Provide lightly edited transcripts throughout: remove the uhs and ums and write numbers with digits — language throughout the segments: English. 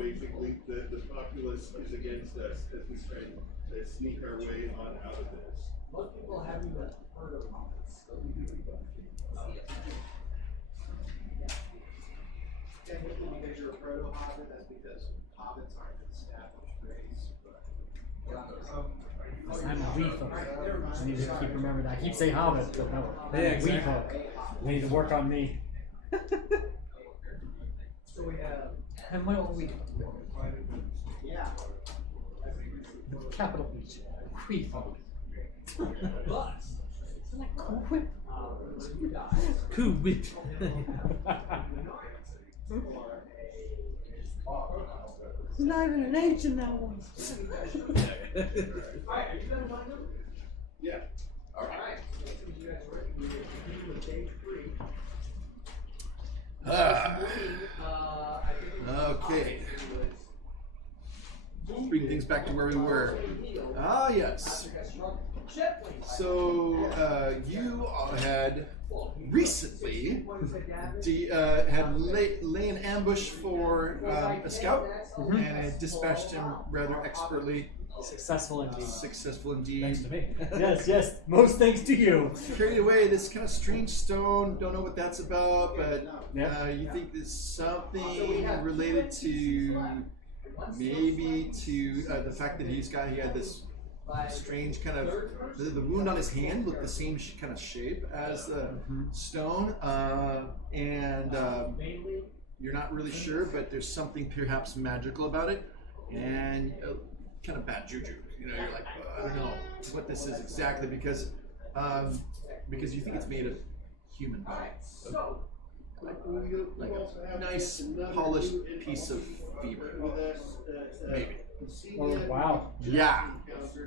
basically the populace is against us as we try to sneak our way on out of this. Most people haven't even heard of hobbits. Because you're a proto-hobbit, that's because hobbits aren't an established race. I'm a wee folk. I need to keep remembering that. I keep saying hobbit, but no. Yeah, Wee folk. They need to work on me. So we have. And what are we? Yeah. Capital H. Wee folk. Isn't that cool whip? Cool whip. There's not even an H in that one. Yeah. All right. Okay. Bring things back to where we were. Ah, yes. So you had recently had lay an ambush for a scout and had dispatched him rather expertly. Successful indeed. Successful indeed. Thanks to me. Yes, yes. Most thanks to you. Carried away this kind of strange stone. Don't know what that's about, but you think there's something related to maybe to the fact that he had this strange kind of the wound on his hand looked the same kind of shape as the stone, and you're not really sure, but there's something perhaps magical about it, and kind of bad juju. You know, you're like, I don't know what this is exactly because you think it's made of human bone, like a nice polished piece of femur, maybe. Oh, wow. Yeah.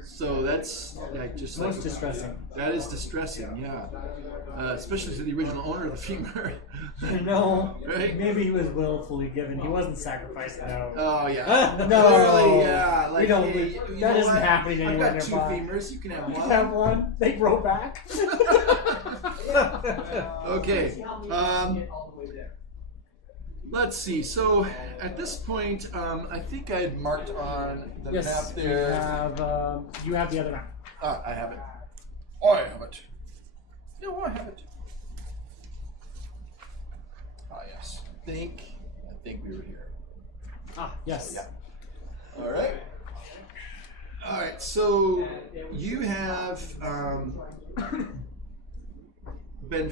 So that's like just Most distressing. That is distressing, yeah. Especially to the original owner of the femur. No, Right? maybe he was willfully given. He wasn't sacrificed out. Oh yeah. No. Clearly, yeah. Like, We don't- hey, you that know isn't what? happening anywhere I've got two nearby. femurs. You can have You one. can have one. They grow back. Okay. Let's see. So at this point, I think I had marked on the Yes, map there. you have the other map. Ah, I have it. I have it. No, I have it. Ah, yes. I think we were here. Ah, yes. Yeah. All right. All right. So you have been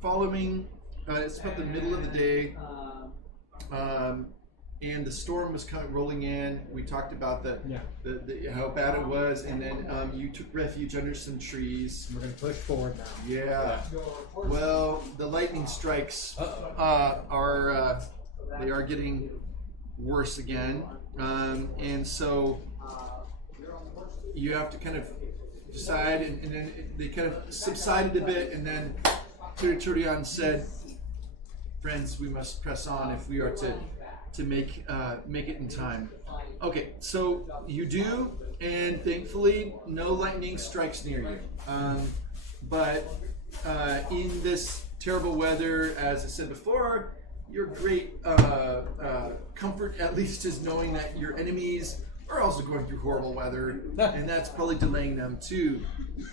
following. It's about the middle of the day, and the storm was kind of rolling in. We talked about the how bad it was, and then you took refuge under some trees. We're gonna push forward now. Yeah. Well, the lightning strikes they are getting worse again, and so you have to kind of decide, and then they kind of subsided a bit, and then Turian said, "Friends, we must press on if we are to make it in time." Okay, so you do, and thankfully no lightning strikes near you. But in this terrible weather, as I said before, your great comfort at least is knowing that your enemies are also going through horrible weather, and that's probably delaying them too.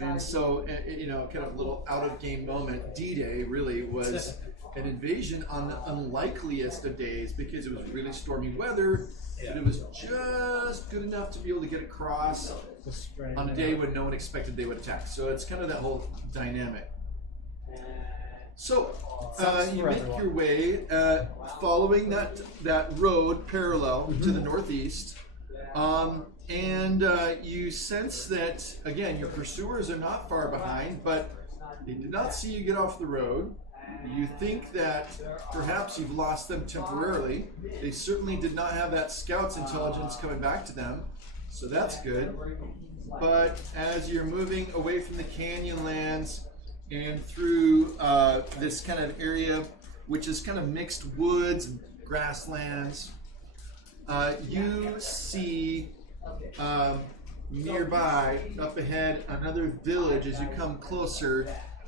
And so, kind of a little out of game moment. D-Day really was an invasion on the unlikeliest of days because it was really stormy weather, but it was just good enough to be able to get across on a day when no one expected they would attack. So it's kind of that whole dynamic. So you make your way following that road parallel to the northeast, and you sense that, again, your pursuers are not far behind, but they did not see you get off the road. You think that perhaps you've lost them temporarily. They certainly did not have that scout's intelligence coming back to them, so that's good. But as you're moving away from the canyon lands and through this kind of area, which is kind of mixed woods and grasslands, you see nearby, up ahead, another village as you come closer.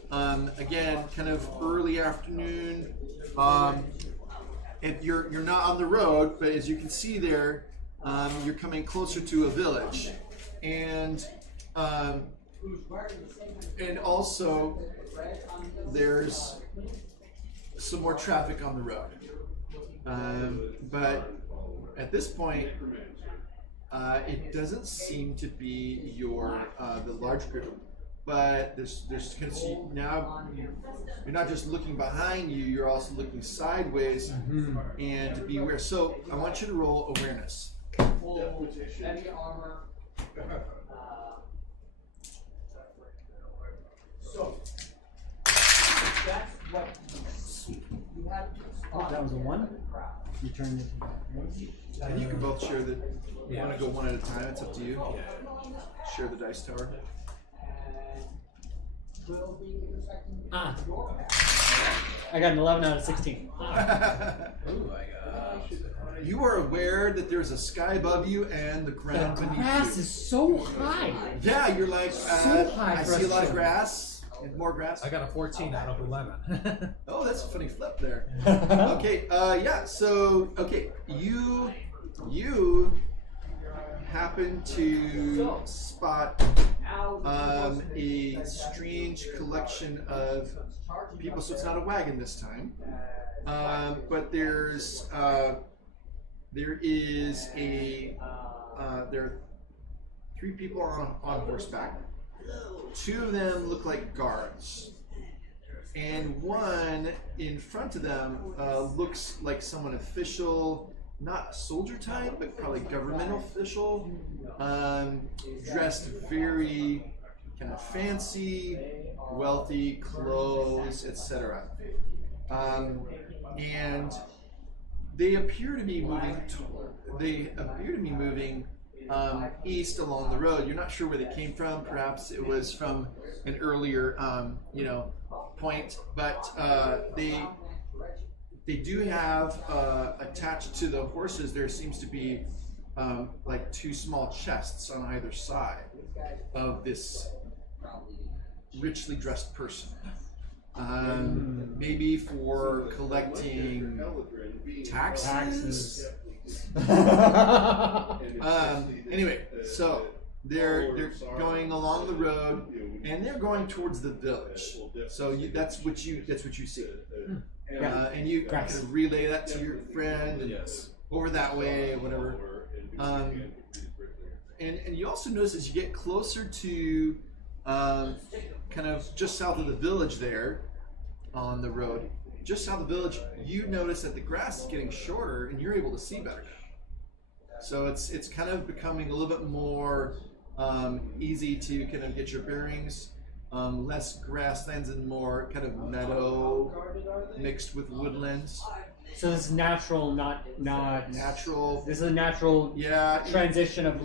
Again, kind of early afternoon. and you're not on the road, but as you can see there, you're coming closer to a village, and also there's some more traffic on the road. But at this point, it doesn't seem to be the large group. But there's because now you're not just looking behind you, you're also looking sideways and to be aware. So I want you to roll awareness. Heavy armor. So that's what you had. That was a 1. You turned it. And you can both share the. You want to go one at a time? It's up to you. Share the dice tower. I got an 11 out of 16. Oh my gosh. You are aware that there's a sky above you and the ground The beneath grass you. is so high. Yeah, you're like, So high I for see a us lot of children. grass and more grass. I got a 14 out of 11. Oh, that's a funny flip there. Okay, yeah, so, okay, you happen to spot a strange collection of people, so it's not a wagon this time, but there are 3 people on horseback. 2 of them look like guards, and one in front of them looks like someone official, not soldier type, but probably governmental official, dressed very kind of fancy, wealthy clothes, etc. And they appear to be moving. East along the road. You're not sure where they came from. Perhaps it was from an earlier, point. But they do have attached to the horses. There seems to be like 2 small chests on either side of this richly dressed person. Maybe for collecting taxes. Anyway, so they're going along the road, and they're going towards the village. So that's what you see, and you kind of relay that to your friend, and over that way, or whatever. And you also notice as you get closer to kind of just south of the village there on the road. Just south of the village, you notice that the grass is getting shorter, and you're able to see better now. So it's kind of becoming a little bit more easy to kind of get your bearings. Less grasslands and more kind of meadow mixed with woodlands. So this is natural, not Natural. This is a natural transition of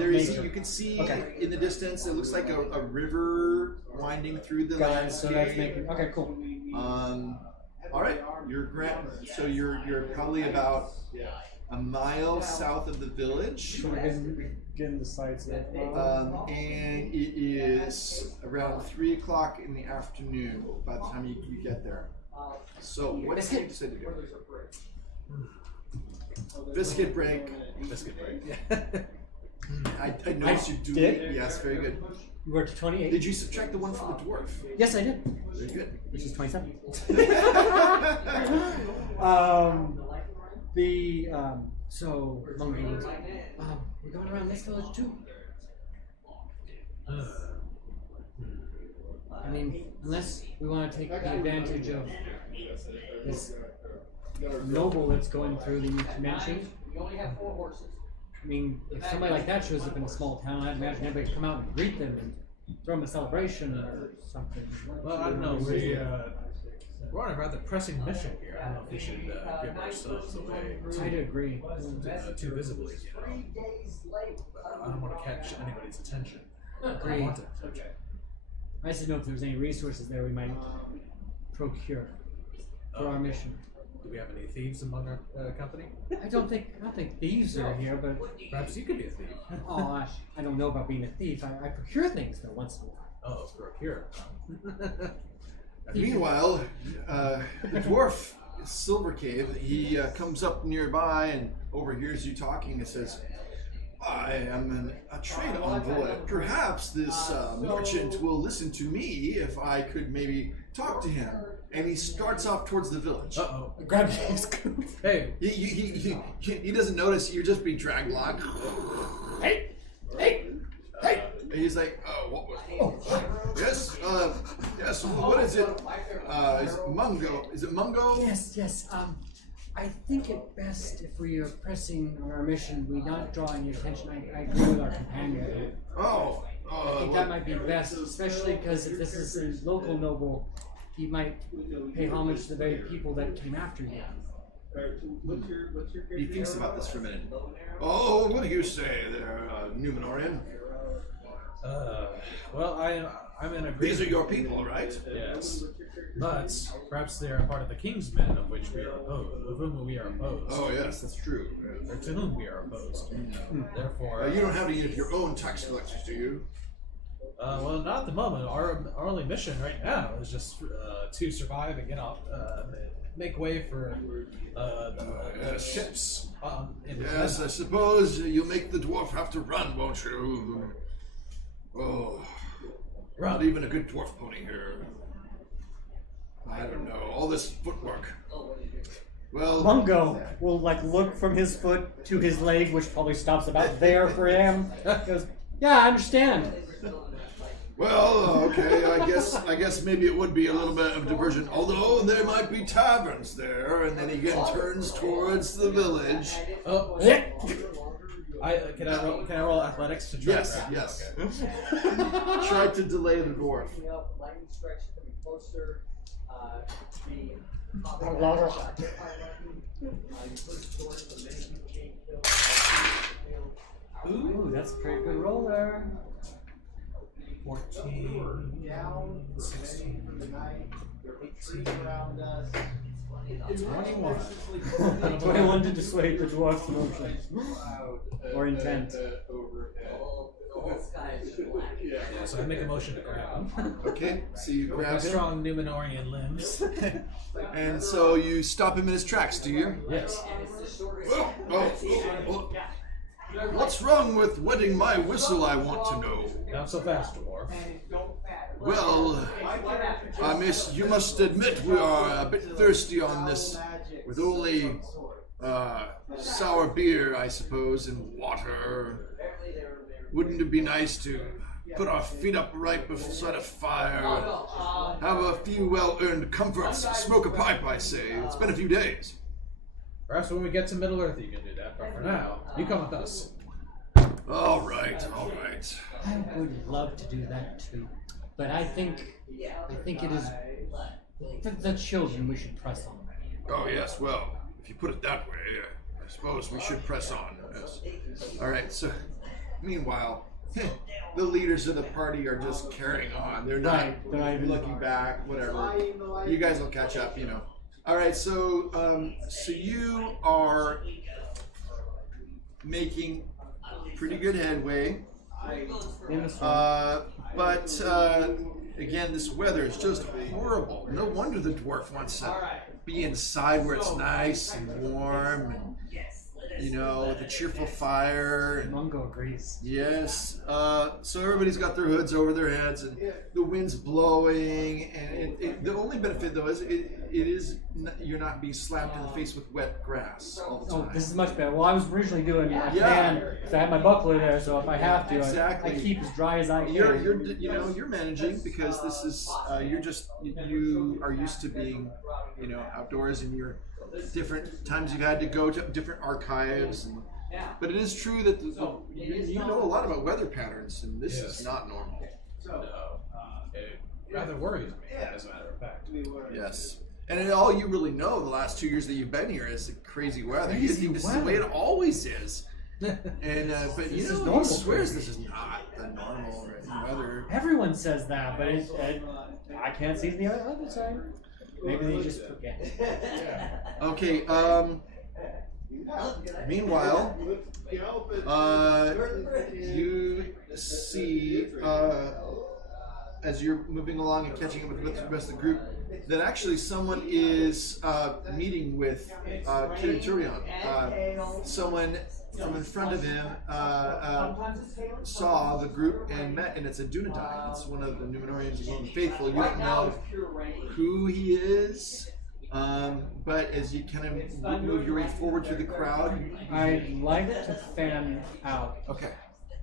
there is. nature. You can see Okay. in the distance. It looks like a river winding through the Got it, so landscape. that's making okay, cool. All right, so you're probably about a mile south of the village, So we're getting the sights there. and it is around 3 o'clock in the afternoon by the time you get there. So what do you decide to do? Biscuit break. Biscuit break. I noticed you do did? it. Yes, very good. We were to 28. Did you subtract the 1 from the dwarf? Yes, I did. Very good. Which is 27. So Moot goes, we're going around this village too. I mean, unless we want to take the advantage of this noble that's going through that you mentioned. You only have 4 horses. I mean, if somebody like that shows up in a small town, I'd imagine everybody would come out and greet them and throw them a celebration or something. Well, I don't know. We're on a rather pressing mission here. I don't know if we should give ourselves away I'd agree. too visibly. I don't want to catch anybody's attention. I want to. I just didn't know if there was any resources there we might procure for our mission. Do we have any thieves among our company? I don't think thieves are here, but Perhaps you could be a thief. I don't know about being a thief. I procure things though once in a while. Oh, procure. Meanwhile, the dwarf Silver Cave, he comes up nearby and overhears you talking and says, I am a trade envoy. Perhaps this merchant will listen to me if I could maybe talk to him. And he starts off towards the village. Uh-oh. Grab his scoop. Hey. He doesn't notice you're just being dragged along. Hey! Hey! Hey! And he's like, yes, yes, what is it? Is it Mungo? Is it Mungo? Yes. I think it best if we are pressing on our mission, we not draw any attention. I agree with our companion. I think that might be best, especially because if this is a local noble, he might pay homage to the very people that came after you. He thinks about this for a minute. Oh, what do you say there, Numenorian? Well, I'm in agreement. These are your people, right? Yes. But perhaps they are part of the king's men of which we are opposed, of whom we are opposed. Oh, yes, that's true. Or to whom we are opposed. Therefore... you don't have any of your own tax collectors, do you? Well, not at the moment. Our only mission right now is just to survive and get off, make way for the ships. Yes, I suppose you'll make the dwarf have to run, won't you? Oh, not even a good dwarf pony here. I don't know, all this footwork. Well, Mungo will look from his foot to his leg, which probably stops about there for him. He goes, yeah, I understand. Well, okay, I guess maybe it would be a little bit of diversion, although there might be taverns there, and then he again turns towards the village. Oh, can I roll athletics to try? Yes. Try to delay the dwarf. Ooh, that's a pretty good roll there. 14, 16, 18, 21. 21 to dissuade the dwarf's motion. Or intent. Yeah, so I make a motion to grab him. Okay, so you My grab him, strong Numenorian limbs. and so you stop him in his tracks, do you? Yes. Oh. What's wrong with wetting my whistle, I want to know? Not so fast, dwarf. Well, you must admit we are a bit thirsty on this, with only sour beer, I suppose, and water. Wouldn't it be nice to put our feet up right beside a fire, have a few well-earned comforts, smoke a pipe, I say? It's been a few days. Perhaps when we get to Middle-earth you can do that, but for now, you come with us. All right. I would love to do that too, but I think it is for the children we should press on. Oh, yes, well, if you put it that way, I suppose we should press on. Yes. All right, so meanwhile, the leaders of the party are just carrying on. They're not even looking back, whatever. You guys will catch up, you know. All right, so you are making pretty good headway. But again, this weather is just horrible. No wonder the dwarf wants to be inside where it's nice and warm, and with a cheerful fire. And, Mungo agrees. yes. So everybody's got their hoods over their heads, and the wind's blowing. And the only benefit, though, is you're not being slapped in the face with wet grass all the time. Oh, this is much better. Well, I was originally doing my fan because I have my buckler there, so if I have to, Exactly. I keep as dry as I can. You're managing because this is you are used to being outdoors, and you're different times you've had to go to different archives, but it is true that you know a lot about weather patterns, and this is not normal. No. It rather worries me, as a matter of fact. Yes. And all you really know the last 2 years that you've been here is the crazy weather. You think this is the way it always is. And but This is he normal swears for this is not the normal weather. Everyone says that, but I can't see the other side. Maybe they just forget. Okay. Meanwhile, you see as you're moving along and catching up with the rest of the group, that actually someone is meeting with Kiriturion. Someone from in front of him saw the group and met, and it's a Dunedain. It's one of the Numenorians, one of the faithful. You don't know who he is, but as you kind of move your way forward through the crowd, I'd like to fan out. okay.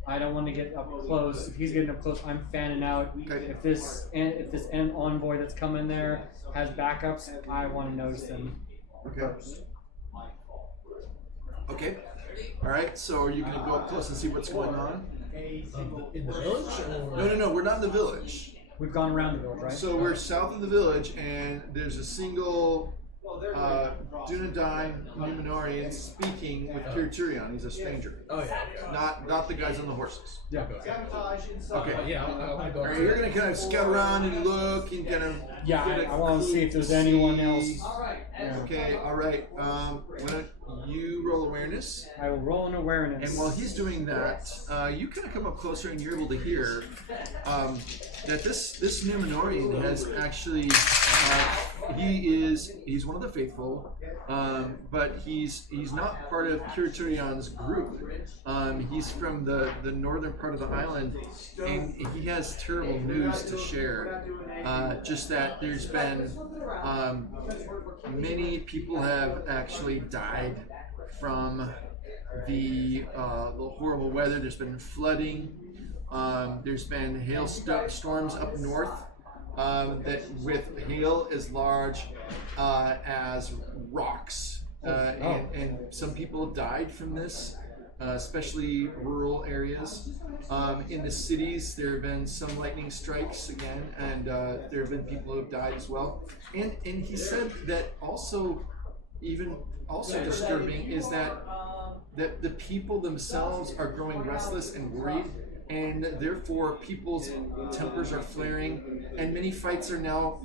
I don't want to get up close. If he's getting up close, I'm fanning out. Okay. If this envoy that's coming there has backups, I want to notice them first. Okay. All right. So are you going to go up close and see what's going on? In the village? Or? No. We're not in the village. We've gone around the village, right? So we're south of the village, and there's a single Dunedain Numenorian speaking with Kiriturion. He's a stranger. Oh yeah. Not the guys on the horses. Yeah. Okay. Yeah, I'm gonna go. All right, you're gonna kind of scout around and look and kind of. Yeah, I want to see if there's anyone else. Yeah. Okay. All right. Why don't you roll awareness? I will roll an awareness. And while he's doing that, you kind of come up closer and you're able to hear that this Numenorian has actually he's one of the faithful, but he's not part of Kiriturion's group. He's from the northern part of the island, and he has terrible news to share. Just that there's been many people have actually died from the horrible weather. There's been flooding. There's been hailstorms up north that with hail as large as rocks, and some people died from this, especially rural areas. In the cities, there have been some lightning strikes again, and there have been people who have died as well. And he said that also disturbing is that the people themselves are growing restless and worried, and therefore people's tempers are flaring, and many fights are now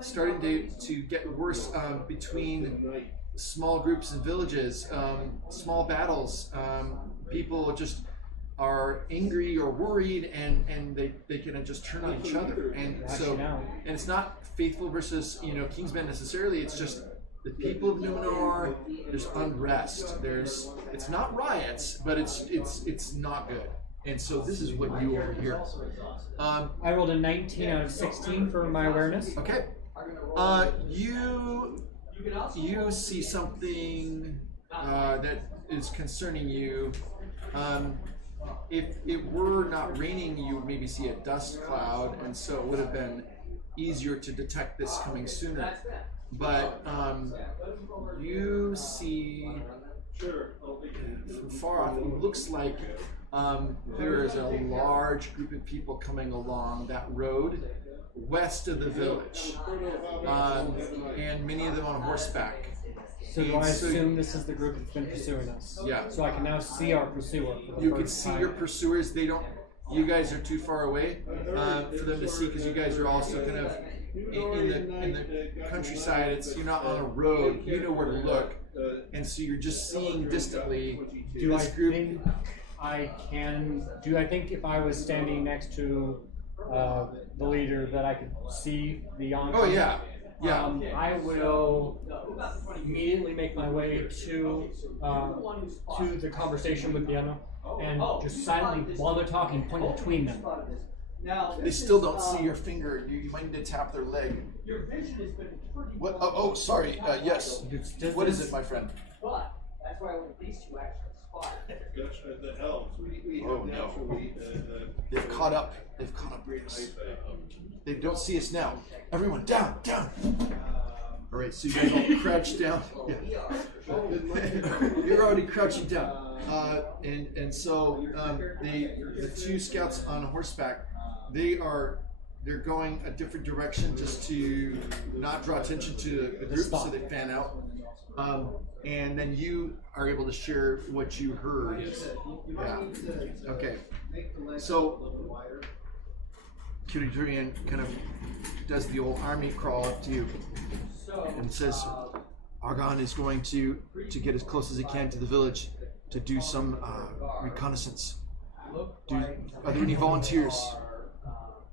starting to get worse between small groups and villages, small battles. People just are angry or worried, and they can just turn on each other, and so and it's not faithful versus Kingsmen necessarily. It's just the people of Numenor. There's unrest. It's not riots, but it's not good. And so this is what you overhear. I rolled a 19 out of 16 for my awareness. Okay. You see something that is concerning you. If it were not raining, you would maybe see a dust cloud, and so it would have been easier to detect this coming sooner. But you see from far off, it looks like there is a large group of people coming along that road west of the village, and many of them on horseback. So do I assume this is the group that's been pursuing us? Yeah. So I can now see our pursuer. You can see your pursuers. You guys are too far away for them to see, because you guys are also kind of in the countryside. You're not on a road. You know where to look, and so you're just seeing distantly this group. I think if I was standing next to the leader that I could see the oncoming? Oh yeah. Yeah. I will immediately make my way to the conversation with Vienna, and just silently, while they're talking, point between them. They still don't see your finger. You might need to tap their leg. What? Oh, sorry. Yes. What is it, my friend? But that's why I want these two actually spot. The elves. We Oh, no. naturally, They've caught up. They've caught up with us. They don't see us now. Everyone, down. All right, so you guys all crouch down. Yeah. You're already crouching down. And so the two scouts on horseback, they're going a different direction just to not draw attention to the group, so they fan out. And then you are able to share what you heard. Yeah. Okay. So Kiriturion kind of does the old army crawl up to you and says, Argon is going to get as close as he can to the village to do some reconnaissance. Are there any volunteers?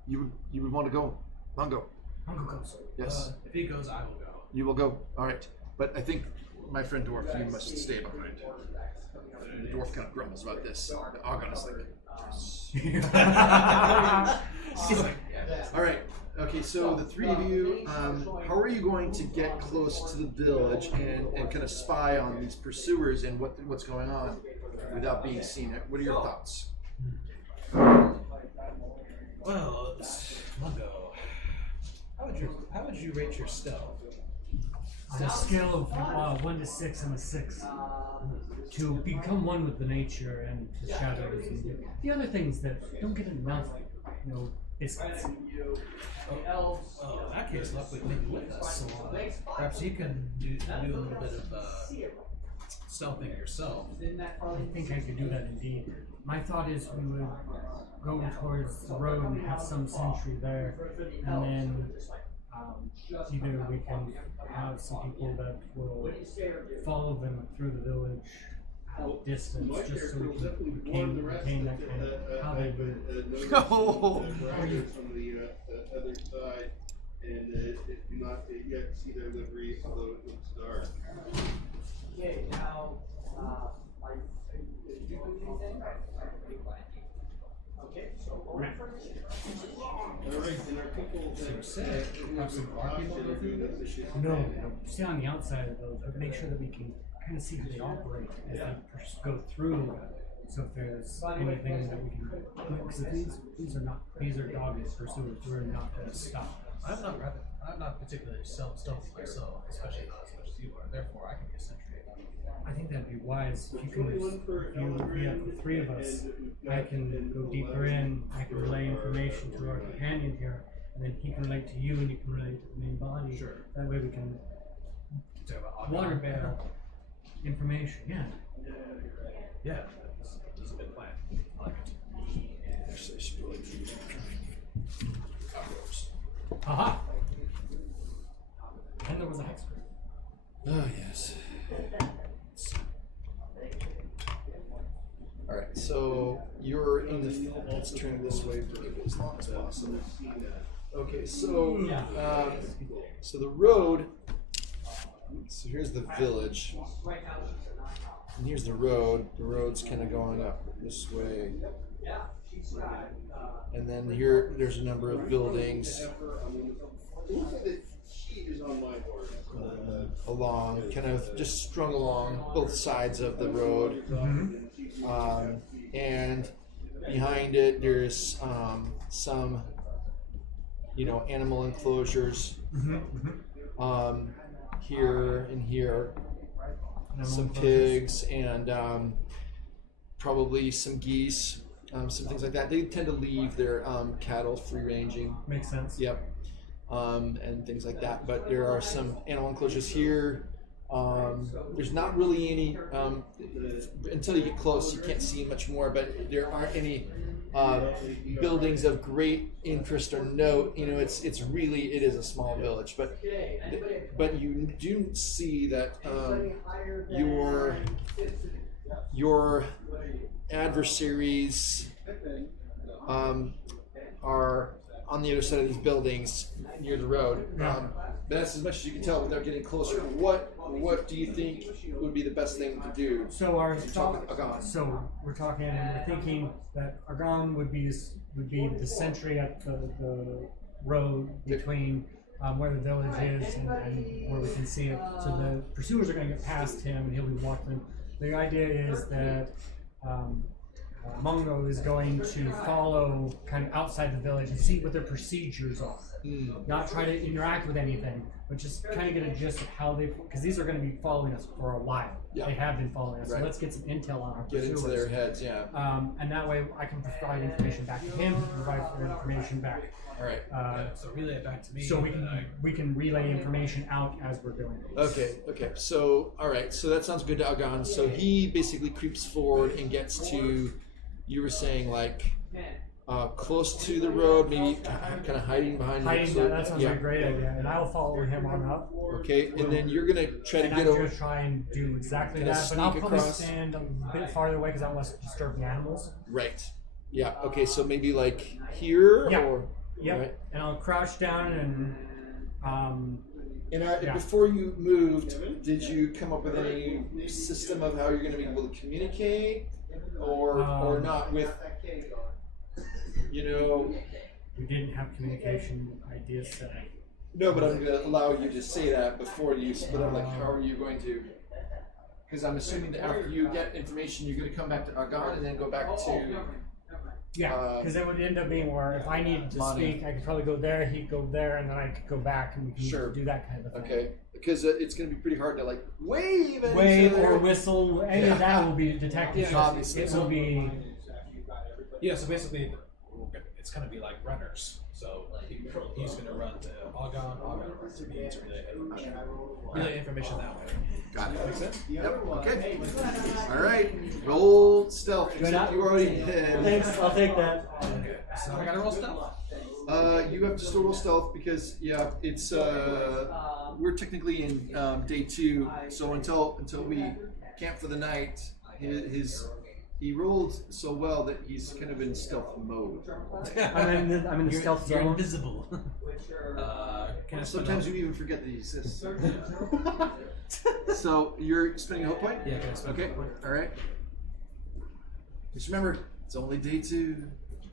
you would want to go. Mungo. Uncle goes. Yes. If he goes, I will go. You will go. All right. But I think, my friend Dwarf, you must stay behind. The dwarf kind of grumbles about this. The Argon is like, He's like, all right. Okay, so the three of you, how are you going to get close to the village and kind of spy on these pursuers and what's going on without being seen? What are your thoughts? well, Mungo, how would you rate your stealth? On a scale of 1 to 6, I'm a 6. To become one with the nature and the shadows and the other things that don't get enough, biscuits. Well, in that case, Luck would maybe with us. So, perhaps you can do a little bit of stealthing yourself. I think I could do that indeed. My thought is we would go towards the road and have some sentry there, and then either we can have some people that will follow them through the village at distance, just so we can retain that kind of how they move. No. From the other side, and do not yet see their livery, although it looks dark. Okay, now, okay, so All right, and our people Have some bar people go through this? No, stay on the outside of those, but make sure that we can kind of see how they operate as they go through. So if there's anything that we can, because these are dog pursuers. We're not going to stop. I'm not particularly stealthy myself, especially not as much as you are. Therefore, I can be a sentry. I think that'd be wise. If we have the three of us, I can go deeper in. I can relay information to our companion here, and then he can relate to you, and you can relate to the main body. Sure. That way we can Talk about water bear information. Yeah. Yeah, that's a good plan. I like it. Aha! And there was a hex. Oh, yes. All right, so you're in the. Let's turn this way for as long as possible. Okay, so so the road. So here's the village, and here's the road. The road's kind of going up this way, and then there's a number of buildings along, kind of just strung along both sides of the road. And behind it, there's some, animal enclosures. Here and here, some pigs and probably some geese, some things like that. They tend to leave their cattle free ranging. Makes sense. Yep. And things like that. But there are some animal enclosures here. There's not really any, until you get close, you can't see much more, but there aren't any buildings of great interest or note. It is a small village, but you do see that your adversaries are on the other side of these buildings near the road. But that's as much as you can tell without getting closer. What do you think would be the best thing to do? So our talk with Argon. So we're talking, and we're thinking that Argon would be the sentry at the road between where the village is and where we can see it. So the pursuers are going to get past him, and he'll be walking. The idea is that Mungo is going to follow kind of outside the village and see what their procedures are. Not try to interact with anything, but just kind of get a gist of how because these are going to be following us for a while. Yeah. They have been following us, Right. so let's get some intel on our Get pursuers. into their heads, yeah. And that way I can provide information back to him, provide information back. All right. So relay it back to me. So we can relay information out as we're doing it. Okay. So, all right. So that sounds good to Argon. So he basically creeps forward and gets to, you were saying, like, close to the road, maybe kind of hiding behind. That sounds like a great idea, and I will follow him on up. Okay, and then you're gonna try to And get I'm over. going to try and do exactly Kinda that, but I'll sneak probably across. stand a bit farther away because I don't want to disturb the animals. Right. Yeah. Okay. So maybe like here, Yeah. or Yep. Right. And I'll crouch down and And before you moved, did you come up with any system of how you're going to be able to communicate, or not with, you know? we didn't have communication ideas set. No, but I'm going to allow you to say that before you split up. Like, how are you going to? Because I'm assuming that after you get information, you're going to come back to Argonne and then go back to. Yeah, because it would end up being where if I needed to Monty. speak, I could probably go there, he'd go there, and then I could go back and we can Sure. do that kind of thing. Okay, because it's going to be pretty hard to like wave at Wave each other. or whistle, any of that will be detected. Yeah, so obviously. it will be. Yeah, so basically, it's going to be like runners. So he's going to run to Argonne will run to me to relay information that way. Got it. Make sense? Yep. Okay. All right. Roll stealth. Good Except you already did. Thanks, I'll take that. Okay. So now I got to roll stuff. You have to still roll stealth because it's we're technically in day 2, so until we camp for the night, he rolled so well that he's kind of in stealth mode. I'm in the stealth You're zone. invisible. Can I Sometimes you even forget that he exists. So you're spending a hope point? Yeah, can I spend a Okay. hope point? All right. Just remember, it's only day 2.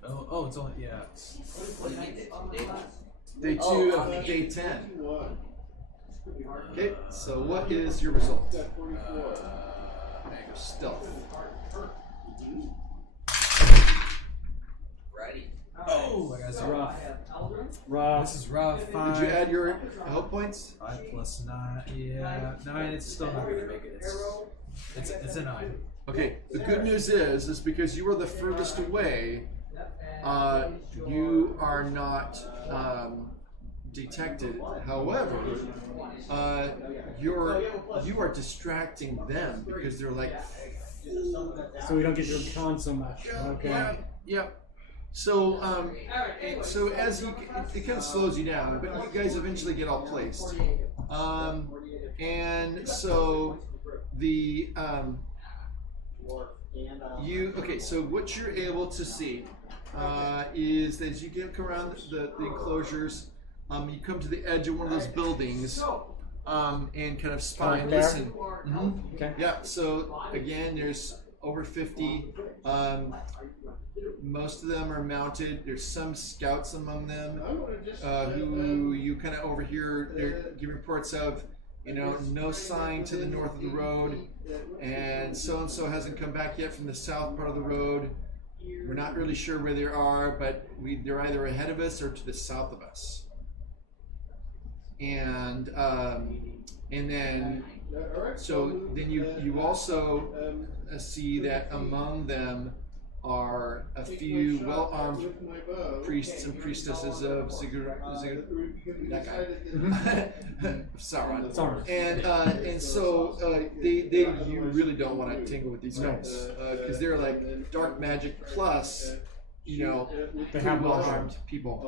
Oh, it's only Day 2 of day 10. Okay. So what is your result? Your stealth. Oh, I got zero. Rough. This is rough. 5. Did you add your hope points? 5 plus 9. Yeah, 9. It's still not gonna make it. It's a 9. Okay. The good news is because you are the furthest away, you are not detected. However, you are distracting them because they're like. So we don't get to count so much. Okay. Yep. So, so as it kind of slows you down, but you guys eventually get all placed. And so the so what you're able to see is that as you come around the enclosures, you come to the edge of one of those buildings, and kind of spy and There? listen. Okay. Yeah. So again, there's over 50. Most of them are mounted. There's some scouts among them who you kind of overhear. They're giving reports of, no sign to the north of the road, and so hasn't come back yet from the south part of the road. We're not really sure where they are, but they're either ahead of us or to the south of us. And then you also see that among them are a few well-armed priests and priestesses of that guy, Sauron. And so you really don't want to tangle with these guys because they're like dark magic plus, They have well-armed people.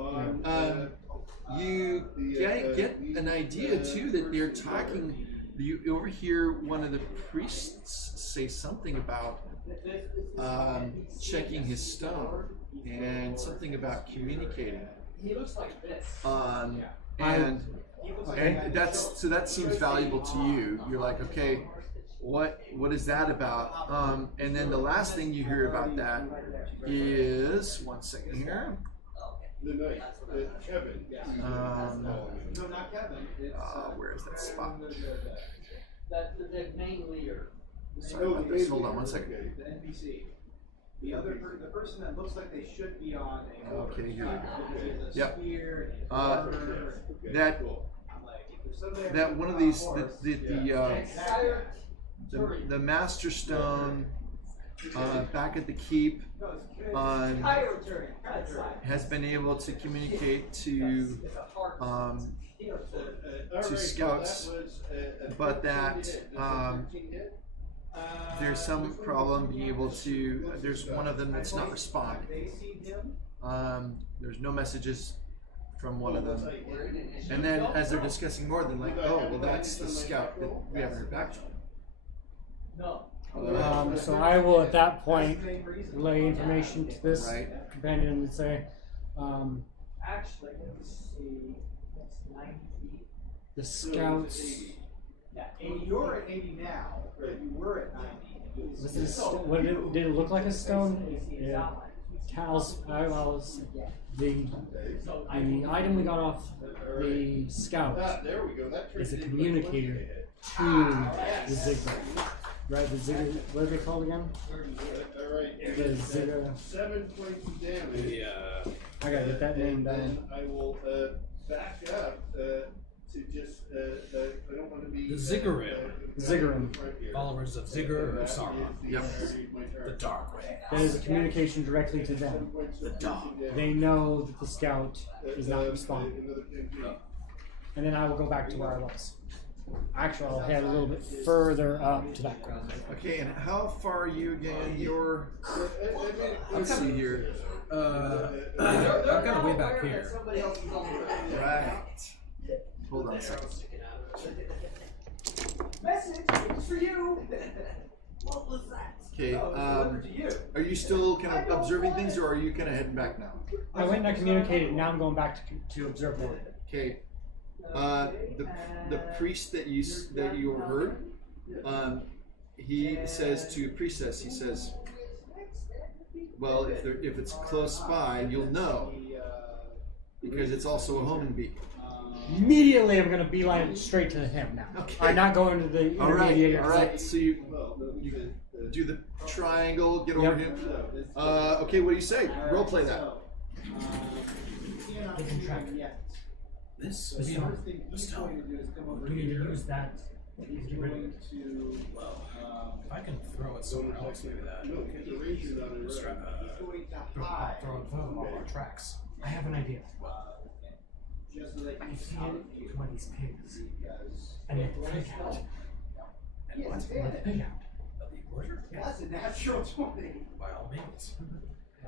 You get an idea too that they're talking. You overhear one of the priests say something about checking his stone and something about communicating. And that seems valuable to you. You're like, okay, what is that about? And then the last thing you hear about that is 1 second here. Kevin. No, not Kevin. Where is that spot? The main leader. Sorry about this. Hold on 1 second. The NPC. The person that looks like they should be on a. Okay, here we go. Yep. That one of these the Master Stone back at the keep has been able to communicate to scouts, but that there's some problem being able to. There's one of them that's not responding. There's no messages from one of them, and then as they're discussing more, they're like, "Oh, well, that's the scout that we haven't heard back from." So I will at that point relay information to this Right. companion and say, Actually, let's see. That's 90 feet. The scouts. Yeah, 80. You're at 80 now. Right. You were at 90. Was this, what did it look like a stone? Yeah. Cal's, the item we got off the scout There we go. That is a turned communicator to the zigzag. Right, the zigzag, what are they called again? All right. The zigzag. 7 points of damage. Yeah. I gotta get that name And then down. I will back up to just I don't want to be The Ziggurat. Ziggurat. Followers of Ziggurat or Sauron. Yep. The Dark Way. That is a communication directly to them. The Dark. They know that the scout is not responding. And then I will go back to where I was. Actually, I'll head a little bit further up to that corner. Okay, and how far are you again? You're. Let's see here. I'm kind of way back here. Right. Hold on a second. Message it's for you. What was that? Okay. To you. Are you still kind of observing things, or are you kind of heading back now? I went and I communicated, now I'm going back to observe them. Okay. The priest that you heard, he says to priestess, he says, well, if it's close by, you'll know, because it's also a homing beacon. Immediately, I'm going to beeline it straight to him now. Okay. I'm not going to the intermediate. All right. So you do the triangle, get over him. Okay, what do you say? Role play that. They can track it. This The is first thing he's going to do is come over We need to here. use that. He's going to. well. If I can throw it somewhere else, maybe that. No, because the range is on the He's right. going to Throw hide. them off our tracks. I have an idea. Just so that I he's feed out of it view. to one of these pigs Because and let the pig out. And what? Let the pig out. Of the enclosure? that's a natural 20. By all means.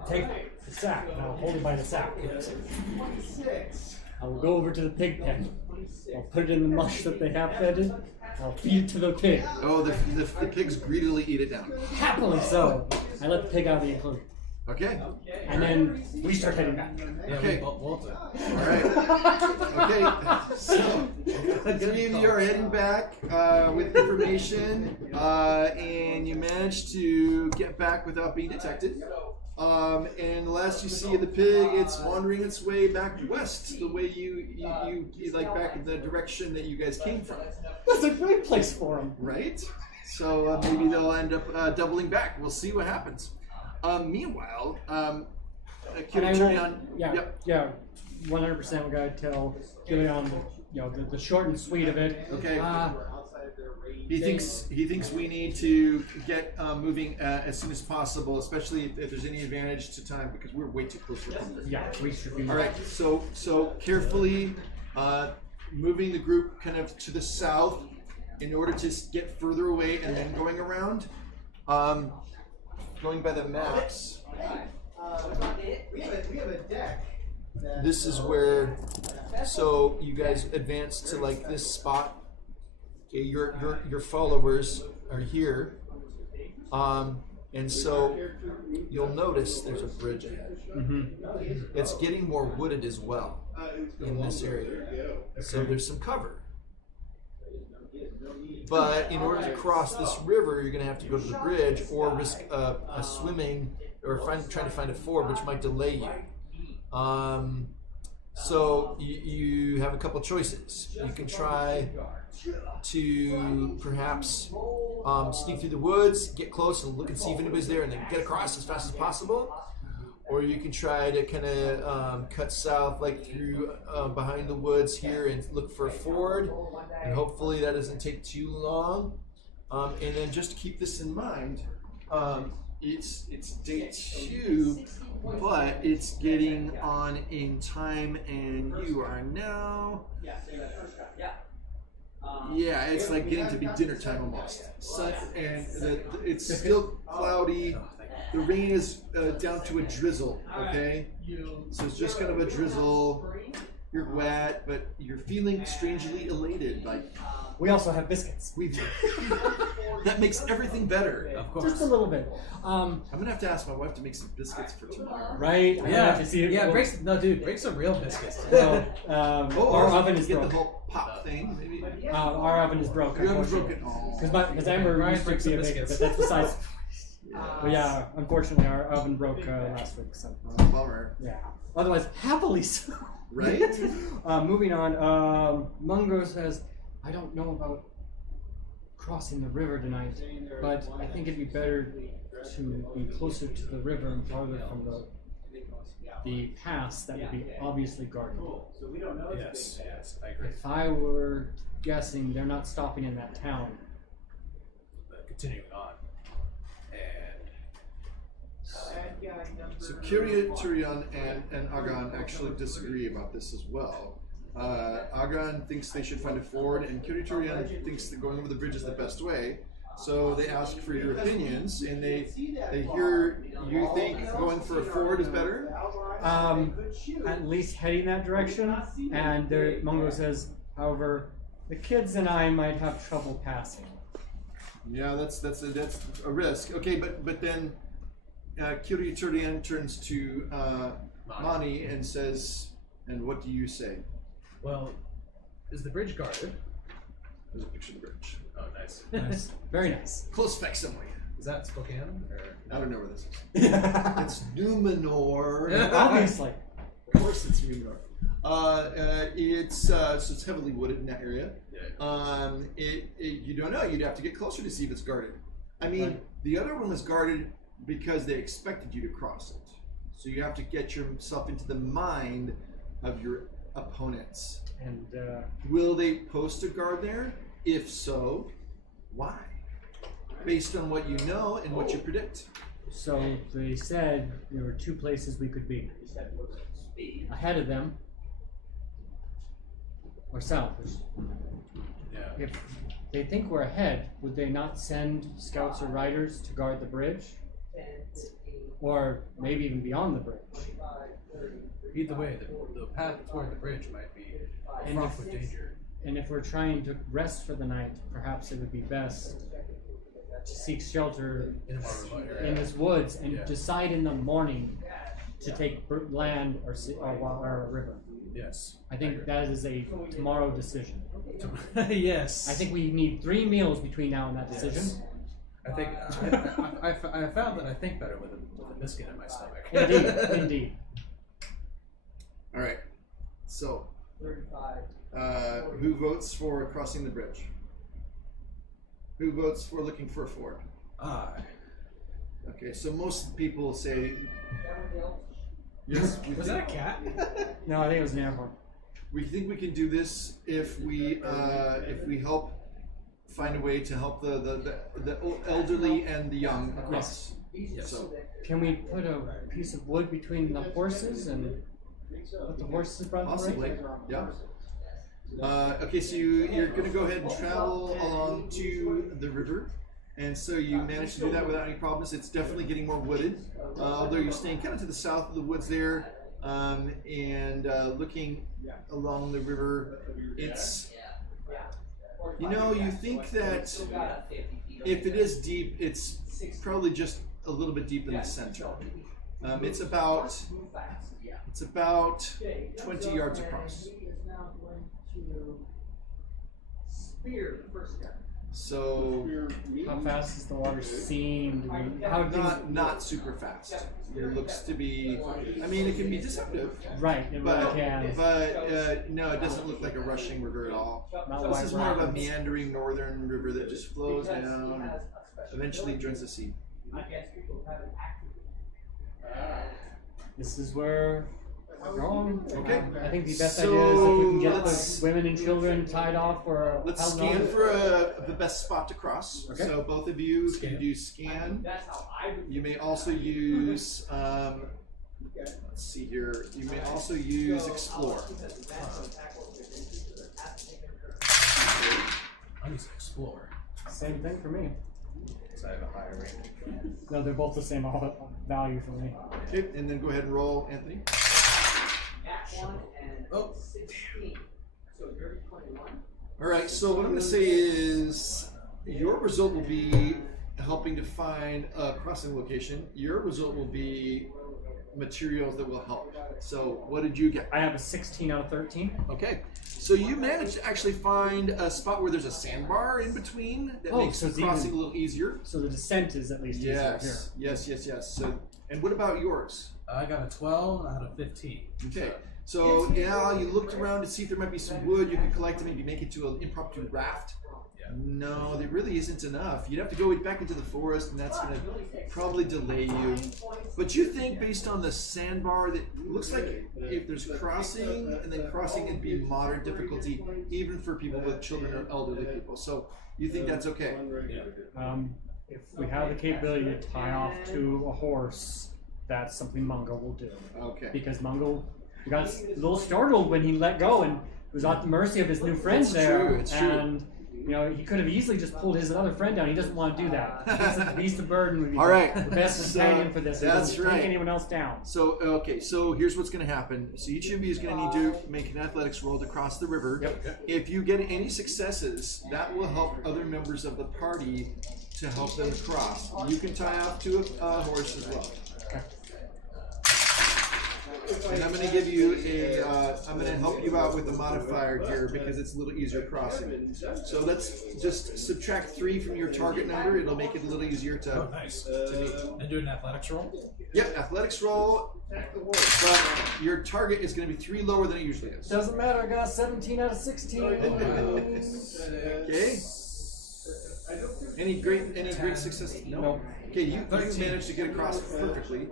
Take the sack and I'll hold it by the sack. 26. I will go over to the pig pen. I'll put it in the mush that they have fed it. I'll feed it to the pig. Oh, the pigs greedily eat it down. Happily so. I let the pig out of the enclosure. Okay. And then we start heading back. Yeah, Okay. we bolt it. All right. Okay. So, three of you are heading back with information, and you manage to get back without being detected. And the last you see of the pig, it's wandering its way back west, the way you like back in the direction that you guys came from, That's a great place for them. right? So maybe they'll end up doubling back. We'll see what happens. Meanwhile, And I turn will, on. yeah, Yep. yeah, 100% we gotta tell Gillian, the short and sweet of it. Okay. Outside of their range. He thinks we need to get moving as soon as possible, especially if there's any advantage to time, because we're way too close to comfort. Yeah, we should be. All right, so carefully moving the group kind of to the south in order to get further away and then going around. Going by the maps, We have a deck. this is where. So you guys advance to like this spot. Okay, your followers are here, and so you'll notice there's a bridge ahead. Mm-hmm. It's getting more wooded as well in this area, so there's some cover. But in order to cross this river, you're going to have to go to the bridge or risk a swimming or trying to find a ford, which might delay you. So you have a couple choices. You can try to perhaps sneak through the woods, get close and look and see if anybody's there, and then get across as fast as possible. Or you can try to kind of cut south, like through behind the woods here, and look for a ford. And hopefully that doesn't take too long. And then just keep this in mind. It's day 2, but it's getting on in time, and you are now. Yeah, it's like getting to be dinner time almost. Sun, and it's still cloudy. The rain is down to a drizzle, okay? So it's just kind of a drizzle. you're wet, but you're feeling strangely elated. Like We also have biscuits. that makes everything better. Of course. Just a little bit. I'm gonna have to ask my wife to make some biscuits for tomorrow. Right? I have to see it. Yeah, break some real biscuits. No, Oh, our oven is get broke. the whole pop thing. Maybe. Our oven is broke. Your oven's broken. Oh. Because Amber Ryan used to breaks be a some baker, biscuits. but that's besides. But yeah, unfortunately, our oven broke last week. So Bummer. yeah. Otherwise, happily so. Right? Moving on. Mungo says, I don't know about crossing the river tonight, but I think it'd be better to be closer to the river and farther from the pass that would be obviously guarded. Yes, I agree. If I were guessing, they're not stopping in that town. But continuing on, and So Turian and Agan actually disagree about this as well. Agan thinks they should find a ford, and Turian thinks that going over the bridge is the best way. So they ask for your opinions, and they hear you think going for a ford is better. At least heading that direction. And Mungo says, however, the kids and I might have trouble passing. Yeah, that's a risk. Okay, but then Turian turns to Mani and says, "And what do you say?" well, is the bridge guarded? There's a picture of the bridge. Oh, nice. Nice. Very nice. Close facsimile. Is that Spokane? Or I don't know where this is. It's Numenor. Obviously. Of course, it's Numenor. So it's heavily wooded in that area. Yeah. You don't know. You'd have to get closer to see if it's guarded. I mean, the other one was guarded because they expected you to cross it. So you have to get yourself into the mind of your opponents. And Will they post a guard there? If so, why? Based on what you know and what you predict. so they said there were two places we could be. Ahead of them, or south. Yeah. If they think we're ahead, would they not send scouts or riders to guard the bridge? Or maybe even beyond the bridge? Either way, the path toward the bridge might be fraught with danger. And if we're trying to rest for the night, perhaps it would be best to seek shelter In a more remote area. in this woods and Yeah. decide in the morning to take land or a river. Yes. I think that is a tomorrow decision. Yes. I think we need 3 meals between now and that decision. Yes. I think I found that I think better with a biscuit in my stomach. Indeed, indeed. All right. So, who votes for crossing the bridge? Who votes for looking for a ford? Aye. Okay, so most people say yes. Was that a cat? No, I think it was an air horn. We think we can do this if we help find a way to help the elderly and the young across. Yes. So Can we put a piece of wood between the horses and let the horses run through possibly, it? yeah. Okay, so you're going to go ahead and travel along to the river, and so you manage to do that without any problems. It's definitely getting more wooded, although you're staying kind of to the south of the woods there, and looking along the river. It's, you think that if it is deep, it's probably just a little bit deep in the center. It's about 20 yards across. So How fast is the water seen? How would things... not super fast. It looks to be. I mean, it can be deceptive, Right, it but really can. no, it doesn't look like a rushing river at all. Not This like is more of a rapids. meandering northern river that just flows down, and eventually joins the sea. This is where we're going. Okay. I think the best So, idea is if we can get let's- the women and children tied off for Let's how scan long? for the best spot to cross. Okay. So both of you Scan. can do scan. You may also use. Let's see here. You may also use explore. I'm using Explorer. Same thing for me. So I have a higher rating. No, they're both the same value for me. Okay, and then go ahead and roll, Anthony. Oh, All right, so what I'm going to say is your result will be helping to find a crossing location. Your result will be materials that will help. So what did you get? I have a 16 out of 13. Okay, so you managed to actually find a spot where there's a sandbar in between that makes so it's crossing even- a little easier. So the descent is at least easier Yes, yes. So, and what about yours? I got a 12 out of 15. Okay, so yeah, you looked around to see if there might be some wood you could collect and maybe make it to an impromptu raft. Yeah. No, there really isn't enough. You'd have to go back into the forest, and that's going to probably delay you. But you think, based on the sandbar, that it looks like if there's crossing, and then crossing it'd be moderate difficulty, even for people with children or elderly people. So you think that's okay? If we have the capability to tie off to a horse, that's something Mungo will do. Okay. Because Mungo got a little startled when he let go and was at the mercy of his new friends there. It's true. And you know, he could have easily just pulled his other friend down. He doesn't want to do that. He thinks that the beast of burden would be All right. the best companion for this. He That's doesn't right. take anyone else down. So, okay, so here's what's going to happen. So each of you is going to need to make an athletics roll to cross the river. Yep. If you get any successes, that will help other members of the party to help them cross. You can tie off to a horse as well. And I'm going to give you I'm going to help you out with a modifier here because it's a little easier crossing. So let's just subtract 3 from your target number. It'll make it a little easier to. Oh, nice. And do an athletics roll? Yep, athletics roll. But your target is going to be 3 lower than it usually is. Doesn't matter. I got 17 out of 16. Okay. Any great successes? No. Okay, you managed to get across perfectly.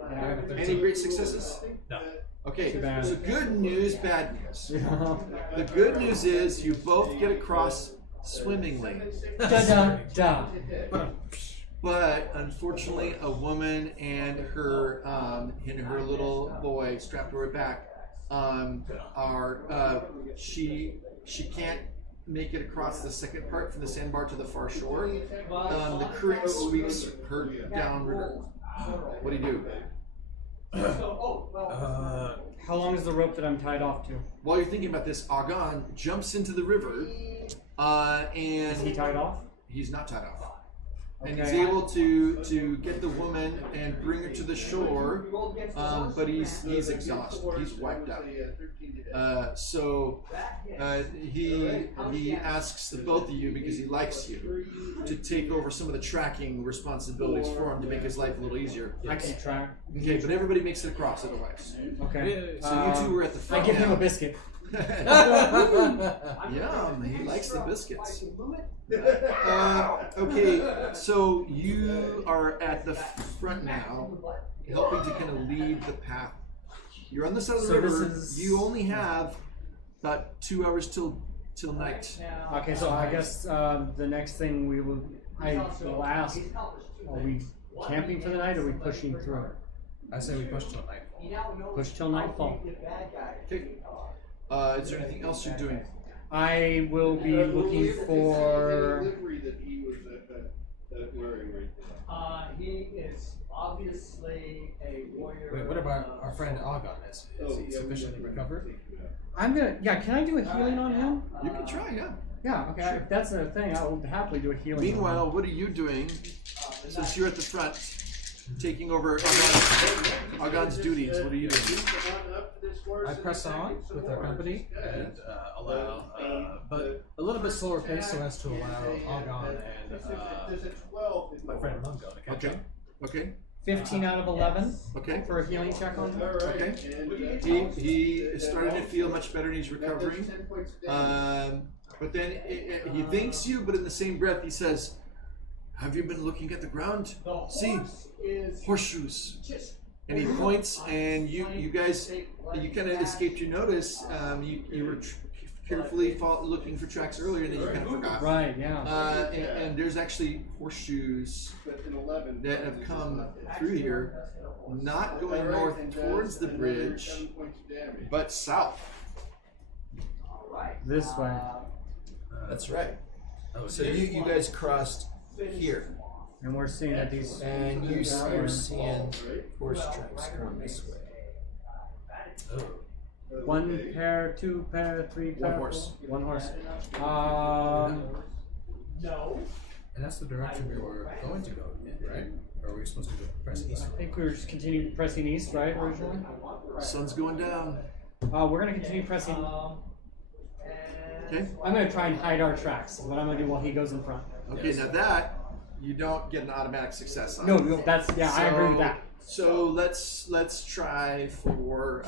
Any great successes? No. Okay, Too bad. so good news, bad news. The good news is you both get across swimmingly. Da. But unfortunately, a woman and her little boy strapped to her back she can't make it across the second part from the sandbar to the far shore. The current sweeps her downriver. What do you do? How long is the rope that I'm tied off to? While you're thinking about this, Agon jumps into the river, and Is he tied off? he's not tied off. And Okay. he's able to get the woman and bring her to the shore, but he's exhausted. He's wiped out. He asks the both of you, because he likes you, to take over some of the tracking responsibilities for him to make his life a little easier. I keep track. Okay, but everybody makes it across otherwise. Okay. So you two were at the I front. give him now. a biscuit. Yum, he likes the biscuits. Okay, so you are at the front now, helping to kind of lead the path. You're on the side of the So this river. is- You only have about 2 hours till night. Okay, so I guess the next thing I will ask, are we camping for the night or are we pushing through? I say we push till nightfall. Push till nightfall. Okay. Is there anything else you're doing? I will be looking for... livery that he was wearing right now. He is obviously a warrior. Wait, what about our friend Agon? Is he sufficiently recovered? I'm gonna... Yeah, can I do a healing on him? You can try, yeah. Yeah, okay. If that's a thing, I will happily do a healing. Meanwhile, what are you doing since you're at the front, taking over Agon's duties? What are you doing? I press on with our company and allow, but a little bit slower pace so as to allow Agon and my friend Mungo to catch up. Okay. 15 out of 11 Okay. for a healing check on him. Okay. He is starting to feel much better and he's recovering. But then he thanks you, but in the same breath he says, "Have you been looking at the ground? See, horseshoes." And he points, and you guys, you kind of escaped your notice. You were carefully looking for tracks earlier, and then you kind of forgot. Right, yeah. And there's actually horseshoes that have come through here, not going north towards the bridge, but south. This way. That's right. Oh, So you guys crossed here, And we're seeing that these... and you're seeing horse tracks going this way. Oh. One pair, two pair, three pair. One horse. One horse. And that's the direction we were going to go in, right? Or were we supposed to go press east? I think we were just continuing pressing east, right, originally? Sun's going down. We're going to continue pressing. Okay. I'm going to try and hide our tracks. What I'm going to do while he goes in front. Okay, now that you don't get an automatic success on. No, that's, yeah, I agree with that. So let's try for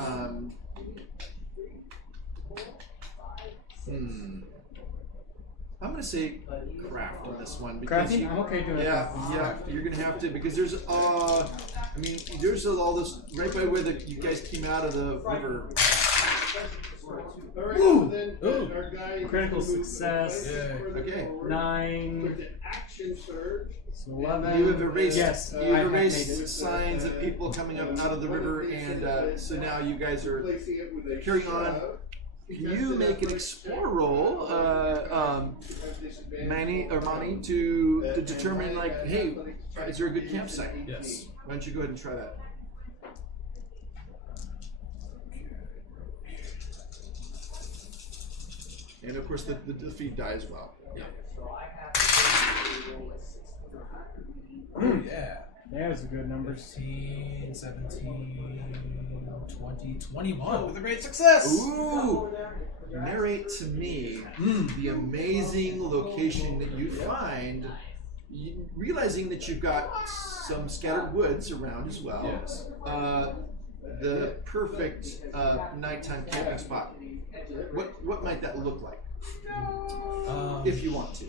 I'm gonna say craft on this one because Crafting? I'm okay doing yeah, you're gonna have to because there's I mean there's all this right by where you guys came out of the river. Alright, Ooh. so then our guy Critical success. Okay. 9. Action surge. 11. You have erased. Yes, you I have have made erased it. signs of people coming up out of the river, and so now you guys are Replacing it with a carrying on. shove. Can you make an explore roll, Manny, to determine like, hey, is there a good campsite? Yes. Why don't you go ahead and try that? And of course, the defeat die as well. Yeah. Mm. Yeah. There's a good number. 15, 17, 20, 21 with a great success! Ooh! Narrate to me the amazing location that you find, realizing that you've got some scattered woods around as well. Yes. The perfect nighttime camping spot. What might that look like? If you want to.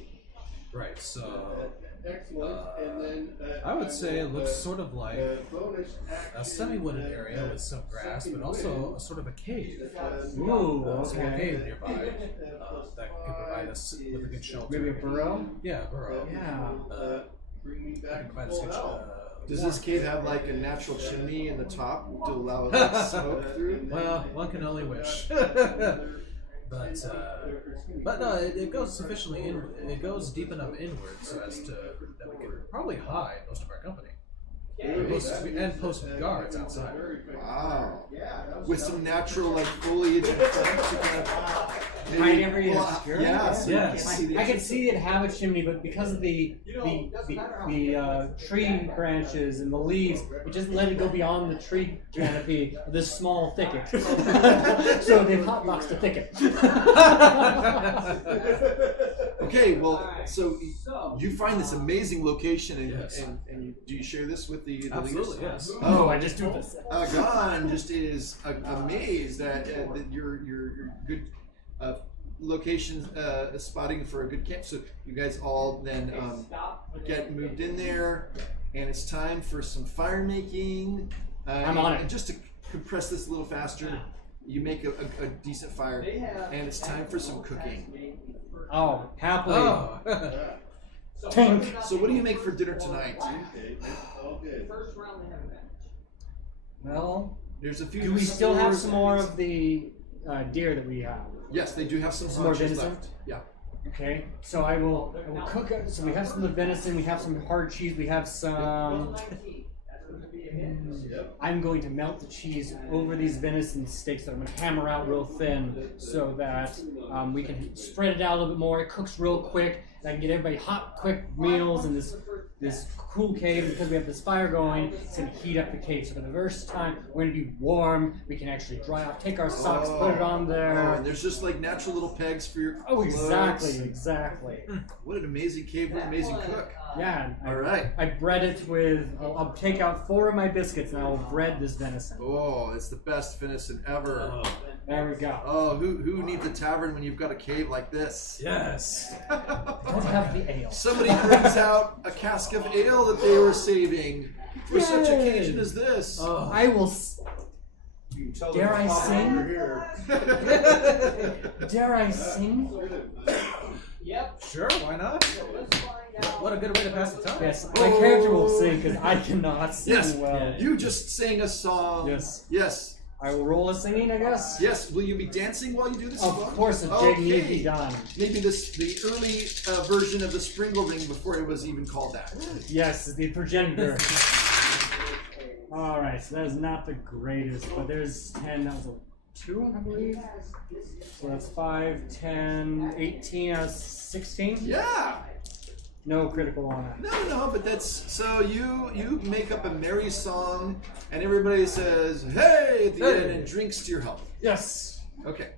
Right, so Excellent. And then I would say it looks sort of like bonus a semi-wooded area with some grass, but also a sort of a cave. Ooh, A small okay. cave nearby that could provide us with a good shelter. Maybe a burrow? Yeah, a burrow. Yeah. bring me That back could provide us full good health. Does this cave have like a natural chimney in the top to allow it to smoke through? Well, one can only wish. But no, it goes sufficiently in. It goes deep enough inward so as to that we could probably hide most of our company. And post guards outside. Wow. With some natural like foliage and plants to kind of Hide every obscurity? yeah, so Yes. you I can see it have a chimney, but because of the tree branches and the leaves, it doesn't let it go beyond the tree canopy of this small thicket. So they've hotboxed the thicket. Okay, well, so you find this amazing location, and, Yes. and do you share this with the Absolutely, leaders? yes. Oh, I just do this. Gon just is amazed at that your good location spotting for a good camp. So you guys all then get moved in there, and it's time for some fire making. I'm on it. And just to compress this a little faster, you make a decent fire, and it's time for some cooking. Oh, happily. Oh. Tink. So what do you make for dinner tonight? Okay, that's all good. Well, There's a few. do we still have stores- some more of the deer that we have? Yes, they do have some Some more haunches venison? left. Yeah. Okay, so I will cook it. So we have some of the venison, we have some hard cheese, we have some. I'm going to melt the cheese over these venison steaks that I'm going to hammer out real thin so that we can spread it out a little bit more. It cooks real quick. I can get everybody hot, quick meals in this cool cave. Because we have this fire going, it's going to heat up the cave. So for the first time, we're going to be warm. We can actually dry off, take our socks, put it on Oh, there. and there's just like natural little pegs for your Oh, clothes. exactly. What an amazing cave, what an amazing cook. Yeah. All right. I bread it with. I'll take out 4 of my biscuits and I will bread this venison. Oh, it's the best venison ever. There we go. Oh, who needs a tavern when you've got a cave like this? Yes. Don't have the ale. Somebody brings out a cask of ale that they were saving for such Yay. occasion as this. Oh. I will. Dare I sing? Dare I sing? Sure, why not? What a good way to pass the time. Yes, my character will sing because I cannot sing Yes, well. you just sang a song. Yes. Yes. I will roll a singing, I guess. Yes. Will you be dancing while you do this? Of as well? course, a jig needs to be Okay. done. Maybe the early version of the Springle Ring before it was even called that. Yes, the progenitor. All right, so that is not the greatest, but there's 10. That was 2, I believe. So that's 5, 10, 18 out of 16. Yeah. No critical on that. No, but that's so you make up a merry song, and everybody says "Hey" at the end and drinks to your health. Yes. Okay.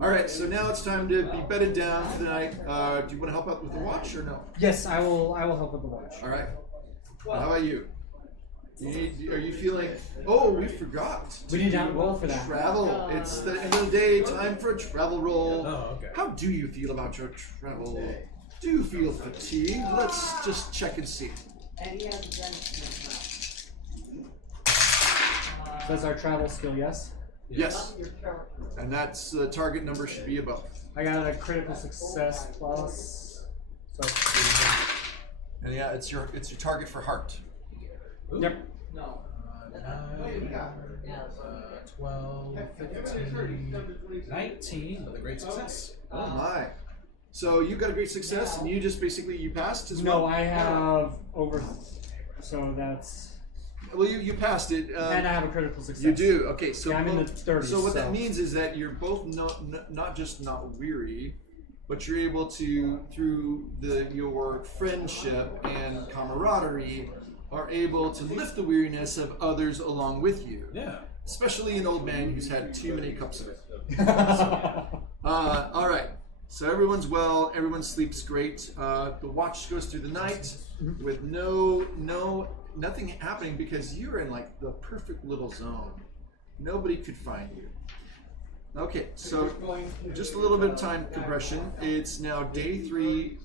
All right. So now it's time to be bedded down for the night. Do you want to help out with the watch or no? Yes, I will help with the watch. All right. How about you? Are you feeling? Oh, we forgot. We did not roll for that. Travel. It's the end of the day. Time for a travel roll. Oh, okay. How do you feel about your travel? Do you feel fatigued? Let's just check and see. That's our travel skill, yes? Yes. And that's the target number should be above. I got a critical success plus. So And yeah, it's your target for heart. yep. 12, 15, 19 with a great success. Oh my. So you got a great success, and you just basically you passed as well. No, I have over. So that's. Well, you passed it. And I have a critical success. You do. Okay, so Yeah, I'm in the 30s. So what that means is that you're both not just not weary, but you're able to, through your friendship and camaraderie, are able to lift the weariness of others along with you. Yeah. Especially an old man who's had too many cups of it. All right. So everyone's well. Everyone sleeps great. The watch goes through the night with nothing happening because you're in like the perfect little zone. Nobody could find you. Okay, so just a little bit of time compression. It's now day 3,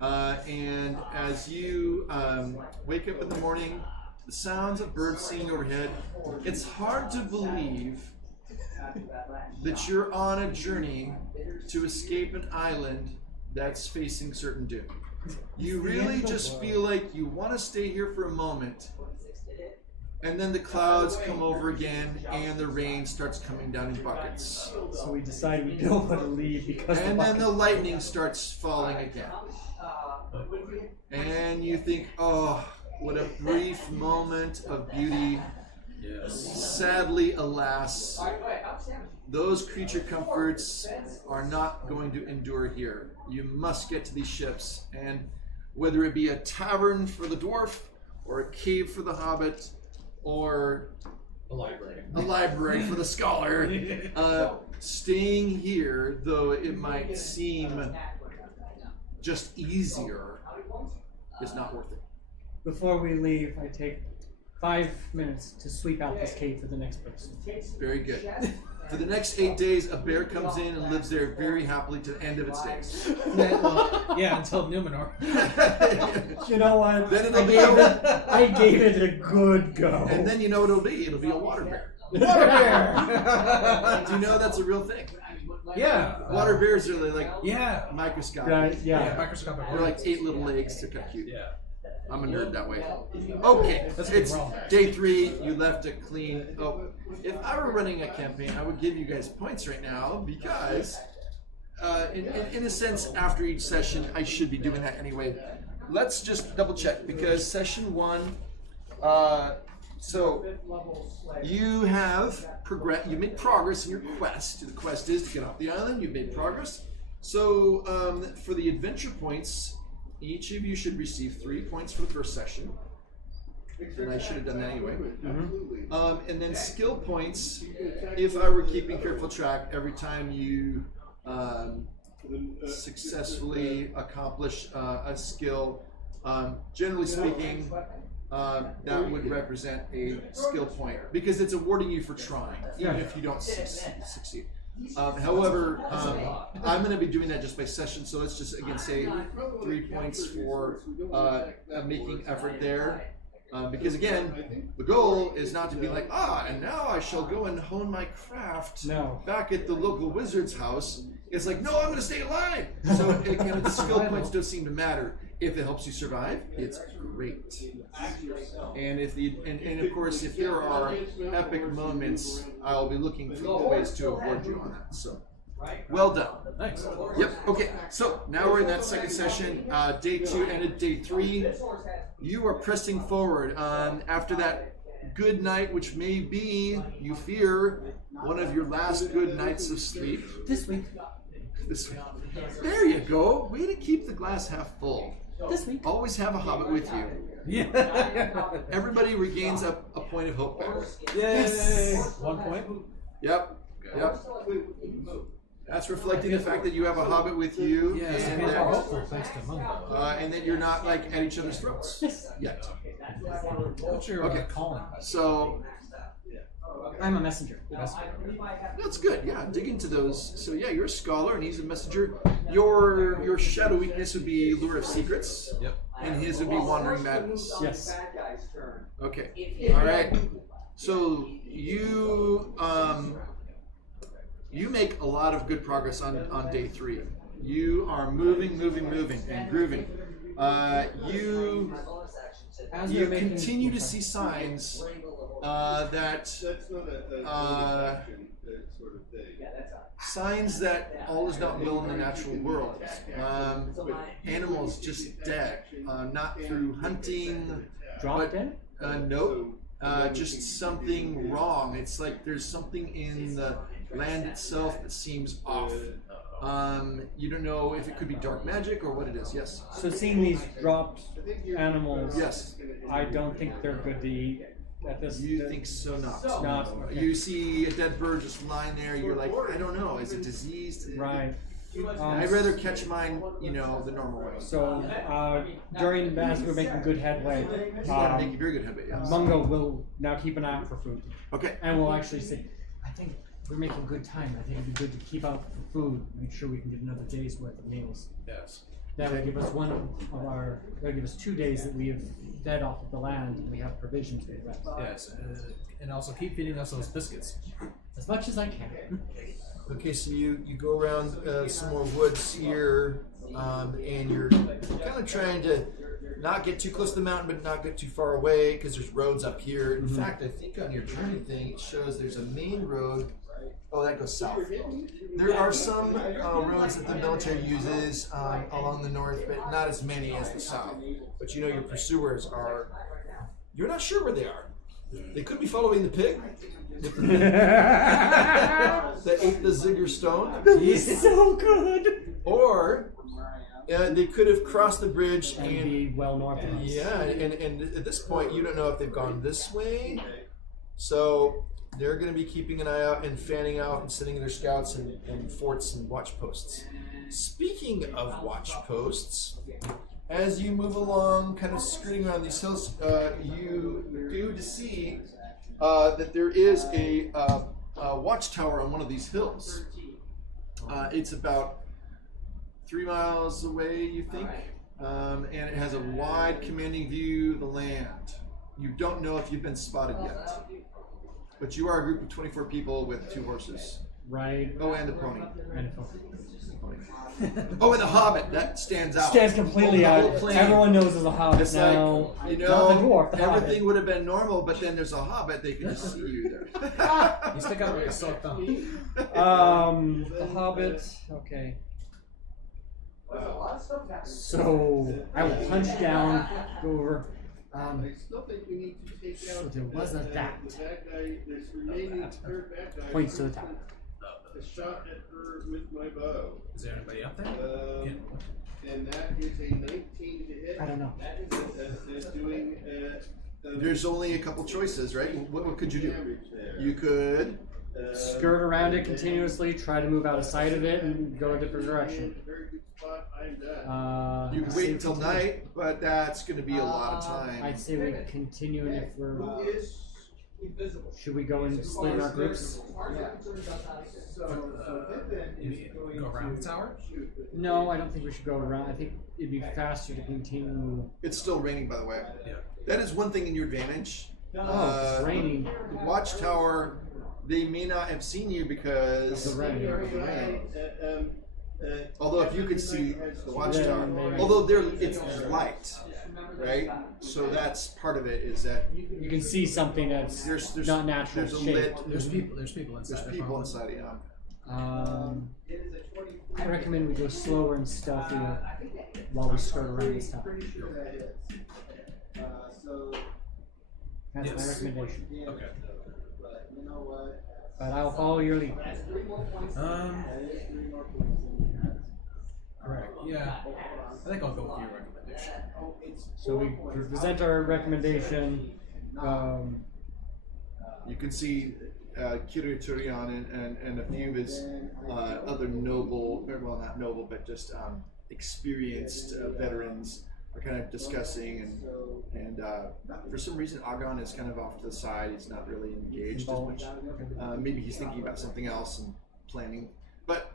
and as you wake up in the morning, the sounds of birds singing overhead. It's hard to believe that you're on a journey to escape an island that's facing certain doom. You really just feel like you want to stay here for a moment, and then the clouds come over again and the rain starts coming down in buckets. So we decided we don't want to leave because And then the lightning starts falling again. And you think, oh, what a brief moment of beauty. Yes. Sadly, alas, those creature comforts are not going to endure here. You must get to these ships, and whether it be a tavern for the dwarf, or a cave for the hobbit, or A library. a library for the scholar, staying here, though it might seem just easier, is not worth it. Before we leave, I take 5 minutes to sweep out this cave for the next person. Very good. For the next 8 days, a bear comes in and lives there very happily to the end of its days. Yeah, until Numenor. You know what? Then it'll be I gave it a good go. And then you know what it'll be? It'll be a water bear. Water bear! Do you know that's a real thing? Yeah. Water bears are like Yeah. microscopic. Right, Yeah, yeah. microscopic. They're like 8 little legs. They're kind of cute. Yeah. I'm a nerd that way. Okay, it's day 3. You left a clean. Oh, if I were running a campaign, I would give you guys points right now because, in a sense, after each session, I should be doing that anyway. Let's just double check because session 1. So you have you made progress in your quest. The quest is to get off the island. You've made progress. So for the adventure points. Each of you should receive 3 points for the first session. And I should have done that anyway. And then skill points, if I were keeping careful track, every time you successfully accomplish a skill, generally speaking, that would represent a skill point because it's awarding you for trying, even if you don't succeed. However, I'm going to be doing that just by session, so let's just again say 3 points for making effort there. Because again, the goal is not to be like, and now I shall go and hone my craft back at the local wizard's house. It's like, no, I'm going to stay alive. So again, the skill points don't seem to matter. If it helps you survive, it's great. And and of course, if there are epic moments, I'll be looking for ways to award you on that. So, well done. Thanks. Yep. Okay. So now we're in that second session. Day 2 ended day 3. You are pressing forward. After that good night, which may be, you fear, one of your last good nights of sleep. This week. This week. There you go. Way to keep the glass half full. This week. Always have a hobbit with you. Yeah. Everybody regains a point of hope back. Yay! 1 point. Yep. That's reflecting the fact that you have a hobbit with you, Yeah, so and, people are that, hopeful thanks to Mungo. and that you're not like at each other's throats yet. What's your calling? So I'm a messenger. that's good. Yeah, dig into those. So yeah, you're a scholar, and he's a messenger. Your shadow weakness would be lure of secrets, Yep. and his would be wandering madness. Yes. Okay. All right. So you make a lot of good progress on day 3. You are moving, and grooving. You continue to see signs that That's not a sort of thing. signs that all is not well in the natural world. Animals just dead, not through hunting. Drop dead? Nope. Just something wrong. It's like there's something in the land itself that seems off. You don't know if it could be dark magic or what it is. Yes. So seeing these dropped animals, Yes. I don't think they're good to eat at this. You think so not. Not. Okay. You see a dead bird just lying there. You're like, I don't know. Is it diseased? Right. I'd rather catch mine, the normal way. So during as we're making good headway, You gotta make a very good headway. Yes. Mungo will now keep an eye out for food, Okay. and we'll actually say, I think we're making good time. I think it'd be good to keep out for food. Make sure we can get another day's worth of meals. Yes. That would give us that would give us 2 days that we have fed off of the land, and we have provisions for the rest. Yes. And also keep feeding us those biscuits. As much as I can. Okay, so you go around some more woods here, and you're kind of trying to not get too close to the mountain, but not get too far away because there's roads up here. In fact, I think on your journey thing it shows there's a main road. Oh, that goes south. There are some roads that the military uses along the north, but not as many as the south. But your pursuers are. You're not sure where they are. They could be following the pig. That ate the Zigger stone. He's so good. Or they could have crossed the bridge And and be well north of us. yeah, and at this point you don't know if they've gone this way. So they're going to be keeping an eye out and fanning out and sitting in their scouts and forts and watch posts. Speaking of watch posts, as you move along, kind of skirting around these hills, you do to see that there is a watchtower on one of these hills. It's about 3 miles away, you think, and it has a wide commanding view of the land. You don't know if you've been spotted yet, but you are a group of 24 people with 2 horses. Right. Oh, and the pony. And Oh, and the hobbit, that stands out. stands completely Over the whole out. plain. Everyone knows there's a hobbit It's now. like, Not the dwarf, the everything hobbit. would have been normal, but then there's a hobbit, they can just see you there. You stick out with your sore thumb. The hobbit. Okay. So I will punch down, go over. I still think we need to take So out there wasn't that. the bad guy, this remaining third bad guy. Points to the top. A shot at her with my bow. Is there anybody up there? And that is a 19 to hit. I don't know. That's doing There's only a couple choices, right? What could you do? damage there. You could. Skirt around it continuously, try to move out of sight of it, and go a different direction. Very good spot. I'm done. You can wait until night, but that's going to be a lot of time. I'd say we continue, and if we're. Who is Should we go and split in our groups? You go around the tower? No, I don't think we should go around. I think it'd be faster to continue. It's still raining, by the way. Yeah. That is one thing in your advantage. Oh, it's raining. The watchtower, they may not have seen you because Of the rain. of the rain. Although if you could see the watchtower, Yeah, although it's light, right? So that's part of it is that You can see something that's there's not natural there's a shape. lit, There's people inside. there's people inside, yeah. I recommend we go slower and stealthier while we skirt around this stuff. That's my Yes. recommendation. Okay. But I'll follow your lead. Correct. Yeah. I think I'll go with your recommendation. So we present our recommendation. You can see Kiri Turian and a few of his other noble, well, not noble, but just experienced veterans are kind of discussing, and for some reason Agon is kind of off to the side. He's not really engaged as much. Maybe he's thinking about something else and planning. But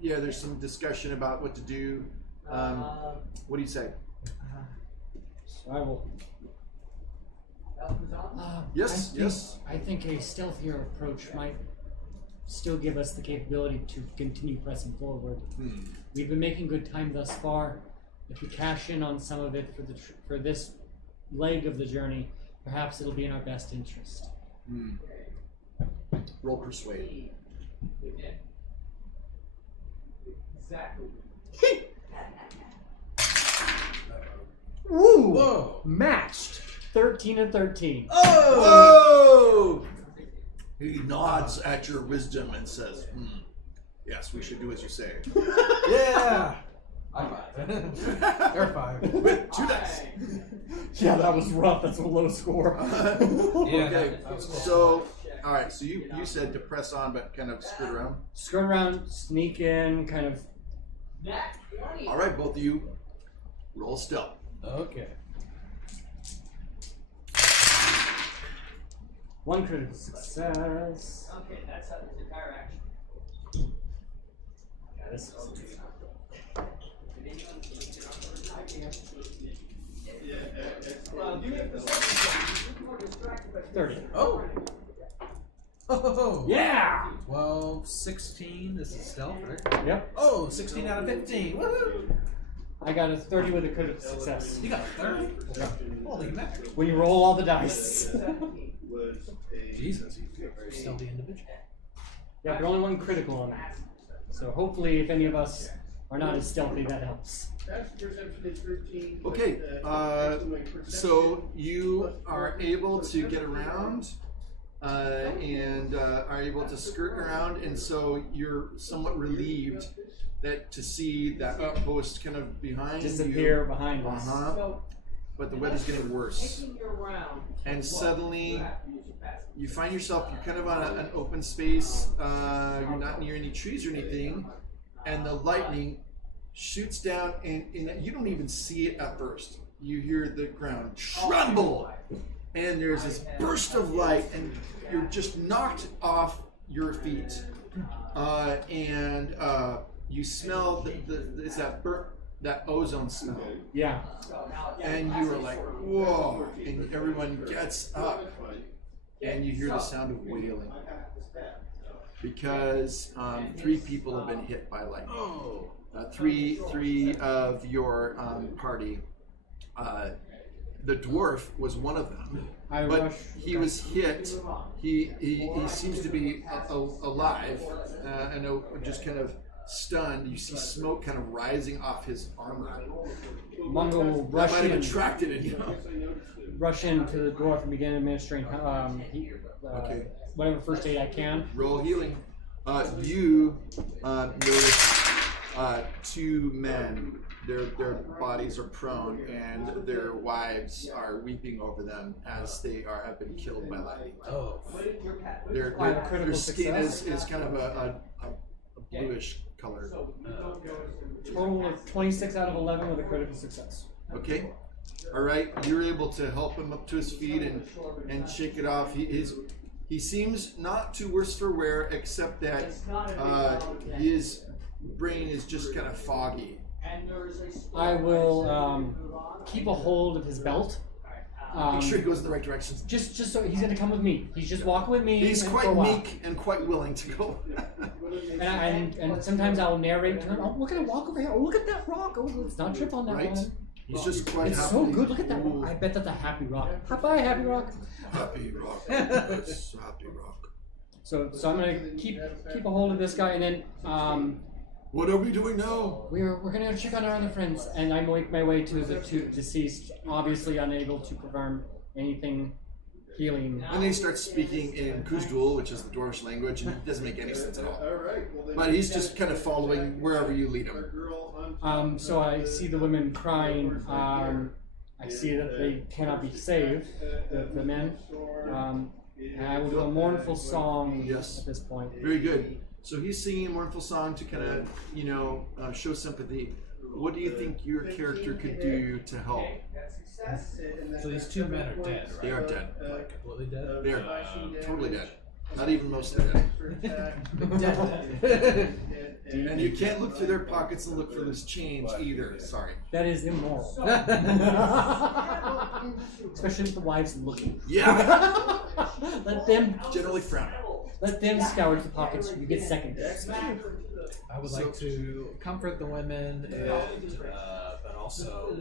yeah, there's some discussion about what to do. What do you say? So I will. Yes, yes. I think a stealthier approach might still give us the capability to continue pressing forward. We've been making good time thus far. If we cash in on some of it for this leg of the journey, perhaps it'll be in our best interest. Roll persuade. Woo! Whoa! Matched. 13 and 13. Oh! He nods at your wisdom and says, yes, we should do as you say. Yeah! High five. Air five. With 2 dice. Yeah, that was rough. That's a low score. Okay, so, all right, so you said to press on, but kind of skirt around. Skirt around, sneak in, kind of. All right, both of you, roll stealth. Okay. 1 critical success. Okay, that's his entire action. Yeah, this is. Well, you make the second more distracted by 30. Oh! Oh! Yeah! 12, 16. This is stealth, right? Yep. Oh, 16 out of 15. Woohoo! I got a 30 with a critical success. You got a 30? Yeah. Holy mackerel. When you roll all the dice. Was a Jesus, you're a very stealthy individual. Yeah, but only 1 critical on that. So hopefully, if any of us are not as stealthy, that helps. That's perception is 13. Okay, so you are able to get around and are able to skirt around, and so you're somewhat relieved that to see that outpost kind of behind Disappear you. behind us. But the weather's getting worse, and suddenly you find yourself, you're kind of on an open space, you're not near any trees or anything, and the lightning shoots down, and you don't even see it at first. You hear the ground tremble, and there's this burst of light, and you're just knocked off your feet, and you smell it's that burnt, that ozone smell. Yeah. And you are like, whoa, and everyone gets up, and you hear the sound of wailing, because 3 people have been hit by lightning. Oh! Three of your party. The dwarf was one of them, but he was hit. He seems to be alive, and just kind of stunned. You see smoke kind of rising off his armor. Mungo will That rush might have in, attracted it, you know. rush into the dwarf and begin administering Okay. whatever first aid I can. Roll healing. You notice 2 men. Their bodies are prone, and their wives are weeping over them as they have been killed by lightning. Oh. Their Critical skin success. is kind of a bluish color. Total of 26 out of 11 with a critical success. Okay. All right. You're able to help him up to his feet and shake it off. He seems not too worse for wear, except that his brain is just kind of foggy. I will keep a hold of his belt. Make sure he goes in the right direction. Just so he's gonna come with me. He's just walking with me. He's for quite a while. meek and quite willing to go. And sometimes I'll narrate to him. Oh, look at a rock over here. Oh, look at that rock. Oh, let's not trip on that Right? one. He's just quite It's happy. so good. Look at that rock. I bet that's a happy rock. Bye, happy rock. Happy rock. Yes, happy rock. So I'm gonna keep a hold of this guy, and then What are we doing now? we're gonna go check on our other friends, and I make my way to the 2 deceased, obviously unable to confirm anything healing. And then he starts speaking in Kuzdul, which is the dwarvish language, and it doesn't make any sense at all. All right. Well, then But he's just kind of following wherever you lead our him. girl on So I see the women crying. I see that they cannot be saved, the men. And I will do a mournful song Yes. at this point. Very good. So he's singing a mournful song to kind of, show sympathy. What do you think your character could do to help? So these two men are dead, right? They are dead. Like completely dead? They are totally dead. Not even mostly dead. Dead. And you can't look through their pockets and look for this change either. Sorry. That is immoral. Especially with the wives looking. Yeah. Let them Generally frown. scour the pockets. You get second. I would like to comfort the women, and but also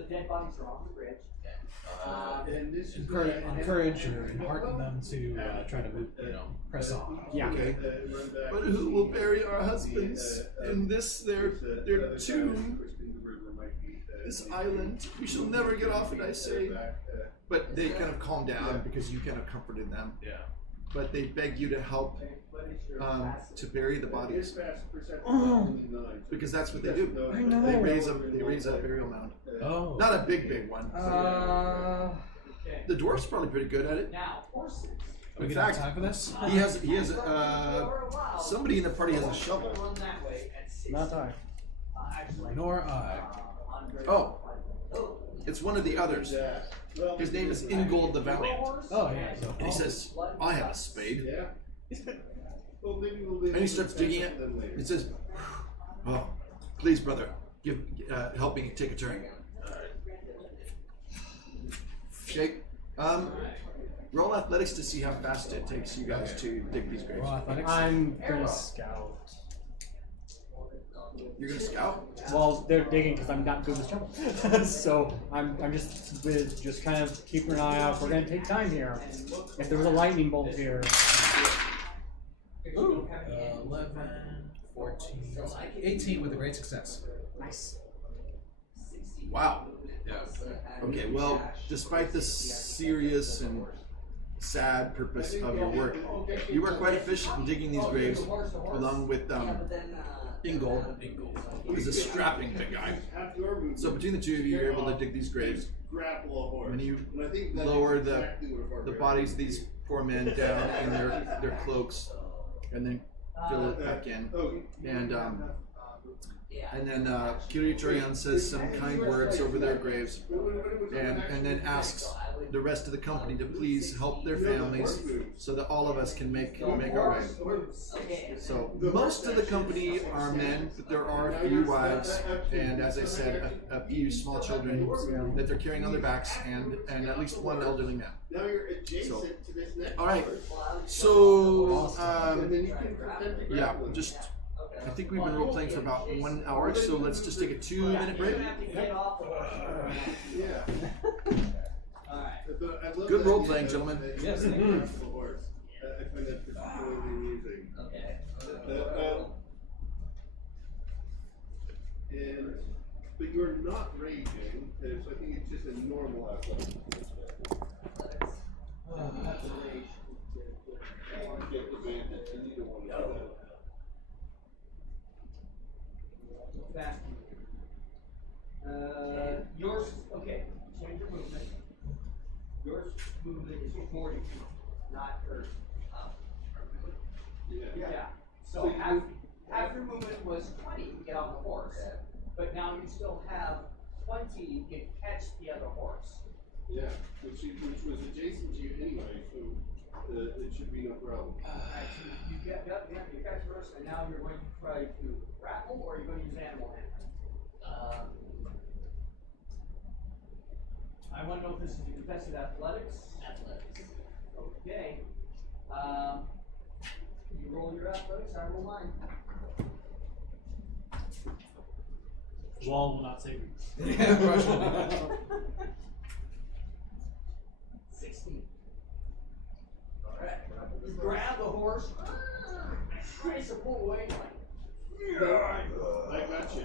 encourage or hearten them to try to move, press on. Yeah. Okay. But who will bury our husbands in their tomb? This island. We shall never get off it, I say. But they kind of calm down because you kind of comforted them. Yeah. But they beg you to help to bury the bodies because that's what they do. I know. They raise a burial mound. Oh. Not a big one. The dwarf's probably pretty good at it. Now, horses. We In get enough fact, time for this? he has somebody in the party has a shovel. Run that way at 6. Not I. Actually, Nor I. Oh, it's one of the others. His name is Ingold the Valiant. Oh, yeah. So, And he says, I have a spade. Yeah. And he starts digging it. He says, oh, please, brother, help me take a turn. Shake. Roll athletics to see how fast it takes you guys to dig these graves. roll athletics. I'm gonna scout. You're gonna scout? Well, they're digging because I'm not good with shovel. So I'm just kind of keeping an eye out. We're gonna take time here. If there was a lightning bolt here. 11, 14, 18 with a great success. Nice. Wow. Okay, well, despite the serious and sad purpose of your work, you were quite efficient in digging these graves, along with Ingold, who is a strapping big guy. So between the two of you, you're able to dig these graves. And you lower the bodies of these poor men down in their cloaks, and then fill it back in. And then Kiritorian says some kind words over their graves, and then asks the rest of the company to please help their families so that all of us can make our way. So most of the company are men, but there are a few wives, and as I said, a few small children that they're carrying on their backs, and at least one elderly man. Now you're adjacent to this next All right. part. So And then you can pretend to yeah, grapple. just. I think we've been role playing for about 1 hour, so let's just take a 2-minute break. Yeah. Good role playing, gentlemen. Yes. I find that particularly amusing. But you're not raging, so I think it's just a normal athletic. Get advantage, and neither one of them. Fast. Yours, okay, change your movement. Yours movement is 40 feet, not 30. Yeah. So half your movement was 20 to get on the horse, but now you still have 20 to catch the other horse. Yeah, which was adjacent to you anyway, so it should be no problem. Alright, so you catch first, and now you're going to try to grapple, or you're going to use animal handling. I want to know if this is a contested athletics. Athletics. Okay. You roll your athletics, I roll mine. Wall will not save you. 16. Alright. You grab the horse, tries to pull away, like, I got you.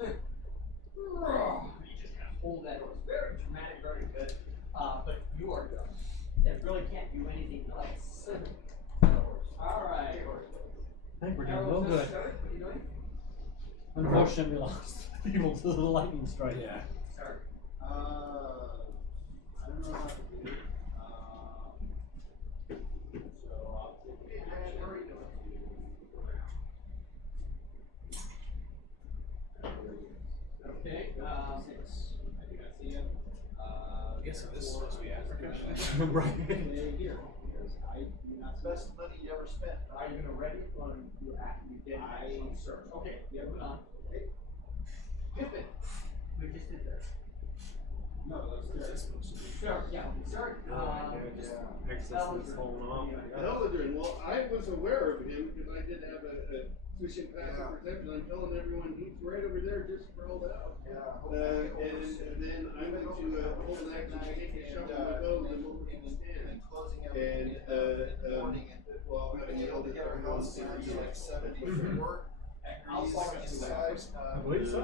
you just kind of hold that horse. Very dramatic, very good. But you are done. They really can't do anything else. Alright. I think we're doing real good. Unfortunately, we lost people to the lightning strike. Yeah. I don't know how to do it. So I'll take it. Okay, see ya. I guess this is supposed to be Africa. Right. Here, because I do not. Best money you ever spent. Are you gonna ready or you did? I search. Okay, yeah, moving on. Pippin. We just did that. No, that's Sure, yeah, start. Just Access is holding off. Eldrin, well, I was aware of him because I did have a switching passive perception. I'm telling everyone he's right over there, just rolled out. And then I'm going to hold an action to take a shot with my bow and move it to stand. And while having yelled at everyone, Like 74. I'll walk you I believe so.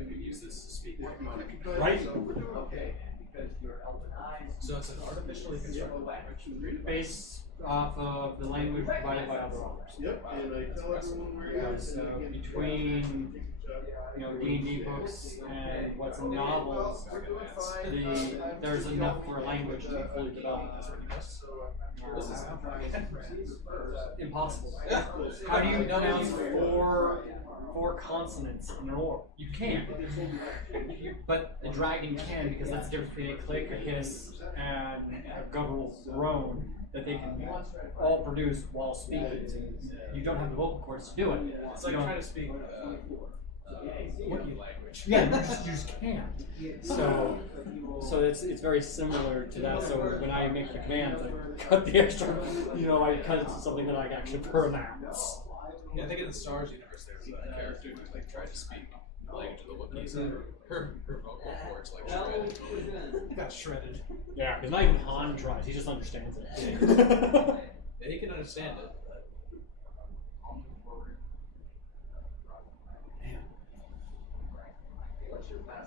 I could use this to speak harmonic. Right. Okay, because your elven eyes. So it's an artificially constructed language. Based off of the language provided by other authors. Yep, and I tell everyone where Yeah, it is. so between D&D books and what's in novels, there's enough for a language to be fully developed. Impossible. How do you pronounce four consonants in an orb? You can't. But a dragon can, because that's the difference between a click, a hiss, and a guttural groan that they can all produce while speaking. You don't have the vocal cords to do it. It's like trying to speak Wookiee language. Yeah, you just can't. So it's very similar to that. So when I make the commands, I cut the extra, I cut it to something that I can actually pronounce. Yeah, I think in the Star Wars universe there's a character who tried to speak the language of the Wookiees, and her vocal cords shredded. Got shredded. Yeah, because not even Han tries. He just understands it. Yeah, he can understand it.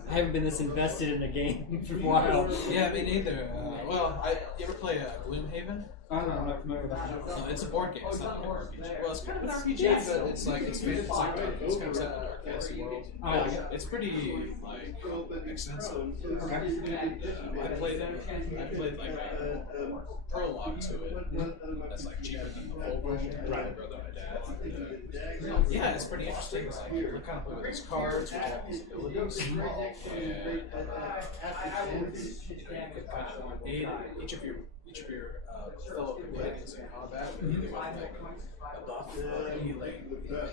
I haven't been this invested in a game for a while. Yeah, me neither. You ever play Gloomhaven? I don't know, I'm not familiar with that. No, it's a board game. It's not an RPG. Well, it's kind of an RPG, but it's like it's kind of set in a dark fantasy world. It's pretty extensive. I played like a prologue to it. That's like cheaper than the full version. Right. My brother, my dad. Yeah, it's pretty interesting. It's like you kind of play with these cards with all these abilities, and you can kind of aid each of your fellow companions in combat with either a buff, healing,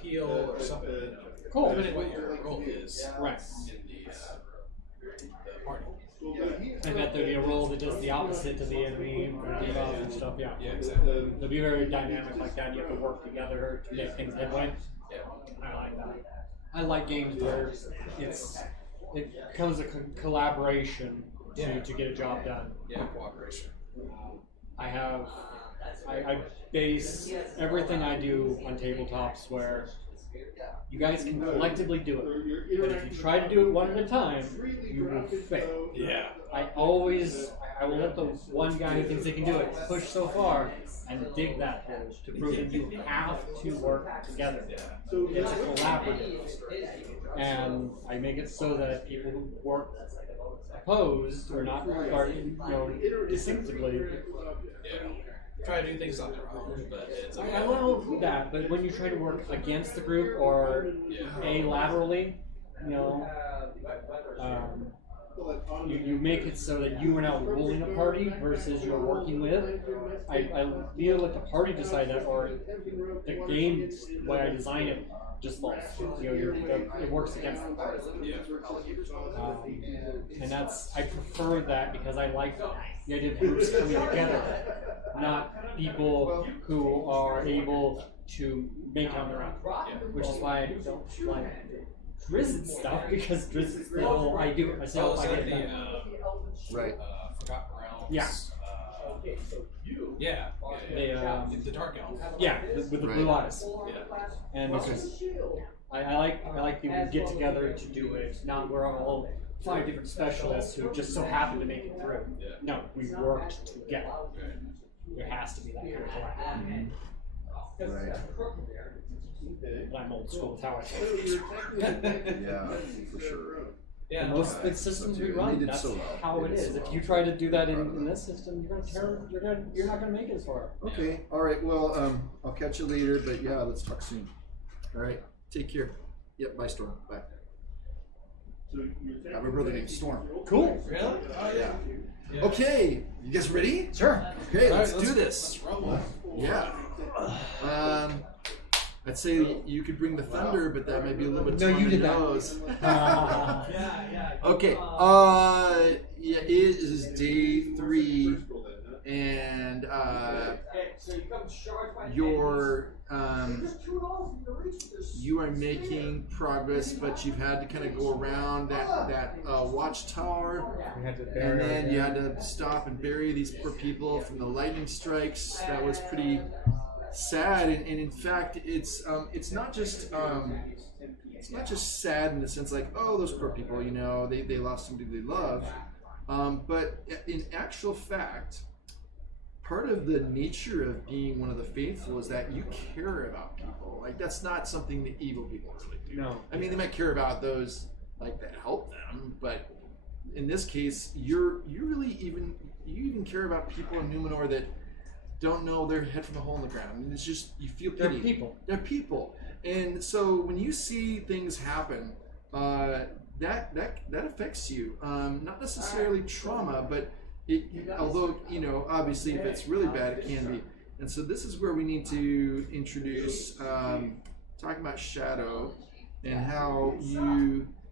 heal, or something. Cool. Depending what your role is Right. in the party. I bet there'd be a role that does the opposite to the enemy and stuff, yeah. Yeah, exactly. They'll be very dynamic like that. You have to work together to make things headway. Yeah. I like that. I like games where it becomes a collaboration to get a job done. Yeah, cooperation. I base everything I do on tabletops where you guys can collectively do it. But if you try to do it one at a time, you will fail. Yeah. I will let the one guy who thinks they can do it push so far and dig that hole to prove that you have to work together. It's a collaborative. And I make it so that people who work opposed or not, or distinctively. Yeah. Try to do things on their own, but it's I will do that, but when you try to work against the group or laterally, you make it so that you are now ruling a party versus you're working with. I feel like the party decide that, or the game, the way I design it, just falls. It works against the party. And I prefer that because I like the idea of groups coming together, not people who are able to make it on their own. Which is why I don't like Drizzt stuff, because Drizzt is the whole I do it myself. I get that. Right. Forgotten Realms. Yeah. The Dark Elf. Yeah, with the blue eyes. Yeah. And it's just, I like people who get together to do it, not we're all 5 different specialists who just so happened to make it through. Yeah. No, we worked together. There has to be that kind of collaboration. Right. But I'm old school with how I So think. you're technically Yeah, for sure. Yeah, Most of the systems we run, They did that's so well. how They it did is. so If well. you try to do that in this system, you're not going to make it as far. Okay. All right. Well, I'll catch you later. But yeah, let's talk soon. All right. Take care. Yep. Bye, Storm. Bye. So I have a brother named Storm. Cool. Really? Oh yeah. Yeah. Okay. You guys ready? Sure. Okay. All right, Let's do this. Let's roll. Yeah. I'd say you could bring the thunder, but that might be a little bit No, too on you the did that. nose. Yeah. Okay. Yeah. It is day 3, and So you come charged by you are making progress, but you've had to kind of go around that watchtower, We had to and bury then our you had to stop and bury these poor people from the lightning strikes. That was pretty sad, and in fact, it's not just sad in the sense like, oh, those poor people, you know, they lost somebody they love, but in actual fact, part of the nature of being one of the faithful is that you care about people. Like, that's not something that evil people really do. No. I mean, they might care about those like that help them, but in this case, you even care about people in Numenor that don't know their head from a hole in the ground. I mean, it's just, you feel pity. They're people. They're people. And so when you see things happen, that affects you. Not necessarily trauma, but although, you know, obviously if it's really bad, it can be. And so this is where we need to introduce, talking about shadow and how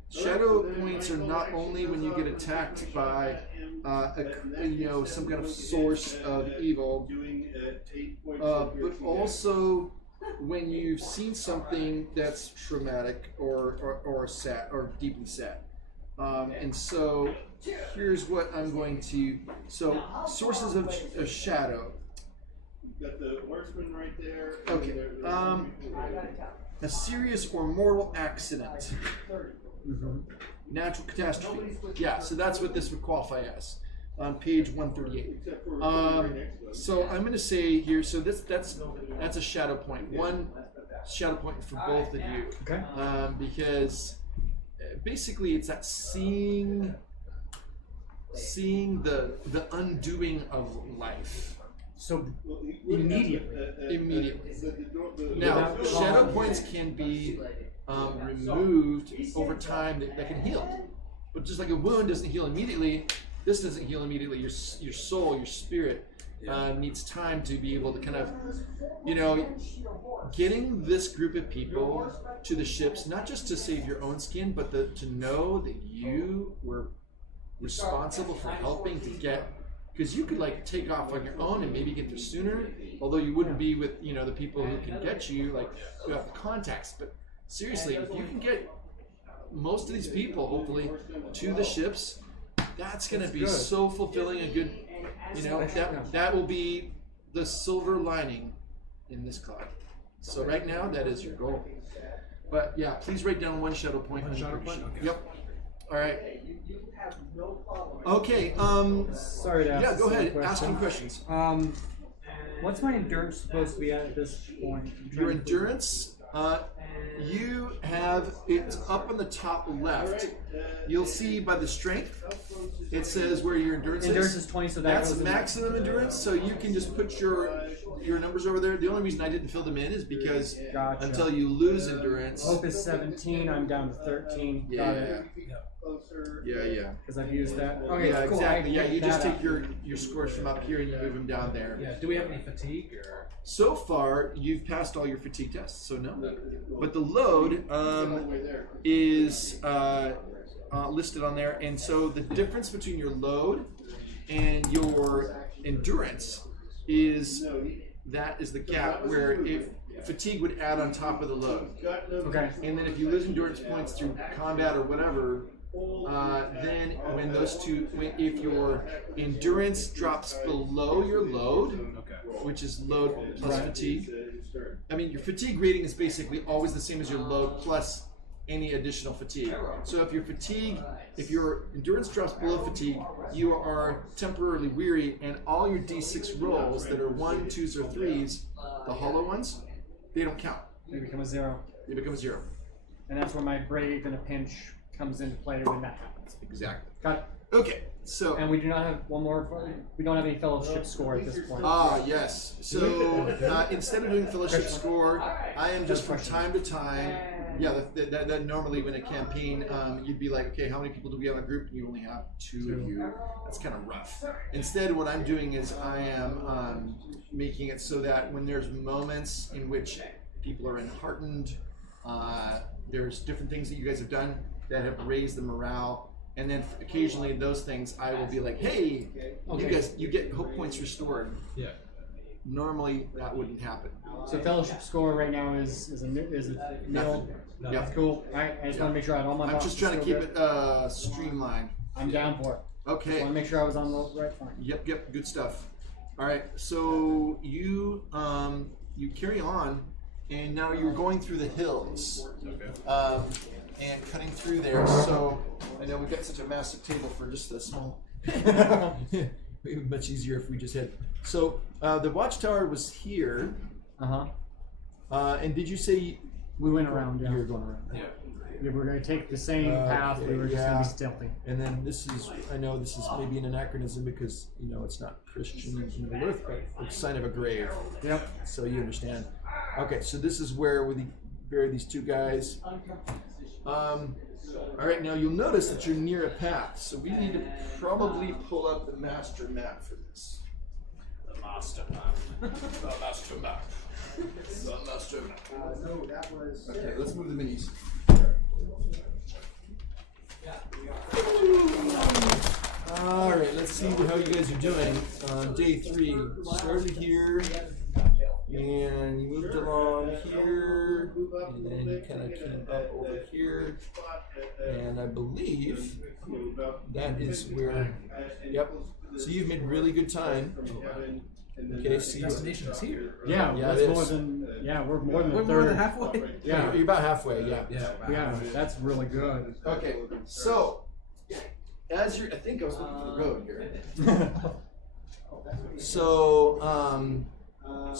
shadow points are not only when you get attacked by some kind of source of evil, but also when you've seen something that's traumatic or sad or deeply sad. And so here's what I'm going to. So sources of shadow. Got the horseman right there. Okay. A serious or mortal accident. Natural catastrophe. Yeah, so that's what this would qualify as on page 138. So I'm going to say here, so that's a shadow point. One shadow point for both of you. Okay. Because basically it's that seeing the undoing of life. So immediately. Now, shadow points can be removed over time that can heal. But just like a wound doesn't heal immediately, this doesn't heal immediately. Your soul, your spirit needs time to be able to kind of, getting this group of people to the ships, not just to save your own skin, but to know that you were responsible for helping to get, because you could like take off on your own and maybe get there sooner, although you wouldn't be with the people who can get you, like who have the contacts. But seriously, if you can get most of these people hopefully to the ships, that's going to be so fulfilling and good. That will be the silver lining in this cloud. So right now that is your goal. But yeah, please write down one shadow point. One shadow point? Okay. Yep. All right. Okay. Sorry to ask. Yeah, go a ahead. question. Ask some questions. What's my endurance supposed to be at this point? Your endurance, you have it's up on the top left. You'll see by the strength, it says where your endurance is 20, so that's goes maximum endurance. So you can just put your numbers over there. The only reason I didn't fill them in is because Gotcha. until you lose endurance. Hope is 17. I'm down to 13. Got Yeah. it. Yeah. Because I've used that. Okay, Yeah, cool. exactly. Yeah, you just That take your scores from up here and you move them down there. Yeah. Do we have any fatigue or? So far, you've passed all your fatigue tests, so no. But the load is listed on there, and so the difference between your load and your endurance is the gap where if fatigue would add on top of the load. Okay. And then if you lose endurance points through combat or whatever, then when if your endurance drops below your load, which is load plus fatigue. I mean, your fatigue rating is basically always the same as your load plus any additional fatigue. So if your endurance drops below fatigue, you are temporarily weary, and all your D6 rolls that are 1s, 2s, or 3s, the hollow ones, they don't count. They become a 0. They become a 0. And that's where my brave in a pinch comes into play when that happens. Exactly. Got it. Okay, so. And we do not have one more. We don't have any fellowship score at this point. Yes. So instead of doing fellowship score, I am just from time to time. Yeah, that normally when a campaign, you'd be like, okay, how many people do we have in a group? And you only have 2 of you. That's kind of rough. Instead, what I'm doing is I am making it so that when there's moments in which people are enheartened, there's different things that you guys have done that have raised the morale. And then occasionally those things I will be like, hey, you guys, you get hope points restored. Yeah. Normally that wouldn't happen. So fellowship score right now is a nil. Yeah. Cool. All right. I just want to make sure I had all my. I'm just trying to keep it streamlined. I'm down for it. Okay. Just want to make sure I was on the right front. Yep. Good stuff. All right. So you carry on, and now you're going through the hills. Okay. And cutting through there. So I know we've got such a massive table for just a small. It would be much easier if we just had. So the watchtower was here. And did you say we went around? Yeah. You were going around. Yeah. Yeah, we're going to take the same path. We were just going to be stealthy. And then this is, I know this is maybe an anachronism because it's not Christian in Middle Earth, but it's a sign of a grave. Yep. So you understand. Okay, so this is where we bury these 2 guys. All right, now you'll notice that you're near a path, so we need to probably pull up the master map for this. The master map. The master map. The master map. No, that was. Okay, let's move the minis. All right, let's see how you guys are doing on day 3. Started here. And you moved along here, and then you kind of came up over here, and I believe that is where, yep, so you've made really good time. Okay, so Destination is here. Yeah, that's more than, we're more than a third. More than halfway. Yeah. You're about halfway, yeah. Yeah, that's really good. Okay, so, I think I was looking for the road here.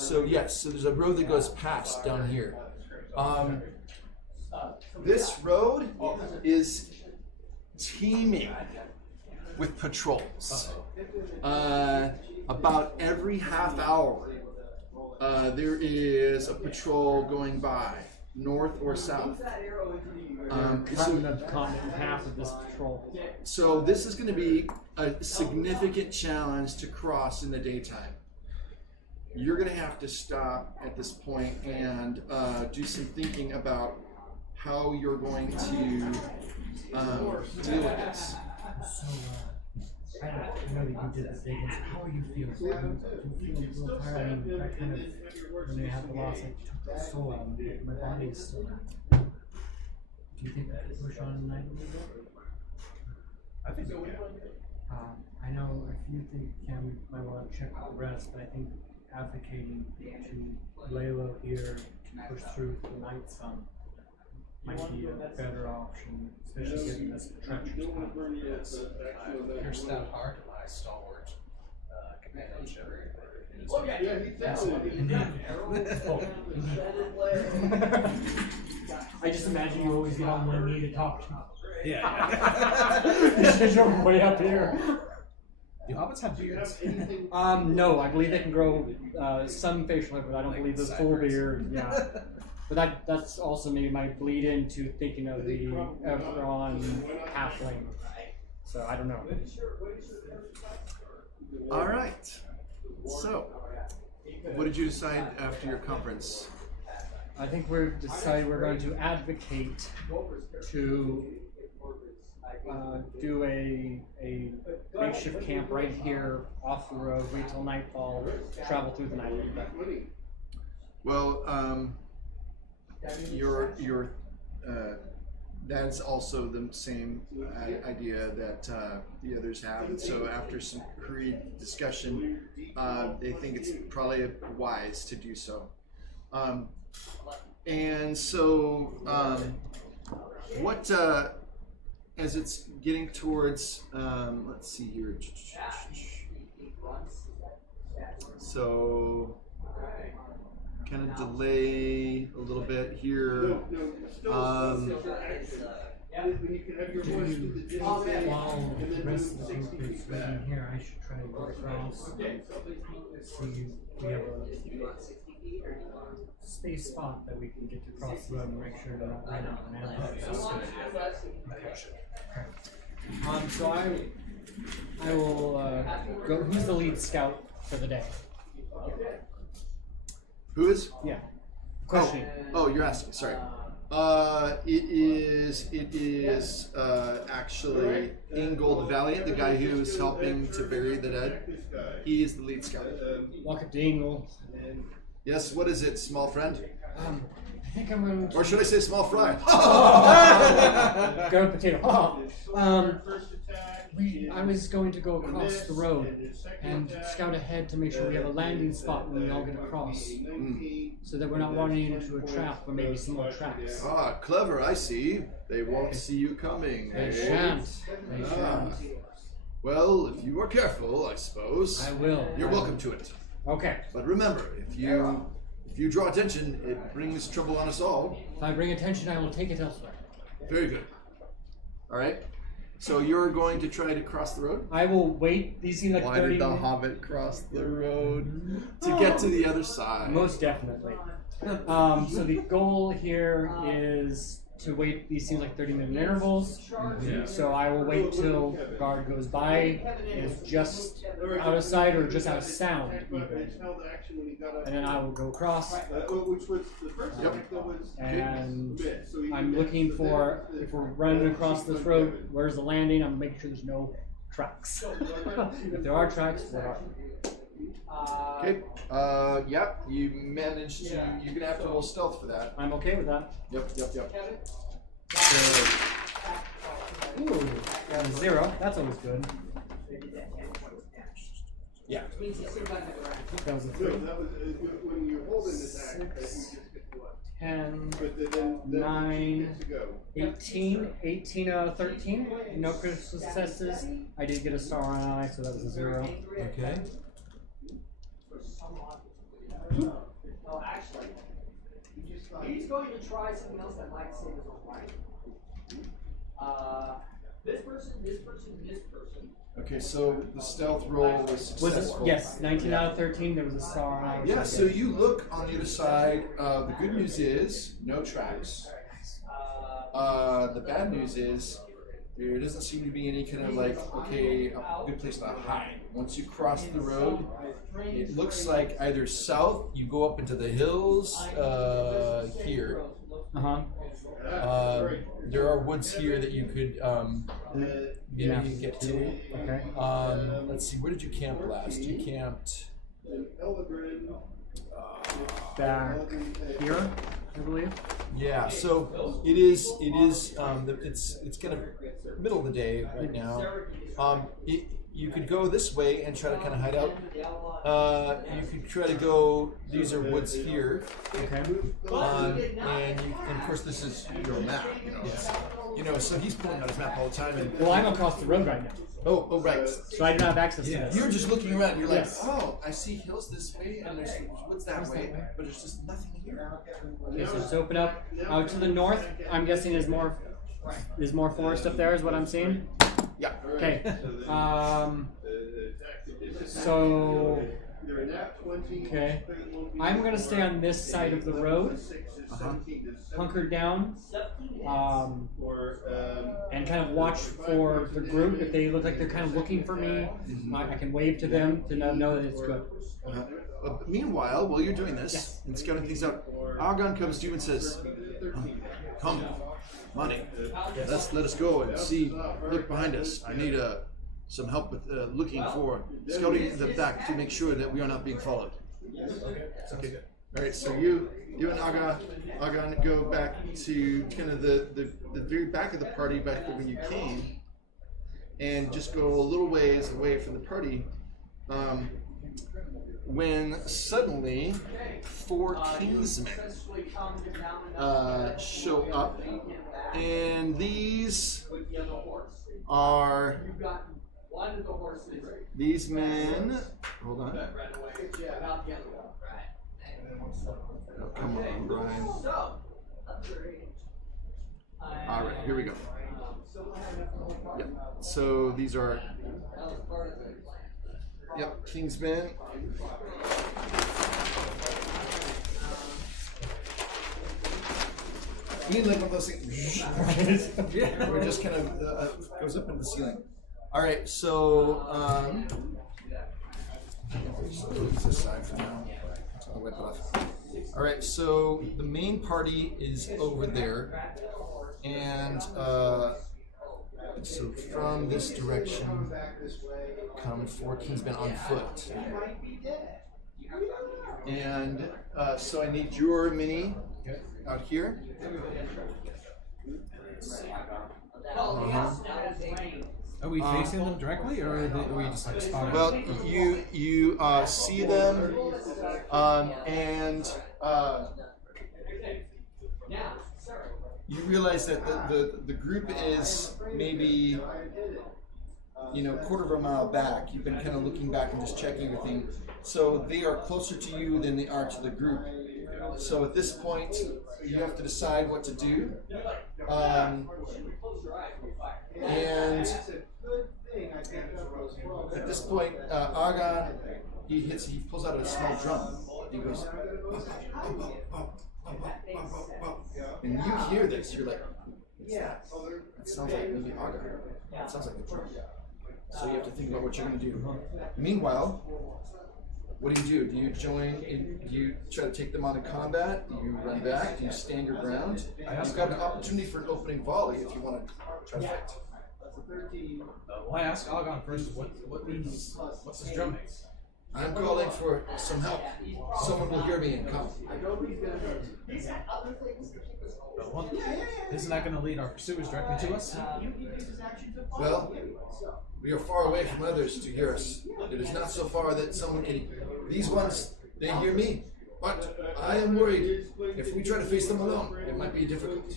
So yes, so there's a road that goes past down here. This road is teeming with patrols. About every half hour, there is a patrol going by, north or south. Cutting the continent in half of this patrol. So this is going to be a significant challenge to cross in the daytime. You're going to have to stop at this point and do some thinking about how you're going to deal with this. So, I know that you did this day. How are you feeling? Do you feel a little tired? I mean, that kind of, when they have the loss, I took the soul out of me. My body is still. Do you think that could push on tonight a little bit? I think so, yeah. I know if you think Cam might want to check out the rest, but I think advocating to lay low here to push through the night sun might be a better option, especially given this treacherous path. Your stout heart and my stalwart companionship. I just imagine you always get on one knee to talk to. Yeah. You're way up here. Do hobbits have beards? No, I believe they can grow some facial hair, but I don't believe the full beard. Yeah. But that's also maybe my bleed into thinking of the Evron halfling. So I don't know. All right. So, what did you decide after your conference? I think we've decided we're going to advocate to do a makeshift camp right here off the road, wait till nightfall, travel through the night. Well, that's also the same idea that the others have. And so after some hurried discussion, they think it's probably wise to do so. And so what as it's getting towards let's see here. So kind of delay a little bit here. When you can have your voice through the While and the then rest move of the group 60 is feet back. reading here, I should try to go across. We have a space spot that we can get to cross the road and make sure they're not right on an alley. So I will go. Who's the lead scout for the day? Who is? Yeah. Questioning. Oh, you're asking. Sorry. It is actually Ingold the Valiant, the guy who's helping to bury the dead. He is the lead scout. Walk up to Ingle. Yes. What is it, small friend? I think I'm going to. Or should I say small fry? Go potato. I was going to go across the road and scout ahead to make sure we have a landing spot when we all get across, so that we're not running into a trap or maybe some more traps. Ah, clever. I see. They won't see you coming. They eh? shan't. They shan't. Well, if you are careful, I suppose. I will. You're welcome to it. Okay. But remember, if you draw attention, it brings trouble on us all. If I bring attention, I will take it elsewhere. Very good. All right. So you're going to try to cross the road? I will wait. These seem like Why 30 did the minutes. Hobbit cross the road? To get to the other side. Most definitely. So the goal here is to wait. These seem like 30-minute intervals. So I will wait till the guard goes by and it's just out of sight or just out of sound even. And then I will go across. Which was the first act that was And missed. So you I'm can looking have- for, if we're running across this road, where's the landing? I'm making sure there's no tracks. If there are tracks, what are they? Okay. Yep. You managed to. You're gonna have to roll stealth for that. I'm okay with that. Yep. Ooh, 0. That's always good. Yeah. That was a No, 3. that was when you're holding this act, that you just get to what? 10, But then 9, you get to go. 18 out of 13. No critical successes. I did get a star on an eye, so that was a 0. Okay. No, actually, he's going to try something else that might save his own life. This person, this person, this person. Okay. So the stealth roll was Was it? successful. Yes, 19 out of 13. There was a star on an eye. Yeah. So you look on the other side. The good news is no tracks. The bad news is there doesn't seem to be any kind of like, okay, a good place to hide. Once you cross the road, it looks like either south, you go up into the hills here. There are woods here that you could maybe get to. Okay. Let's see, where did you camp last? You camped Back here, I believe. yeah, so it is it's kind of middle of the day right now. You could go this way and try to kind of hide out. You could try to go. These are woods here. Okay. And of course this is your map. You know, so he's pulling out his map all the time. And Well, I'm across the road right now, oh right. so I do not have access to this. You're just looking around. And you're like, Yes. oh, I see hills this way, and there's woods that way, but there's just nothing here. Okay, so just open up out to the north. I'm guessing there's more forest up there, is what I'm seeing. Yeah. Okay. So okay, I'm gonna stay on this side of the road, hunkered down, and kind of watch for the group. If they look like they're kind of looking for me, I can wave to them to know that it's good. Meanwhile, while you're doing this and scouting things out, Argon comes to you and says, "Come, Monty, let us go and see. Look behind us. I need some help with scouting the back to make sure that we are not being followed." Okay. All right. So you and Argon go back to kind of the very back of the party, back when you came, and just go a little ways away from the party. when suddenly 4 Kingsmen show up, and these are these men. Hold on. Oh, come on, Brian. All right, here we go. Yep. So these are. Yep, Kingsmen. You need like one of those things. Yeah. Where it just kind of goes up into the ceiling. All right, so just put this aside for now. So I'll wipe it off. All right, so the main party is over there, and so from this direction come 4 Kingsmen on foot, and so I need your mini out here. Are we facing them directly, or are we just like spotting? Well, you see them, and you realize that the group is maybe quarter of a mile back. You've been kind of looking back and just checking everything. So they are closer to you than they are to the group. So at this point, you have to decide what to do. And at this point, Argon, he pulls out a small drum. He goes, and you hear this. You're like, that sounds like maybe Argon. That sounds like a drum. So you have to think about what you're going to do. Meanwhile, what do? Do you join? Do you try to take them on in combat? Do you run back? Do you stand your ground? You've got an opportunity for an opening volley if you want to try to fight. Well, I ask Algon first. What's this drumming? I'm calling for some help. Someone will hear me and come. Isn't that going to lead our pursuers directly to us? Well, we are far away from others to hear us. It is not so far that someone can. These ones, they hear me. But I am worried. If we try to face them alone, it might be difficult.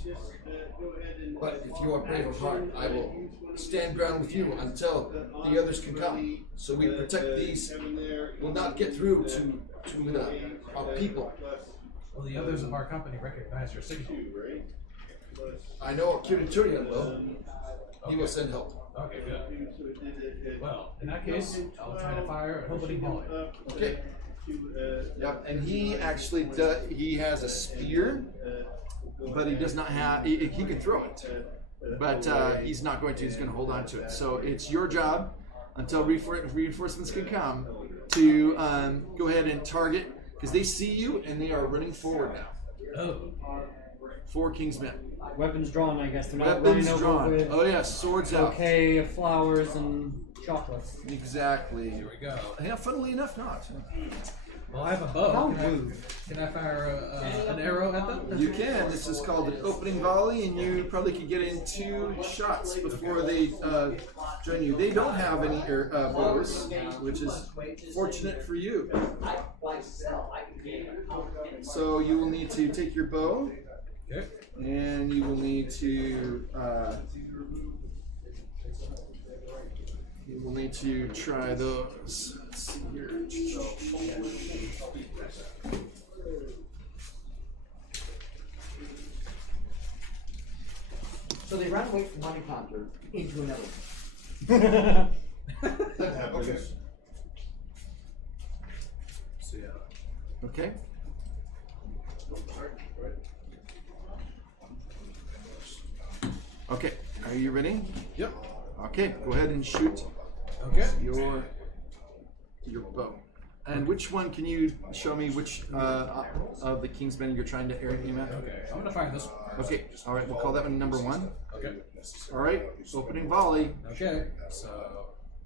But if you are brave of heart, I will stand ground with you until the others can come. So we protect these, will not get through to our people. Will the others of our company recognize your signal? I know Curaturian will. He will send help. Okay, good. Well, in that case, I'll try to fire an opening volley. Okay. Yep, and he actually he has a spear, but he does not have. He can throw it, but he's not going to. He's going to hold on to it. So it's your job until reinforcements can come to go ahead and target, because they see you and they are running forward now. Oh. 4 Kingsmen. Weapons drawn, I guess. They're not Weapons running drawn. over with Oh yes, swords out. bouquet of flowers and chocolates. Exactly. Here we go. Yeah, funnily enough, not. Well, I have a bow. Can I fire an arrow at them? You can. This is called an opening volley, and you probably could get in 2 shots before they join you. They don't have any bows, which is fortunate for you. So you will need to take your bow, Okay. and you will need to try those. Let's see here. So they ran away from one encounter into another. That happens. Okay. So yeah. Okay. Okay. Are you ready? Yep. Okay. Go ahead and shoot Okay. your bow. And which one can you show me? Which of the Kingsmen you're trying to aim at? Okay. I'm gonna fire this one. Okay. All right. We'll call that one number 1. Okay. All right. Opening volley. Okay. So.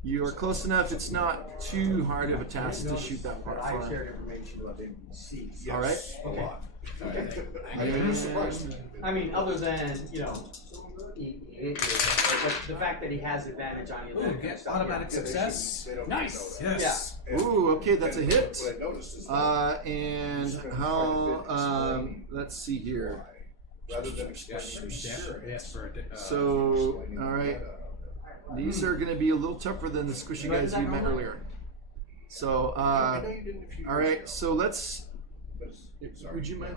You are close enough. It's not too hard of a task to shoot that part I far. shared information about him. See. All right. A lot. Okay. I am surprised. I mean, other than, you know, But the fact that he has advantage on you. Ooh, get automatic success. Nice. Yes. Ooh, okay, that's a hit. And how? Let's see here. Rather than Yes, for a So, all right, these are going to be a little tougher than the squishy guys we met earlier. So, all right, so let's. Would you mind?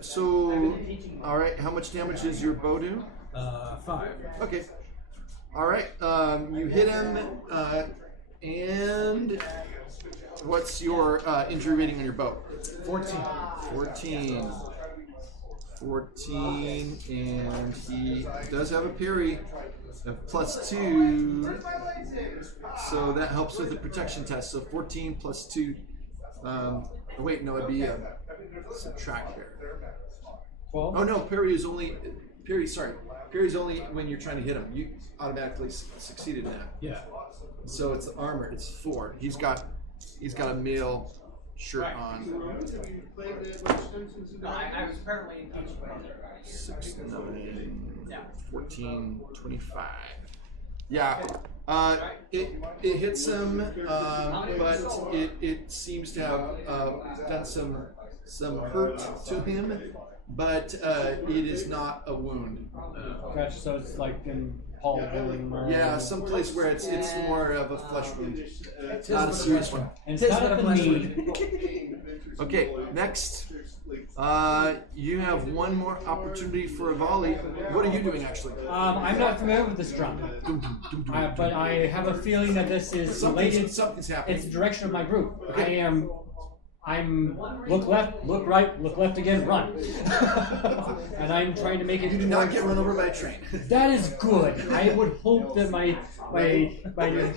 So, all right, how much damage does your bow do? 5. Okay. All right, you hit him, and what's your injury rating on your bow? 14. 14, and he does have a parry of +2, so that helps with the protection test. So 14 plus 2. Wait, no, it'd be subtract there. 12? Oh no, parry is only parry's only when you're trying to hit him. You automatically succeeded in that. Yeah. So it's armor. It's 4. He's got a male shirt on. I was apparently in teaching. 6, 9, 14, 25. Yeah. It hits him, but it seems to have done some hurt to him, but it is not a wound. Gotcha, so it's like in Paul wound. Yeah, someplace where it's more of a flesh wound. It's not a serious one. And it's not a knee. Okay, next. You have one more opportunity for a volley. What are you doing actually? I'm not familiar with this drum, but I have a feeling that this is related. Something's happening. It's the direction of my group. Okay. I'm look left, look right, look left again, run. And I'm trying to make it. You do not get run over by a train. That is good. I would hope that my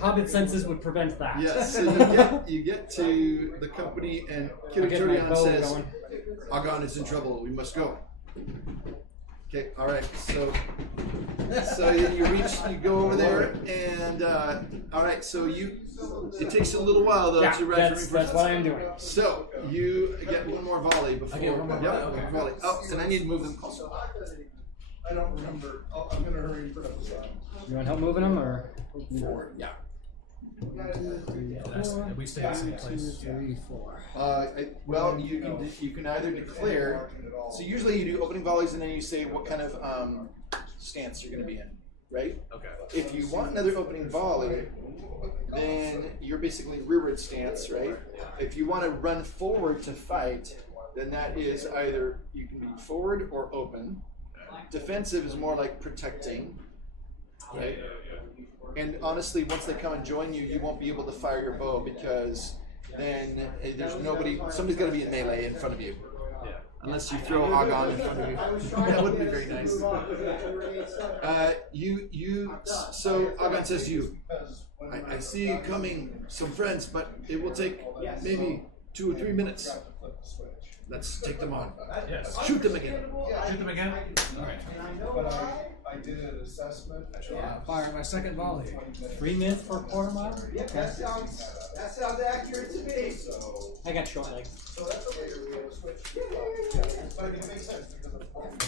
hobbit senses would prevent that. Yes. So you get to the company, and Kiriturian says, "Agon is in trouble. We must go." Okay. All right. So you go over there, and all right. So it takes a little while though to run. That's what I'm doing. So you get one more volley before. I get one more volley. Yep, volley. Oh, and I need to move them closer. I don't remember. I'm going to hurry and put up the sign. You want help moving them, or 4? Yeah. We stay in the same place. 2, 3, 4. Well, you can either declare. So usually you do opening volleys, and then you say what kind of stance you're going to be in, right? Okay. If you want another opening volley, then you're basically rearward stance, right? If you want to run forward to fight, then that is either you can be forward or open. Defensive is more like protecting, right? And honestly, once they come and join you, you won't be able to fire your bow because then there's nobody. Somebody's got to be in melee in front of you. Unless you throw Agon in front of you. That wouldn't be very nice. So Agon says to you, I see you coming, some friends, but it will take maybe 2 or 3 minutes. Let's take them on. Yes. Shoot them again. Shoot them again? Alright. But I did an assessment. Fire my second volley. 3 minutes for a quarter mile? Yep, that sounds accurate to me. So I got short legs. that's okay. We have a switch. But it makes sense because of the form.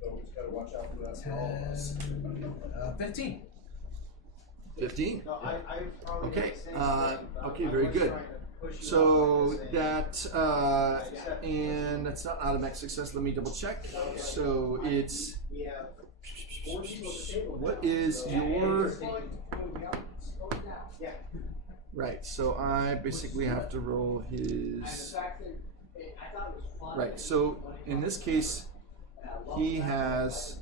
So we just got to watch out for that. 10, 15. 15. No, I probably Okay. make sense. Okay. Very good. So that and that's not automatic success. Let me double check. So it's what is your right? So I basically have to roll his right. So in this case, he has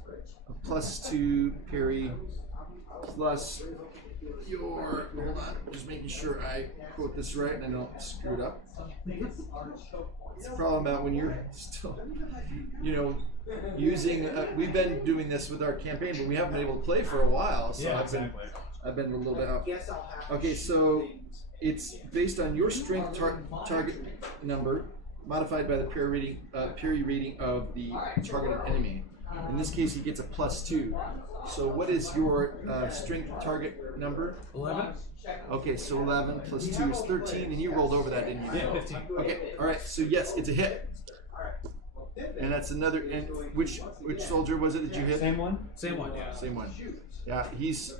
a +2 parry plus your, hold on, just making sure I quote this right and I don't screw it up. It's the problem about when you're still, using, we've been doing this with our campaign, but we haven't been able to play for a while, so I've been a little bit up. Okay, so it's based on your strength target number, modified by the parry rating of the targeted enemy. In this case, he gets a +2. So what is your strength target number? 11. Okay, so 11 plus 2 is 13, and you rolled over that, didn't you? Yeah, 15. Okay, all right, so yes, it's a hit. And that's another. And which soldier was it that you hit? Same one? Same one, yeah. Same one. Yeah, he's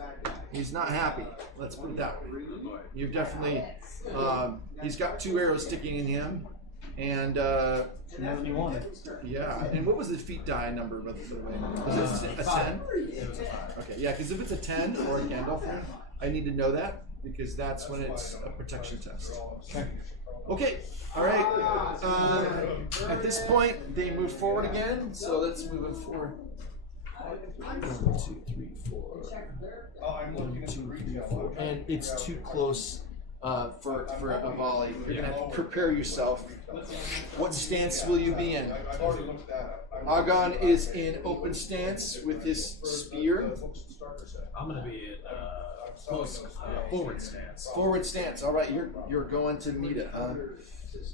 not happy. Let's put it that way. You've definitely. He's got 2 arrows sticking in him, and More than you wanted. yeah. And what was the defeat die number? By the way, was it a 10? Okay, yeah. Because if it's a 10 or a Gandalf, I need to know that because that's when it's a protection test. Okay. All right. At this point, they move forward again. So let's move them forward. 1, 2, 3, 4. 1, 2, 3, 4. And it's too close for a volley. You're gonna have to prepare yourself. What stance will you be in? Agon is in open stance with his spear. I'm gonna be in close forward stance. Forward stance. All right, you're going to meet it.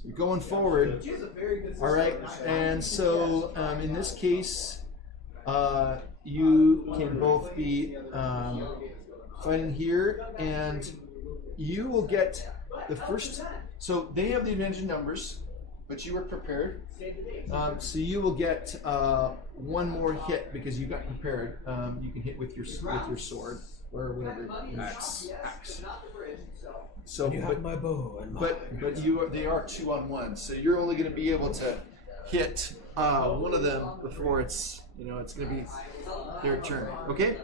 You're going forward. All right, and so in this case, you can both be fighting here, and you will get the first. So they have the advantage in numbers, but you were prepared. So you will get 1 more hit because you got prepared. You can hit with your sword or whatever. Axe. So, You have my bow and my but they are 2-on-1, so you're only going to be able to hit one of them before it's it's going to be their turn. Okay.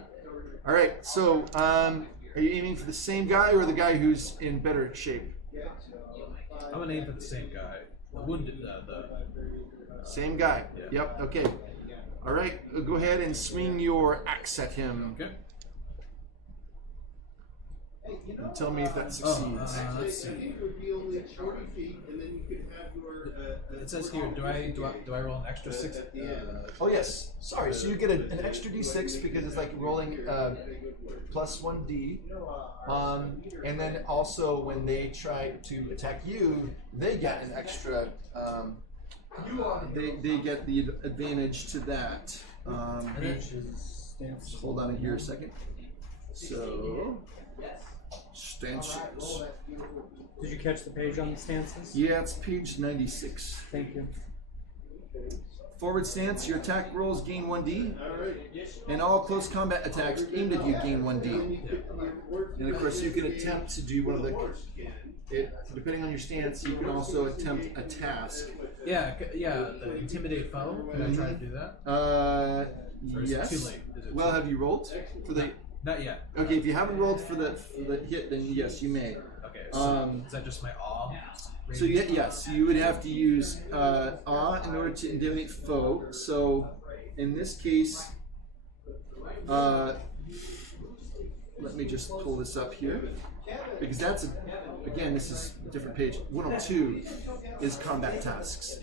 All right. So are you aiming for the same guy or the guy who's in better shape? I'm gonna aim for the same guy. The wounded, Same guy. Yeah. Yep. Okay. All right. Go ahead and swing your axe at him. Okay. And tell me if that succeeds. Let's see. It would be only 40 feet, and then you could have your. It says here, do I roll an extra 6? Oh yes. Sorry. So you get an extra d6 because it's like rolling plus 1d. And then also when they try to attack you, they get an extra. They get the advantage to that. Hold on here a second. So stances. Did you catch the page on the stances? Yeah, it's page 96. Thank you. Forward stance, your attack rolls gain 1d, and all close combat attacks aimed at you gain 1d. And of course, you can attempt to do one of the. Depending on your stance, you can also attempt a task. Yeah, the intimidate foe. Can I try to do that? Or is it Yes. too late? Is it Well, too have you rolled for the? Not yet. Okay, if you haven't rolled for the hit, then yes, you may. Okay, so is that just my awe? So yes, you would have to use awe in order to intimidate foe. So in this case, let me just pull this up here because that's again this is a different page. 102 is combat tasks,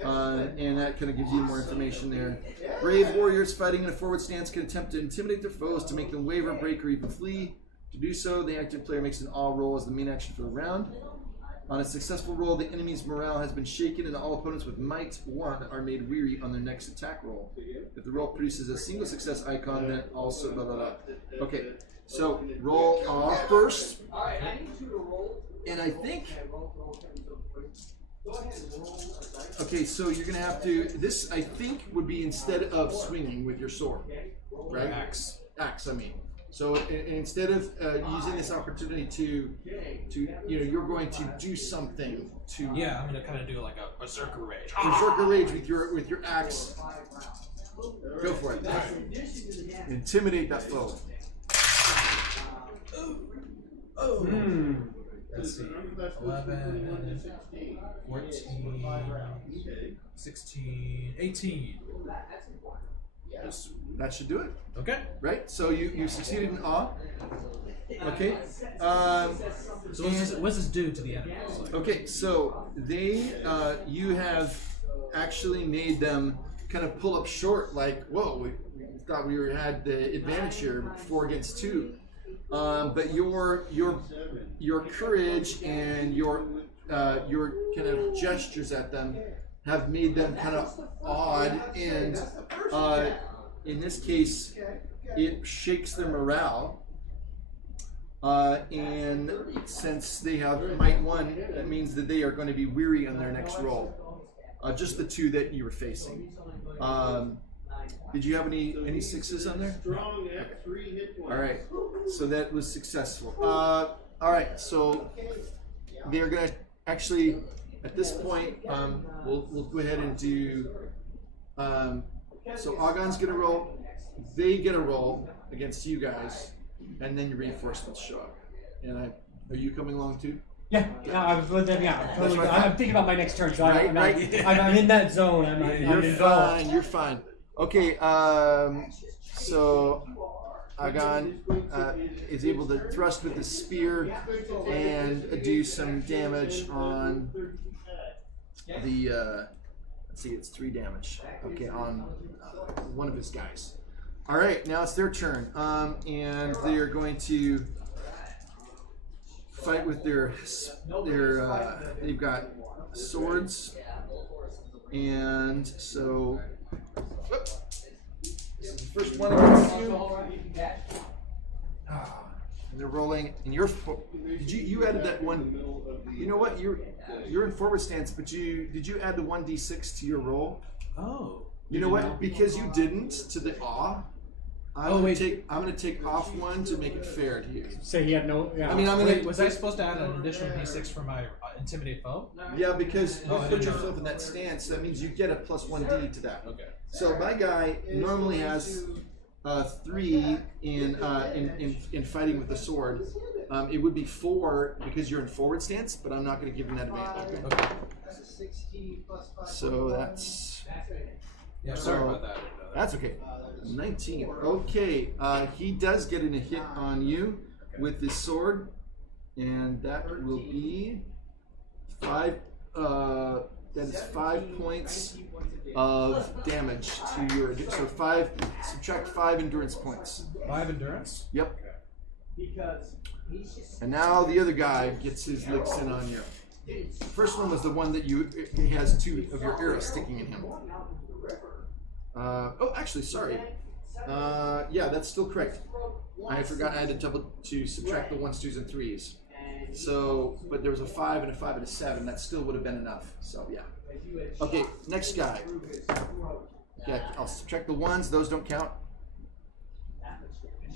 and that kind of gives you more information there. Brave warriors fighting in a forward stance can attempt to intimidate their foes to make them waver, break, or even flee. To do so, the active player makes an awe roll as the main action for the round. On a successful roll, the enemy's morale has been shaken, and all opponents with might 1 are made weary on their next attack roll. If the roll produces a single success icon, then also blah blah blah. Okay, so roll off first, and I think. Okay, so you're gonna have to. This I think would be instead of swinging with your sword, right? Axe, I mean. So instead of using this opportunity to you're going to do something to. Yeah, I'm gonna kind of do like a berserker rage. Berserker rage with your axe. Go for it. Intimidate that foe. Let's see. 11, 14, 16, 18. That should do it. Okay. Right? So you succeeded in awe. Okay. So what's this do to the enemy? Okay, so they you have actually made them kind of pull up short, like, whoa, we thought we had the advantage here, 4 against 2. But your courage and your kind of gestures at them have made them kind of odd, and in this case, it shakes their morale. And since they have might 1, that means that they are going to be weary on their next roll. just the two that you were facing. Did you have any sixes on there? Strong at 3 hit points. All right, so that was successful. All right, so they're gonna actually at this point we'll go ahead and do. So Agon's gonna roll. They get a roll against you guys, and then your reinforcements show up. And are you coming along too? Yeah, no, I was with them. Yeah, totally. right. I'm thinking about my next turn, so Right, I'm right. in that zone. I'm You're involved. fine. You're fine. Okay. So Agon is able to thrust with the spear and do some damage on the. Let's see, it's 3 damage. Okay, on one of his guys. All right, now it's their turn, and they are going to fight with their. They've got swords, and so. Whoop. This is the first one against you. And they're rolling, and you added that one. You know what? You're in forward stance, but did you add the 1d6 to your roll? Oh. You know what? Because you didn't to the awe. I'm gonna take off 1 to make it fair to you. So he had no. Yeah. I mean, I'm gonna. Wait, was I supposed to add an additional d6 for my intimidate foe? Yeah, because you I put didn't know yourself in that stance. That means you get a plus 1d to that. Okay. So my guy normally has 3 in fighting with the sword. It would be 4 because you're in forward stance, but I'm not going to give him that advantage. Okay. So that's. Yeah, sorry about that. I didn't know that. That's okay. 19. Okay, he does get in a hit on you with this sword, and that will be 5. That is 5 points of damage to your. So 5. Subtract 5 endurance points. 5 endurance? Yep. And now the other guy gets his licks in on you. The first one was the one that he has 2 of your arrows sticking in him. Oh, actually, sorry. Yeah, that's still correct. I forgot I had to subtract the 1s, 2s, and 3s. So, but there was a 5 and a 5 and a 7. That still would have been enough. So, yeah. Okay, next guy. Okay, I'll subtract the 1s. Those don't count.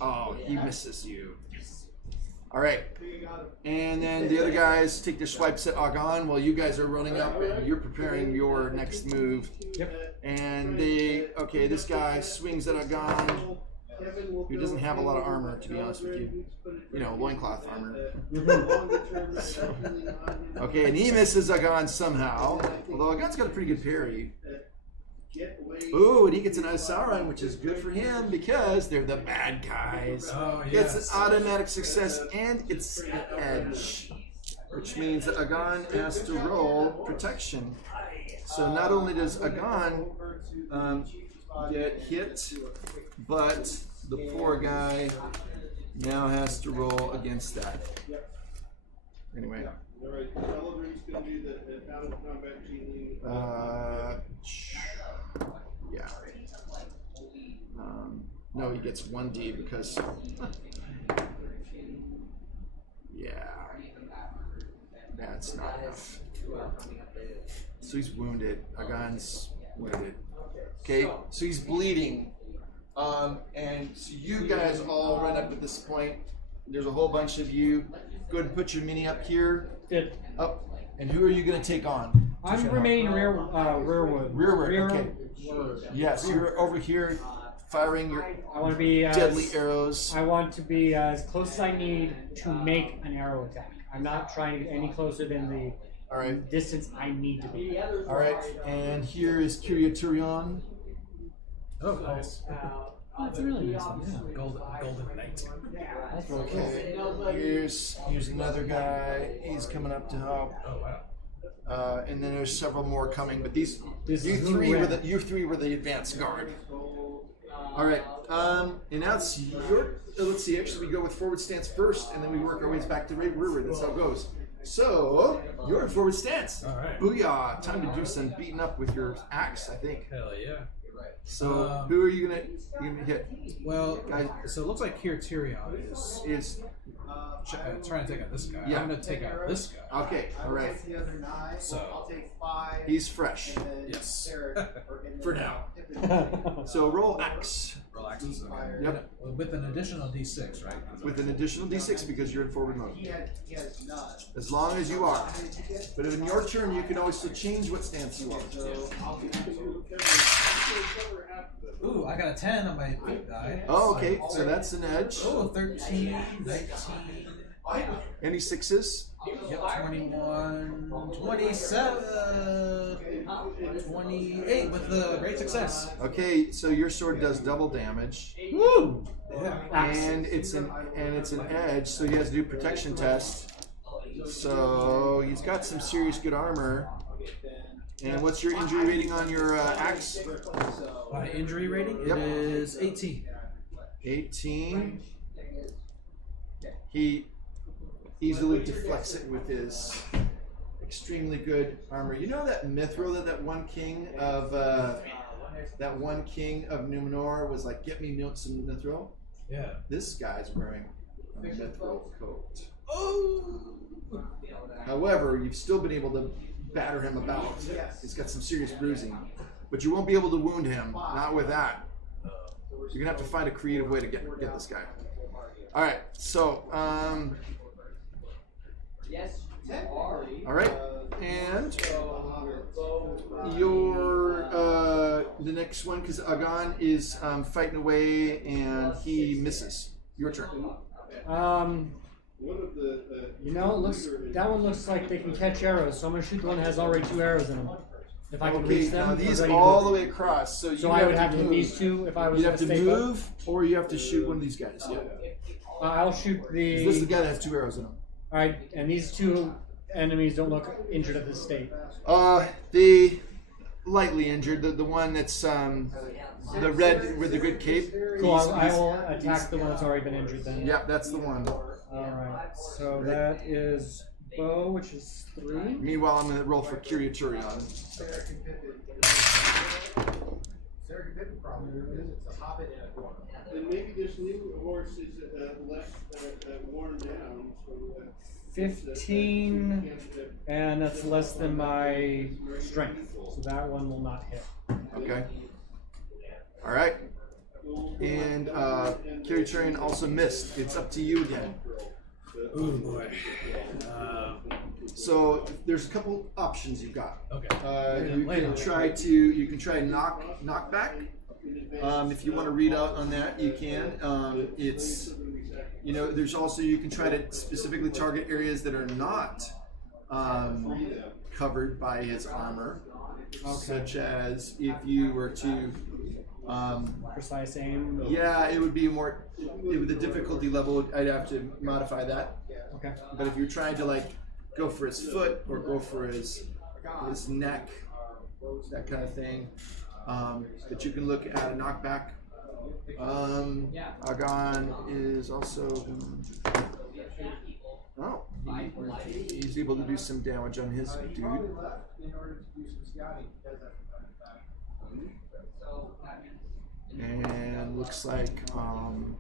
Oh, he misses you. All right. And then the other guys take their swipes at Agon while you guys are running up and you're preparing your next move. Yep. And this guy swings at Agon, who doesn't have a lot of armor, to be honest with you. You know, loincloth armor. Okay, and he misses Agon somehow. Although Agon's got a pretty good parry. Ooh, and he gets an Sauron, which is good for him because they're the bad guys. Oh, yes. It's an automatic success and it's an edge, which means that Agon has to roll protection. So not only does Agon get hit, but the poor guy now has to roll against that. Anyway. Yeah. No, he gets 1d because. Yeah. That's not enough. So he's wounded. Agon's wounded. Okay, so he's bleeding. And so you guys all run up at this point. There's a whole bunch of you. Go ahead and put your mini up here. Good. Up. And who are you going to take on? I'm remaining rearward. Rearward, okay. Yes, you're over here firing your I want to be deadly arrows. I want to be as close as I need to make an arrow attack. I'm not trying to get any closer than the distance I need to be. All right, and here is Kyriaturion. Oh, nice. That's a really nice one. Yeah. Golden Knight. That's really cool. Okay, here's another guy. He's coming up to help. Oh, wow. And then there's several more coming, but you three were the advanced guard. All right, and now it's let's see. Actually, we go with forward stance first, and then we work our ways back to rearward. That's how it goes. So you're in forward stance. All right. Booyah! Time to do some beating up with your axe, I think. Hell yeah. So who are you gonna hit? Well, so it looks like Tyrion is trying to take out this guy. Yeah. I'm gonna take out this guy. Okay, all right. So He's fresh yes, for now. So roll X. relaxes. Okay. Yep. With an additional D6, right? With an additional D6 because you're in forward mode. As long as you are. But in your turn, you can always still change what stance you are. Ooh, I got a 10 on my big die. Oh, okay. So that's an edge. Oh, 13, 19. Any sixes? Yep, 21, 27, 28 with the great success. Okay, so your sword does double damage. Woo! Yeah. And it's an edge, so he has to do protection test. So he's got some serious good armor. And what's your injury rating on your axe? My injury rating Yep. is 18. 18. He easily deflects it with his extremely good armor. You know that mithril that one king of Numenor was like, get me some mithril? Yeah. This guy's wearing a mithril coat. Oh! However, you've still been able to batter him about. He's got some serious bruising. But you won't be able to wound him, not with that. You're gonna have to find a creative way to get this guy. Alright, so all right, and your the next one, because Agan is fighting away and he misses. Your turn. You know, that one looks like they can catch arrows, so I'm gonna shoot the one that has already 2 arrows in them. If I can reach them. Now these I'm ready to all move. the way across. So you I would have to to hit move. these 2 if I was You have to stay put. move, or you have to shoot one of these guys. Yeah. I'll shoot the. This is the guy that has 2 arrows in him. All right, and these 2 enemies don't look injured at this state. The lightly injured, the one that's the red with the good cape. Cool. I will attack the one that's already been injured then. Yeah, that's the one. All right. So that is bow, which is 3. Meanwhile, I'm gonna roll for Tyrion. And maybe this new horse is less worn down. So, 15, and that's less than my strength, so that one will not hit. Okay. All right. And Tyrion also missed. It's up to you again. Oh boy. So there's a couple options you've got. Okay. You can try knockback. If you want to read out on that, you can. It's there's also you can try to specifically target areas that are not covered by his armor, such as if you were to precise aim. Yeah, it would be more with the difficulty level. I'd have to modify that. Okay. But if you're trying to like go for his foot or go for his neck, that kind of thing, that you can look at a knockback. Agan is also he's able to do some damage on his dude. And looks like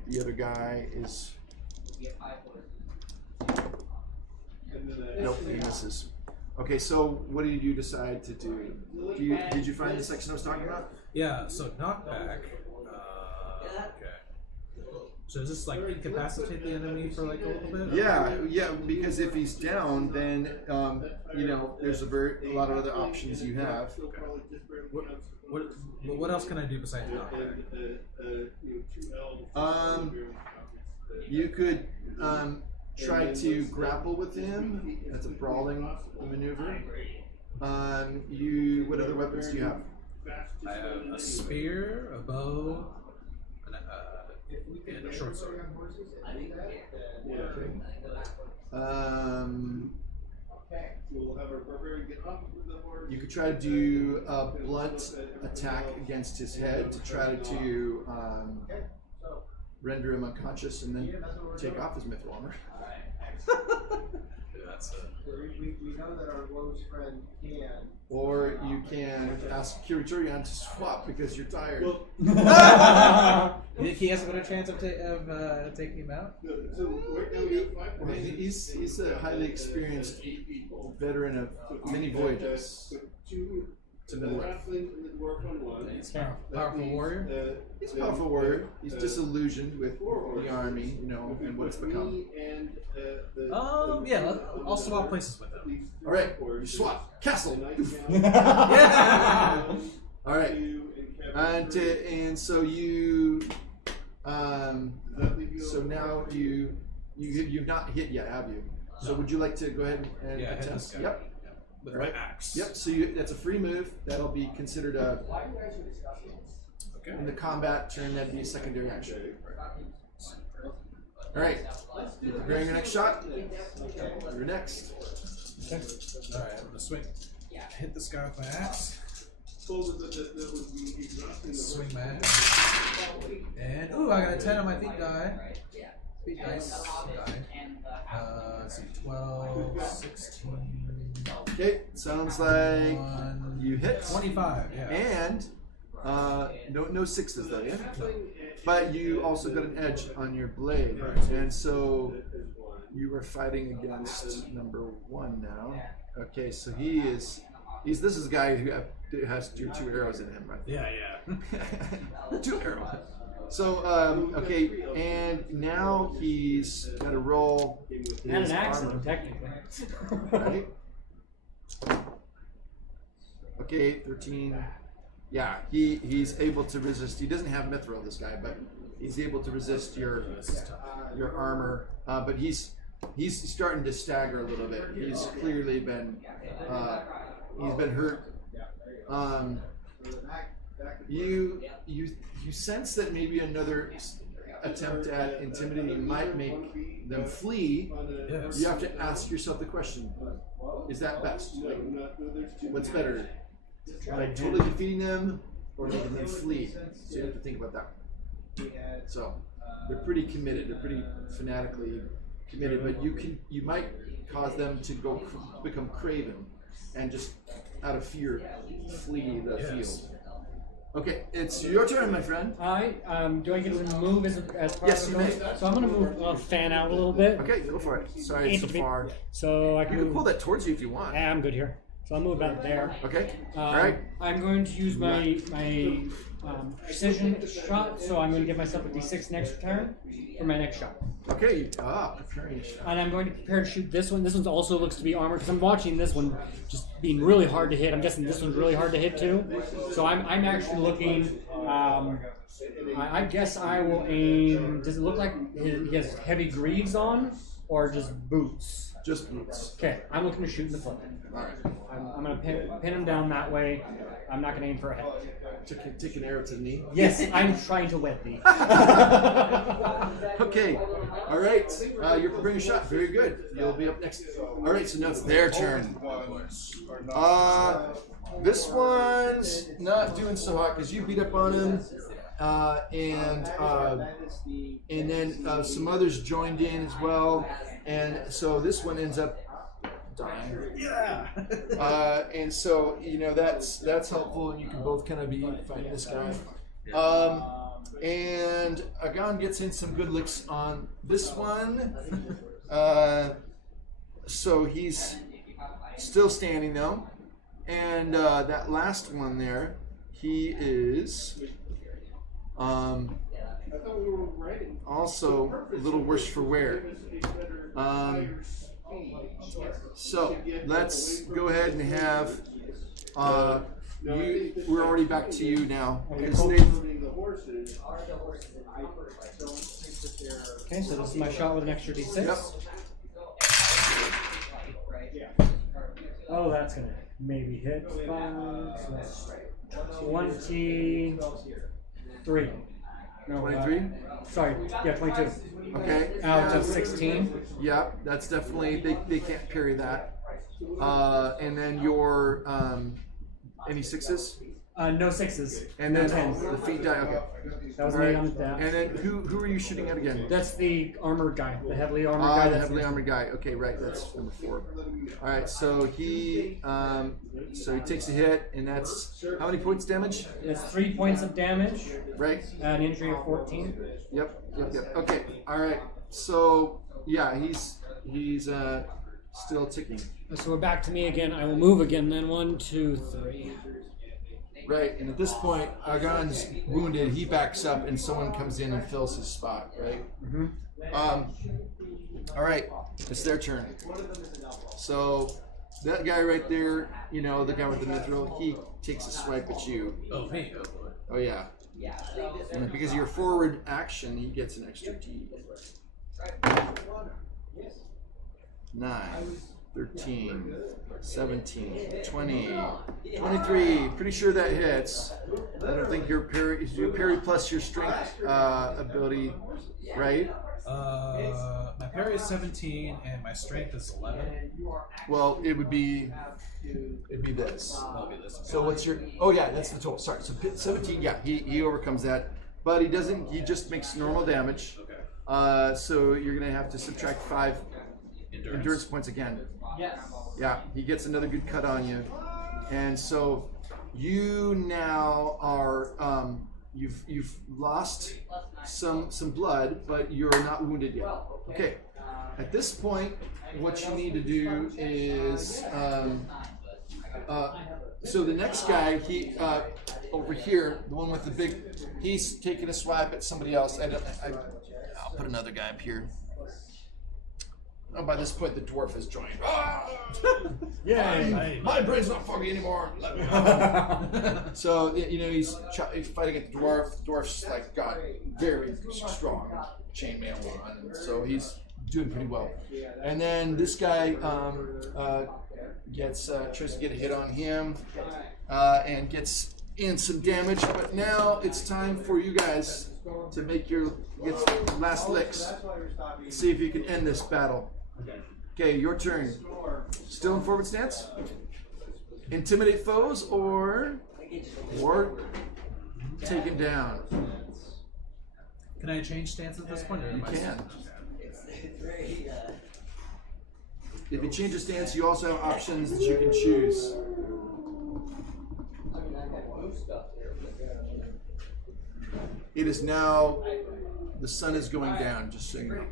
the other guy is. Nope, he misses. Okay, so what did you decide to do? Did you find the section I was talking about? Yeah, so knockback. Okay. So does this like incapacitate the enemy for like a little bit? Yeah, because if he's down, then there's a lot of other options you have. What else can I do besides knockback? You could try to grapple with him. That's a brawling maneuver. What other weapons do you have? I have a spear, a bow, and a short sword. You could try to do a blunt attack against his head to try to render him unconscious and then take off his mithril armor. that's We know that our Woes friend can. Or you can ask Kyritorian to swap because you're tired. You think he has a better chance of taking him out? So right now we have 5 I mean, he's a highly experienced veteran of many voyages to the Middle Earth. halfling and the dwarf on one. He's a powerful warrior. He's a powerful warrior. He's disillusioned with the army, you know, and what it's become. Yeah, I'll swap places with him. All right, you swap castle. Yeah. All right, and so you, so now you've not hit yet, have you? So would you like to go ahead and Yeah, hit attempt? this guy. Yep. With Right. my axe. Yep. So that's a free move. That'll be considered a. Okay. In the combat turn, that'd be a secondary action. All right. You're preparing your next shot. You're next. Okay. All right, I'm gonna swing. Hit this guy with my axe. Swing my axe. And ooh, I got a 10 on my feet die. Feet dice. Let's see, 12, 16. Okay. Sounds like you hit. 25. Yeah. And no sixes though, yeah. But you also got an edge on your blade, and so you are fighting against number 1 now. Okay, so he's this is a guy who has 2 arrows in him, right? Yeah. 2 arrows. So okay, and now he's got to roll his And an accident, armor. technically. Right? Okay, 13. Yeah, he's able to resist. He doesn't have mithril, this guy, but he's able to resist your armor. But he's starting to stagger a little bit. He's clearly been hurt. You sense that maybe another attempt at intimidating might make them flee. Yes. You have to ask yourself the question: is that best? What's better? Like totally defeating them or making them flee? So you have to think about that. So they're pretty committed. They're pretty fanatically committed. But you might cause them to become craven and just out of fear flee the field. Okay, it's your turn, my friend. Do I get to move as part Yes, of you the may. So I'm going to move, fan out a little bit. Okay, go for it. Sorry, it's so far. So I You can can move. pull that towards you if you want. I'm good here. So I'll move about there. Okay. All right. I'm going to use my precision shot, so I'm going to give myself a d6 next turn for my next shot. Okay. Preparing a shot. And I'm going to prepare to shoot this one. This one also looks to be armored because I'm watching this one just being really hard to hit. I'm guessing this one's really hard to hit too. So I'm actually looking. I guess I will aim. Does it look like he has heavy greaves on, or just boots? Just boots. Okay, I'm looking to shoot in the foot. All right. I'm going to pin him down that way. I'm not going to aim for a head. Take an arrow to the knee. Yes, I'm trying to wet thee. Okay. All right. You're preparing a shot. Very good. You'll be up next. All right. So now it's their turn. This one's not doing so hot because you beat up on him, and then some others joined in as well, and so this one ends up dying. Yeah. And so that's helpful, and you can both kind of be fighting this guy. And Agon gets in some good licks on this one. So he's still standing though. And that last one there, he is also a little worse for wear. So let's go ahead and have. We're already back to you now. Okay, cool. Snape, Okay, so this is my shot with an extra d6. Yep. Oh, that's gonna maybe hit. 5, so that's 23. No, 23? Sorry, yeah, 22. Okay. Out of 16. Yeah, that's definitely they can't parry that. And then your any sixes? No sixes. And no then tens. the feet die. Okay. That was All me right. on that. And then who are you shooting at again? That's the armored guy, the heavily armored guy. The heavily armored guy. Okay, right. That's number 4. All right. So he takes a hit, and that's how many points damage? It's 3 points of damage. Right. An injury of 14. Yep. Okay. All right. So yeah, he's still ticking. So we're back to me again. I will move again then. 1, 2, 3. Right, and at this point, Agon's wounded. He backs up, and someone comes in and fills his spot. Right. Mm-hmm. All right, it's their turn. So that guy right there, the guy with the mithril, he takes a swipe at you. Oh, me. Oh yeah. And because of your forward action, he gets an extra T. 9, 13, 17, 20, 23. Pretty sure that hits. I don't think your parry plus your strength ability, right? My parry is 17 and my strength is 11. Well, it'd be this. That'll be this. So what's your? Oh yeah, that's the total. Sorry. So 17. Yeah, he overcomes that, but he doesn't. He just makes normal damage. Okay. So you're gonna have to subtract 5 endurance points again. Yes. Yeah, he gets another good cut on you, and so you now are you've lost some blood, but you're not wounded yet. Okay. At this point, what you need to do is so the next guy, he over here, the one with the big, he's taking a swipe at somebody else. I'll put another guy up here. Oh, by this point, the dwarf has joined. Yay! My brain's not foggy anymore. Let me out. So he's fighting at the dwarf. The dwarf's got very strong chainmail on, and so he's doing pretty well. And then this guy tries to get a hit on him and gets in some damage. But now it's time for you guys to make your last licks. See if you can end this battle. Okay, your turn. Still in forward stance? Intimidate foes or taken down? Can I change stance at this point? Or You am I can. If you change your stance, you also have options that you can choose. It is now, the sun is going down, just so you know.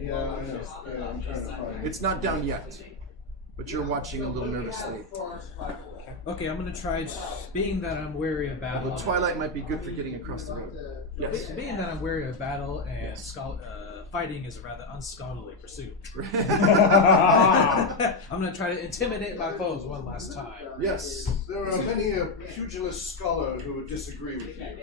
Yeah, I know. Yeah, I'm trying to find it. It's not down yet, but you're watching a little nervously. Okay, I'm gonna try. Being that I'm wary of battle. The twilight might be good for getting across the road. Yes. Being that I'm wary of battle and fighting is a rather unscholarly pursuit. I'm gonna try to intimidate my foes one last time. Yes. There are many a pugilist scholar who would disagree with you.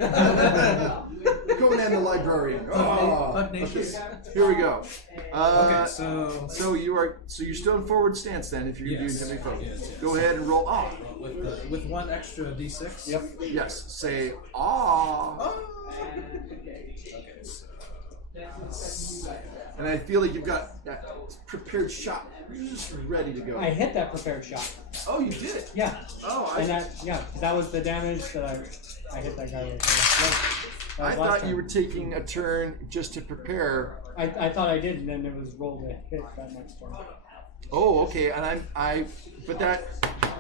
Conan the librarian. Pugnacious. Okay. Here we go. Okay, so you're still in forward stance then. If you're doing intimidate foes, Yes. go ahead and roll ah. with one extra d6. Yep. Yes. Say ah. Okay, so And I feel like you've got that prepared shot just ready to go. I hit that prepared shot. Oh, you did it. Yeah. Oh, And that was the damage that I hit that guy with. I thought you were taking a turn just to prepare. I thought I did, and then it was rolled to hit that next turn. Oh, okay. And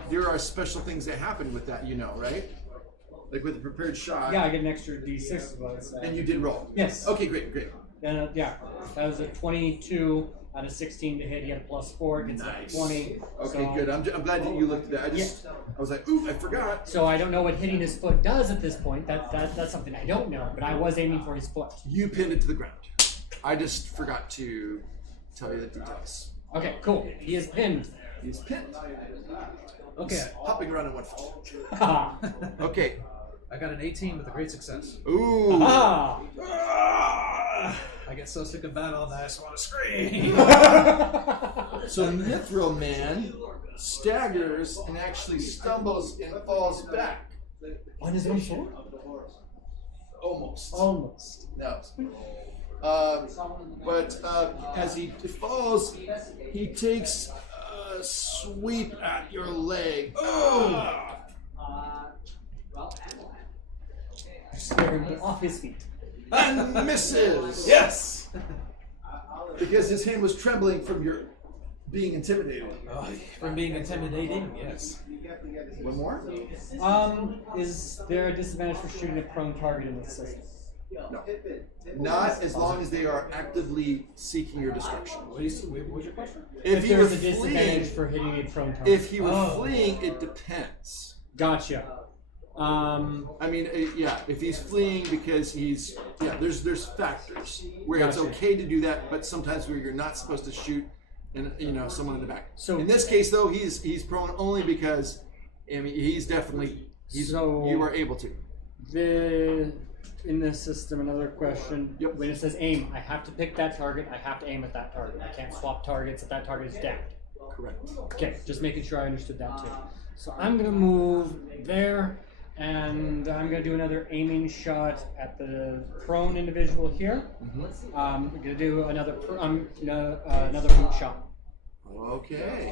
there are special things that happen with that, right? Like with the prepared shot. Yeah, I get an extra d6. And you did roll. Yes. Okay, great. And that was a 22 out of 16 to hit. He had a +4. Gets Nice. 20. Okay, so, good. I'm glad that you looked at that. I was like, ooh, I forgot. So I don't know what hitting his foot does at this point. That's something I don't know. But I was aiming for his foot. You pinned it to the ground. I just forgot to tell you the details. Okay, cool. He is pinned. He's pinned. okay, He's hopping around on one foot. Ah. Okay. I got an 18 with a great success. Ooh. Ah. I get so sick of battle that I just want to scream. So Mithril Man staggers and actually stumbles and falls back. On his own sword? Almost. Almost. No. But as he falls, he takes a sweep at your leg. Oh! scare him off his feet. And misses. Yes. Because his hand was trembling from your being intimidated. From being intimidating, yes. One more? Is there a disadvantage for shooting a prone target in this system? No. Not as long as they are actively seeking your destruction. What was your question? If he were there's a disadvantage fleeing, for hitting a prone target. if he were fleeing, it depends. Gotcha. I mean, yeah, if he's fleeing because there's factors where it's Gotcha. okay to do that, but sometimes where you're not supposed to shoot, and someone in the back. So in this case, though, he's prone only because, I mean, you are able to. In this system, another question. Yep. When it says aim, I have to pick that target. I have to aim at that target. I can't swap targets if that target is downed. Correct. Okay, just making sure I understood that too. So I'm gonna move there, and I'm gonna do another aiming shot at the prone individual here. I'm gonna do another boot shot. Okay.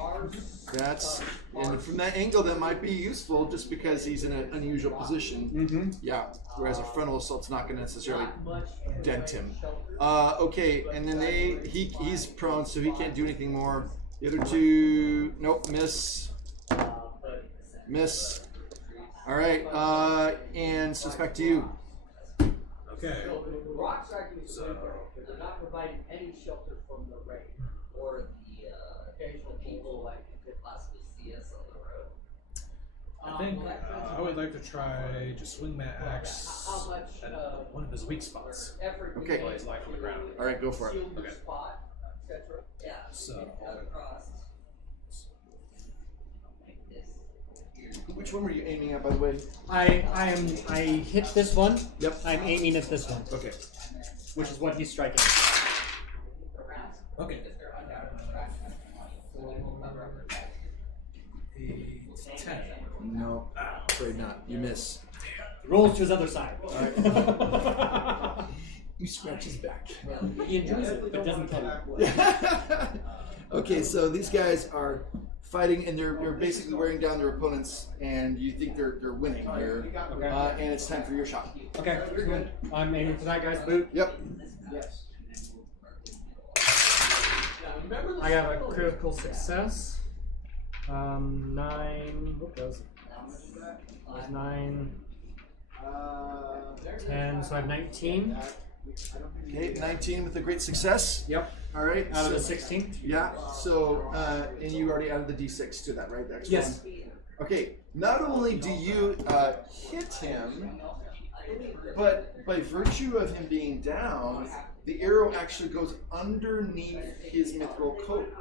And from that angle, that might be useful just because he's in an unusual position. Mm-hmm. Yeah. Whereas a frontal assault's not going to necessarily dent him. Okay. And then he's prone, so he can't do anything more. The other two, nope, miss. Miss. All right. And so it's back to you. Okay. Rocks are they're not providing any shelter from the rain or the occasional people like you could possibly see us on the road. I think I would like to try to swing that axe at one of his weak spots. Okay. While he's lying on the ground. All right, go for it. Okay. Yeah. So. Which one were you aiming at, by the way? I hit this one. Yep. I'm aiming at this one, Okay. which is what he's striking. Okay. 10. No, afraid not. You miss. Rolls to his other side. You scratch his back. He enjoys it, but doesn't kill him. Okay, so these guys are fighting, and they're basically wearing down their opponents, and you think they're winning here. Okay. And it's time for your shot. Okay, I'm aiming for that guy's boot. Yep. I got a critical success. 9. What goes? 9. 10. So I have 19. Okay, 19 with a great success. Yep. All right. Out of the 16. Yeah. So, and you already added the D6 to that, right? The extra Yes. one? Okay. Not only do you hit him, but by virtue of him being down, the arrow actually goes underneath his mithril coat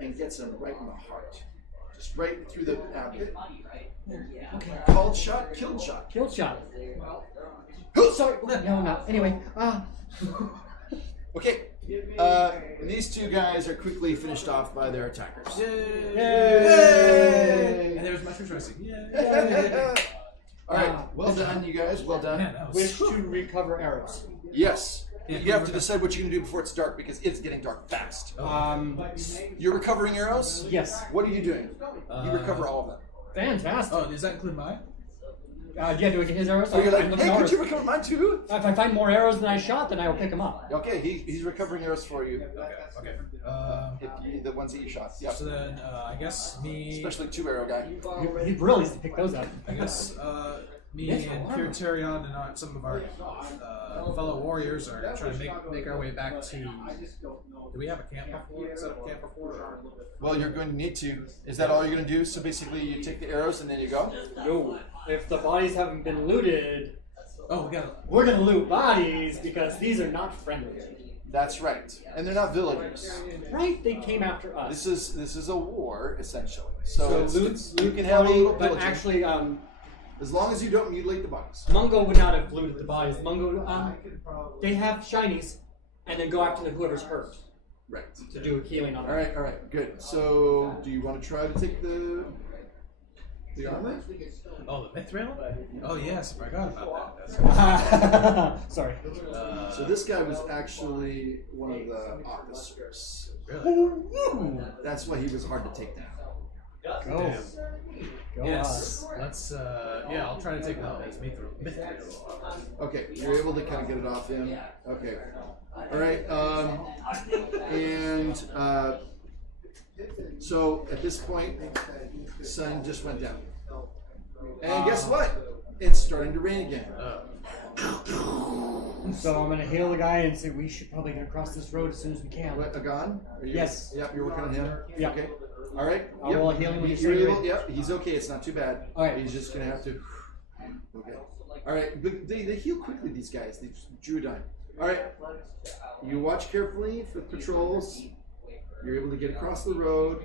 and gets him right in the heart. Just right through the abdomen. Okay. Called shot, killed shot. Kill shot. Oh, sorry. No. Anyway. Okay. And these two guys are quickly finished off by their attackers. Yay! And there's much rejoicing. Yay! All right. Well done, you guys. Well done. Man, that was Wish to recover arrows. Yes. You have to decide what you're going to do before it's dark because it's getting dark fast. You're recovering arrows? Yes. What are you doing? You recover all of them. Fantastic. Oh, does that include mine? Yeah, do I get his arrows? So you're like, I'm hey, looking could you recover mine too? If I find more arrows than I shot, then I will pick them up. Okay, he's recovering arrows for you. Okay. The ones that you shot. Yep. So then, I guess me. Especially 2-arrow guy. He really needs to pick those up. I guess me and Kiriterion and some of our fellow warriors are trying to make our way back to. Do we have a camp before? Set up a camp before? Well, you're going to need to. Is that all you're going to do? So basically, you take the arrows and then you go. No. If the bodies haven't been looted, we're gonna loot bodies because these are not friendly. That's right, and they're not villagers. Right? They came after us. This is a war essentially. So loot you can have a little but pillaging. actually, as long as you don't mutilate the bodies. Mungo would not have looted the bodies. Mungo, they have shinies, and then go after whoever's hurt. Right. To do a healing on them. All right, good. So, do you want to try to take the armor? Oh, the mithril? Oh yes, I forgot about that. Sorry. So this guy was actually one of the officers. Really? That's why he was hard to take down. Go. Go Yes. us. Let's. Yeah, I'll try to take one of these mithril. Okay, you're able to kind of get it off him. Okay. All right. And so at this point, the sun just went down. And guess what? It's starting to rain again. So I'm gonna hail the guy and say we should probably get across this road as soon as we can. What, Agon? Are you, Yes. Yep, you're working on him? Yeah. Okay. All right. I will heal him when you You're say able, wait. yep, he's okay. It's not too bad. Okay. He's just going to have to. Okay. All right. But they heal quickly, these guys. They drew a dime. All right. You watch carefully for patrols. You're able to get across the road.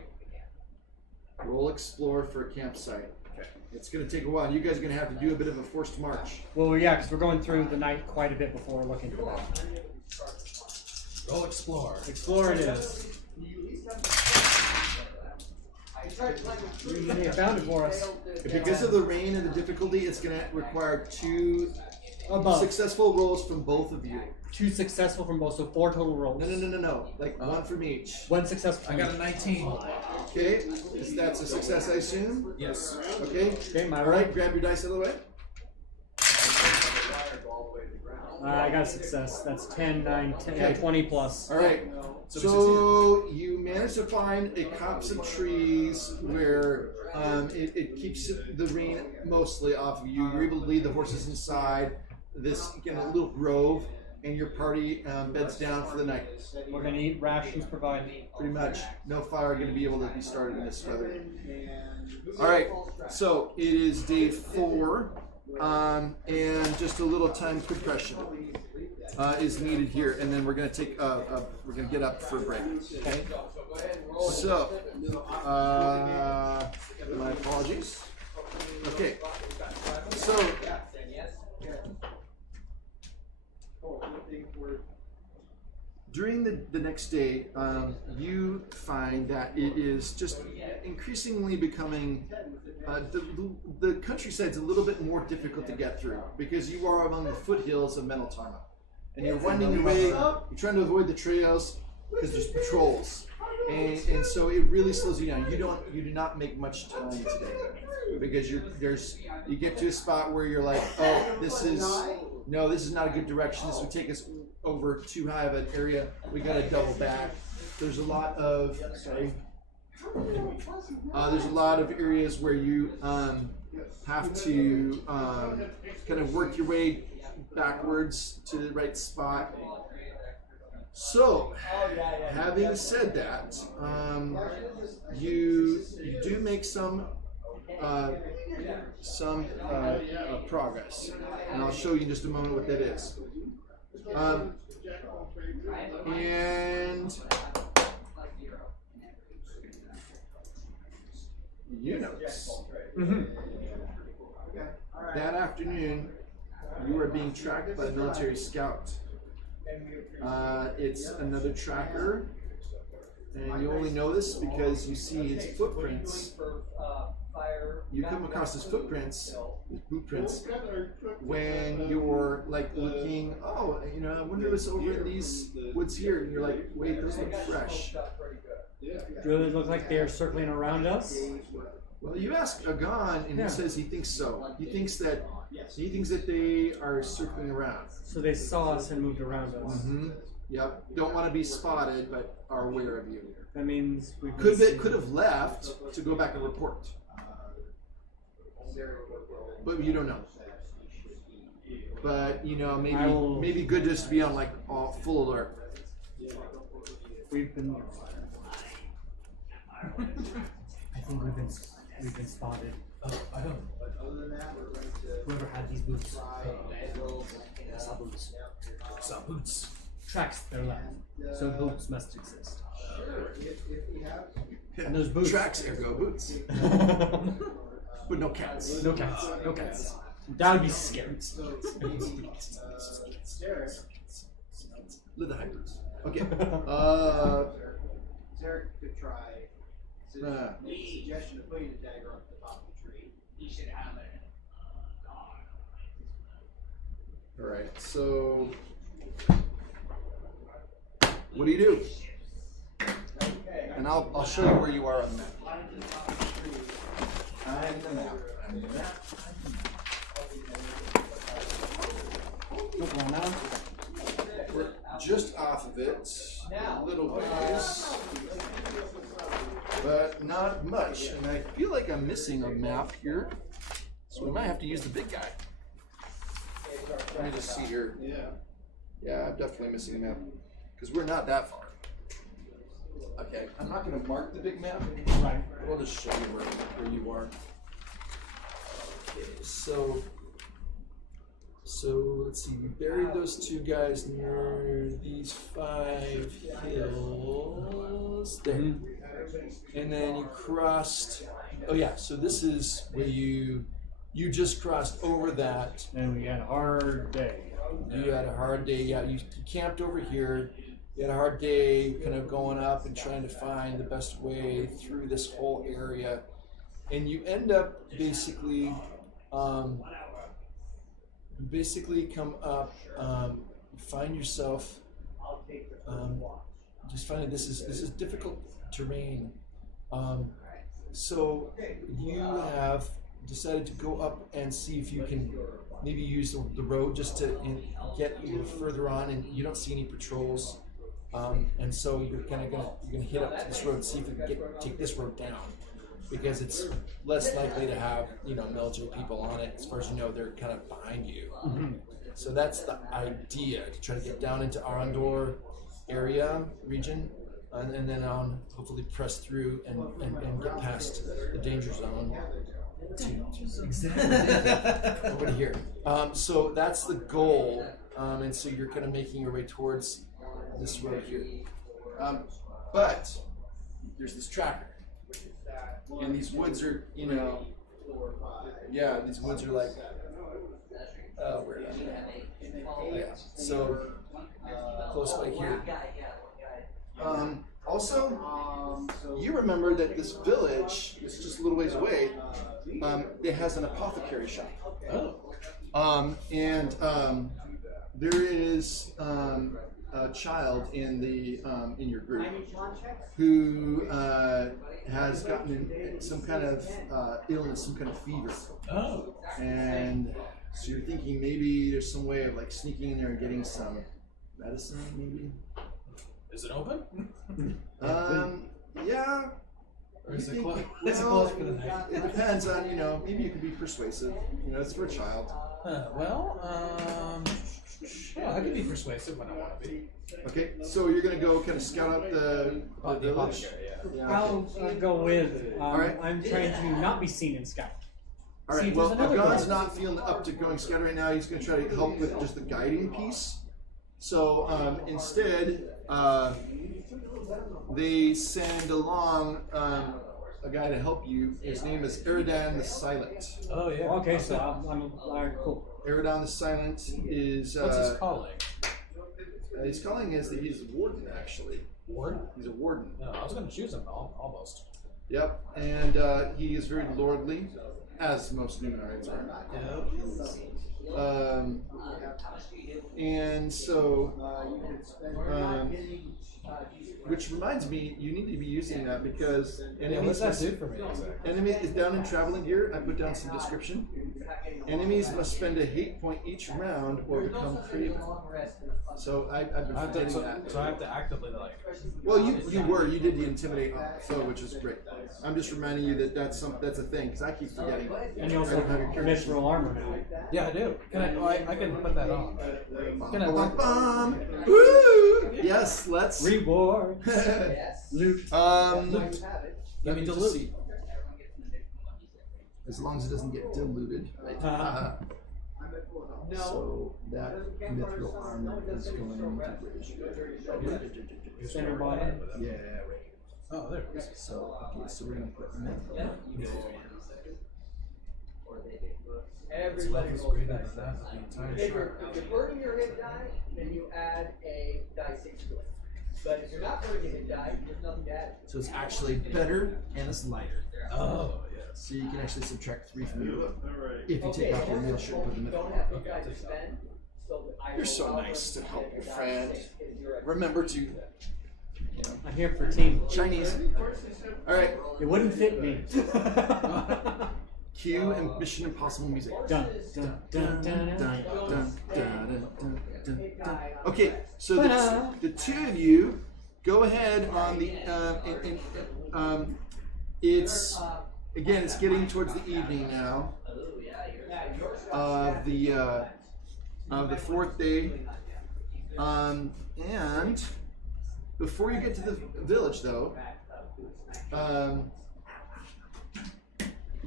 Roll explore for a campsite. Okay. It's going to take a while. You guys are going to have to do a bit of a forced march. Well, yeah, because we're going through the night quite a bit before we're looking for that. Roll explore. Explore it is. They found it for us. Because of the rain and the difficulty, it's going to require 2 Above. successful rolls from both of you. 2 successful from both, so 4 total rolls. No. Like 1 from each. 1 successful. I got a 19. Okay, that's a success, I assume. Yes. Okay. Okay, my All right, grab your dice out of the way. I got a success. That's 10, 9, 10, Okay. 20 plus. All right. So you manage to find a copse of trees where it keeps the rain mostly off of you. You're able to lead the horses inside this little grove, and your party beds down for the night. We're going to eat rations provided. Pretty much. No fire going to be able to be started in this weather. All right. So it is day 4. And just a little time compression is needed here, and then we're going to take we're going to get up for a break. Okay. So, my apologies. Okay. So, during the next day, you find that it is just increasingly becoming the countryside's a little bit more difficult to get through because you are among the foothills of Meneltarma, and you're winding your way. You're trying to avoid the trails because there's patrols, and so it really slows you down. You do not make much time today because you get to a spot where you're like, oh, this is not a good direction. This would take us over too high of an area. We got to double back. There's a lot of areas where you have to kind of work your way backwards to the right spot. So, having said that, you do make some progress, and I'll show you in just a moment what that is. And you notice that afternoon you are being tracked by a military scout. It's another tracker, and you only know this because you see his footprints. You come across his footprints, his boot prints, when you're like looking, oh, I wonder what's over in these woods here, and you're like, wait, those look fresh. Do they look like they're circling around us? Well, you ask Agon, and he says he thinks so. He thinks that they are circling around. So they saw us and moved around us. Mm-hmm. Yep. Don't want to be spotted, but are aware of you. That means we could have left to go back and report. But you don't know. But maybe good just to be on like full alert. We've been. I think we've been spotted. Oh, I don't. Whoever had these boots. I saw boots. Saw boots. Tracks their land. So boots must exist. And those boots. Tracks, ergo boots. But no cats. No cats. No cats. That would be scary. Live the hybrids. Okay. Zarek could try. Suggestion of putting the dagger up the top of the tree. You should have it. All right. So, what do you do? And I'll show you where you are on the map. I'm the map. I'm the map. We're just off of it a little ways, but not much. And I feel like I'm missing a map here, so we might have to use the big guy. Let me just see here. Yeah, I'm definitely missing a map because we're not that far. Okay, I'm not going to mark the big map. Right. We'll just show you where you are. Okay, so let's see. We buried those two guys near these 5 hills there, and then you crossed. Oh yeah, so this is where you just crossed over that. And we had a hard day. You had a hard day. Yeah, you camped over here. You had a hard day kind of going up and trying to find the best way through this whole area. And you end up basically, come up, find yourself, just finding this is difficult terrain. So you have decided to go up and see if you can maybe use the road just to get a little further on, and you don't see any patrols. And so you're gonna hit up to this road, see if you can take this road down, because it's less likely to have military people on it. As far as you know, they're kind of behind you. So that's the idea, to try to get down into Arondor region, and then on hopefully press through and get past the danger zone. Exactly. Over here. So that's the goal, and so you're kind of making your way towards this road here. But there's this tracker, and these woods are, these woods are like, where did I go? Oh, yeah. So close by here. Also, you remember that this village is just a little ways away. It has an apothecary shop. And there is a child in your group who has gotten some kind of illness, some kind of fever. And so you're thinking maybe there's some way of like sneaking in there and getting some medicine, maybe. Is it open? Yeah. Or is it closed? Is it closed for the night? It depends on, maybe you can be persuasive. It's for a child. Yeah, I can be persuasive when I want to be. Okay, so you're going to go kind of scout out the village? I'll go with. All right. I'm trying to not be seen in scout. All right, well, Agon's not feeling up to going scout right now. He's going to try to help with just the guiding piece. So instead, they send along a guy to help you. His name is Eridan the Silent. Oh, yeah. Okay, so I'm all right, cool. Eridan the Silent is... What's his calling? His calling is that he's a warden, actually. Warden? He's a warden. No, I was going to choose him, almost. Yep, and he is very lordly, as most Numenorians are. And so, which reminds me, you need to be using that because enemies. What's that do for me? Exactly? Enemy is down in traveling gear. I put down some description. Enemies must spend a hate point each round or become craven. So I've been forgetting that. So I have to actively Well, you did the intimidate flow, which is great. I'm just reminding you that that's a thing because I keep forgetting. And you also have mithril armor now. Yeah, I do. Can I can put that on. Woo! Yes, let's reward. Loot. Give me the loot. As long as it doesn't get diluted. So that mithril armor is going to Center bottom. Yeah, right. Oh, there it is. So we're gonna put mithril. Everybody rolls dice. If you're burning your hit die, then you add a die 6 to it. But if you're not burning your hit die, there's nothing to add. So it's actually better and it's lighter. Oh, yes. So you can actually subtract 3 from your if you take off your meal shirt and put the mithril. Okay. You're so nice to help your friend. Remember to I'm here for team. Chinese. All right. It wouldn't fit me. Cue and Mission Impossible music. Dun, dun, dun, dun, Dun, dun. dun, dun, dun, dun, dun. Okay, so the two of you go ahead on the. It's again. It's getting towards the evening now. Of the fourth day, and before you get to the village, though,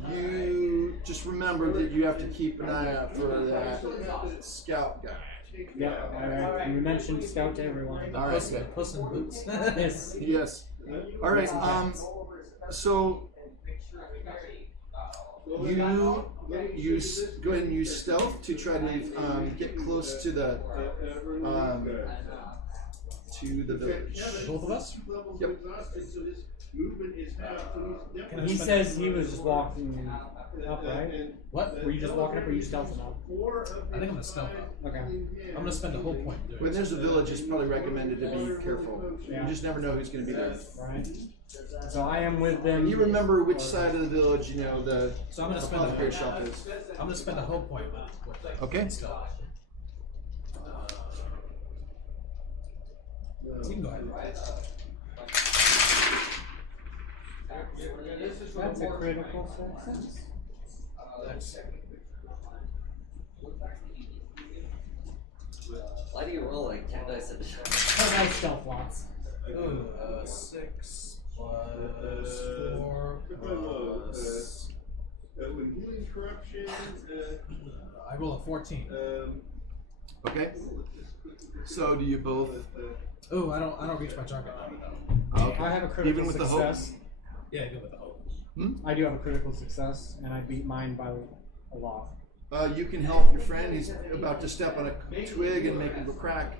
you just remember that you have to keep an eye out for that scout guy. Yeah, you mentioned scout to everyone. All right. Puss in Boots. Yes. Yes. All right. So you go ahead and use stealth to try to get close to the village. Both of us? Yep. He says he was just walking up, right? What? Were you just walking up, or were you stealthing up? I think I'm gonna stealth up. Okay. I'm gonna spend a whole point doing When it. there's a village, it's probably recommended to be careful. Yeah. You just never know who's going to be there. Right. So I am with them. You remember which side of the village, you know, the So I'm gonna spend apothecary shop is. I'm gonna spend a whole point with Okay. stealth. You can go ahead. That's a critical success. Why do you roll like 10 dice at a shot? Because I stealth lots. 6 plus 4 plus. With healing corruption, I roll a 14. Okay. So do you both? Oh, I don't reach my target. Okay. I have a critical Even with the hope? success. Yeah, go with the hope. I do have a critical success, and I beat mine by a lot. You can help your friend. He's about to step on a twig and make him go crack.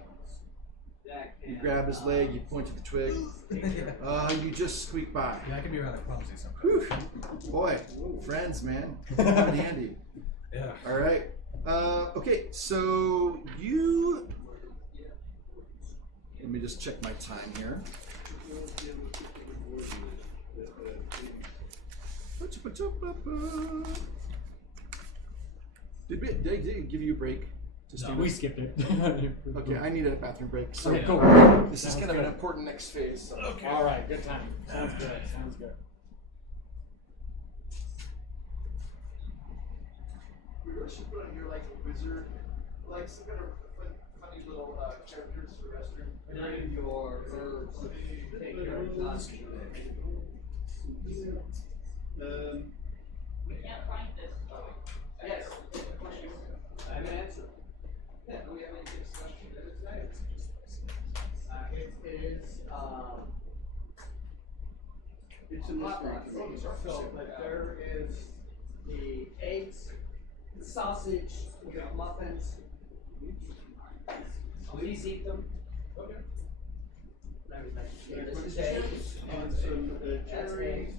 You grab his leg, you point to the twig. You just squeak by. Yeah, I can be rather clumsy sometimes. Whew. Boy, friends, man. Come in handy. Yeah. All right. Okay, so you. Let me just check my time here. Did they give you a break? No, we skipped it. Okay, I need a bathroom break. So Okay, cool. this is Sounds kind of good. an important next phase. So. Okay. All right, good time. Sounds good. Sounds good. We really should put on here like a wizard, like some kind of funny little characters for the restroom. Name your herbs. Take your thoughts. We can't find this. Yes. I have an answer. Yeah, do we have any discussion that it's there? It is, it's in this so, but there is the eggs, the sausage, the muffins. Please eat them. Okay. This is eggs. and some That's cherries. eggs.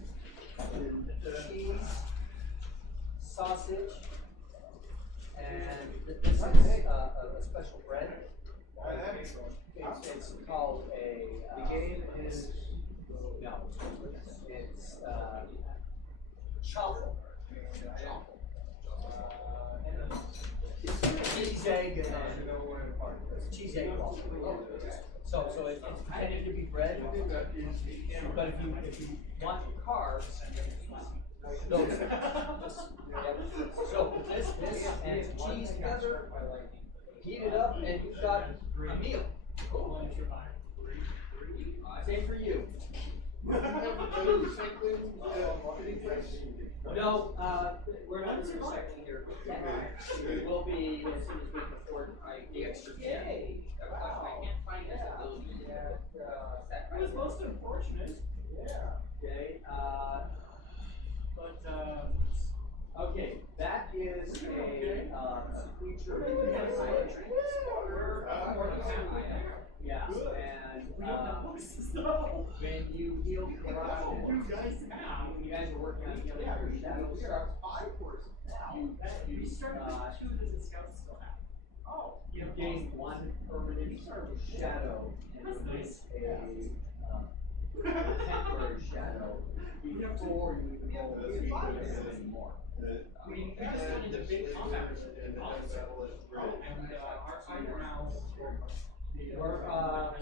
Cheese, sausage, and this is a special bread. It's called a. The game is. No. It's chaffle. Cheese egg and cheese egg waffle. So it's intended to be bread, but if you want carbs, those. So this and cheese together, heat it up, and you've got a meal. Same for you. No, we're not doing recycling here. It will be as soon as we can afford the extra pay. I can't find it. It was most unfortunate. Yeah. Okay, okay, that is a creature. Yeah, and when you heal corruption, when you guys are working on healing your shadows, you gain one permanent shadow and release a temporary shadow before you roll more. The big combat.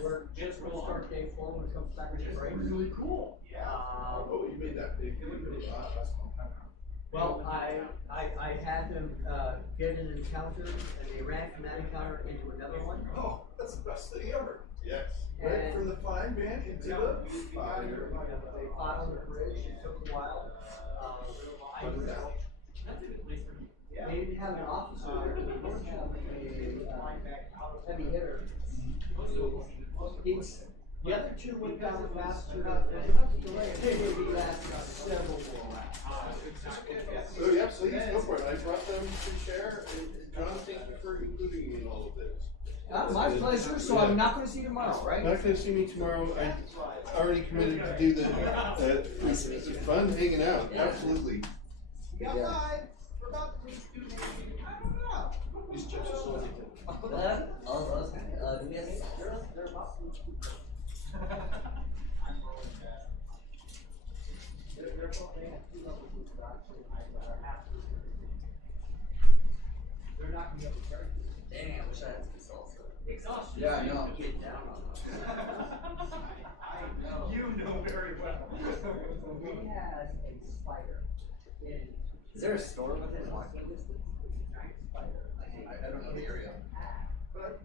We're just going to start day 4 when it comes back to break. Really cool. Oh, you made that big. Well, I had them get an encounter, and they ran from that encounter into another one. Oh, that's the best thing ever. Yes. Right from the fine band into the fire. They fought on the bridge. It took a while. They didn't have an officer there. They didn't have a heavy hitter. The other two went down faster. There's enough delay. They lasted several more rounds. So yeah, please go for it. I brought them to share, and John, thank you for including me in all of this. My pleasure. So I'm not going to see you tomorrow, right? Not going to see me tomorrow. I already committed to do the. It's fun hanging out. Absolutely. Yeah. What? All those kind of. Do we have They're not going to be able to carry you. Dang, I wish I had some salsa. Exhaustion. Yeah, I know. Get down on that. You know very well. We had a spider in. Is there a store within walking distance? Giant spider. I don't know the area. But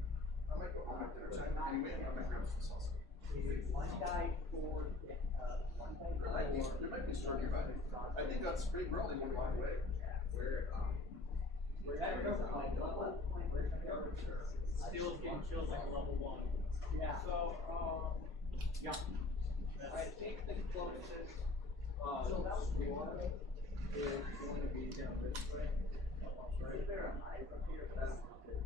I might go home after dinner. I might grab some salsa. One died for. There might be a store nearby. I think that's pretty early one block away. Where, Steel's getting killed like level 1. Yeah. So, yeah. I think the closest, so that was the one is going to be down this way. Right there, I'm up here, but that's not it.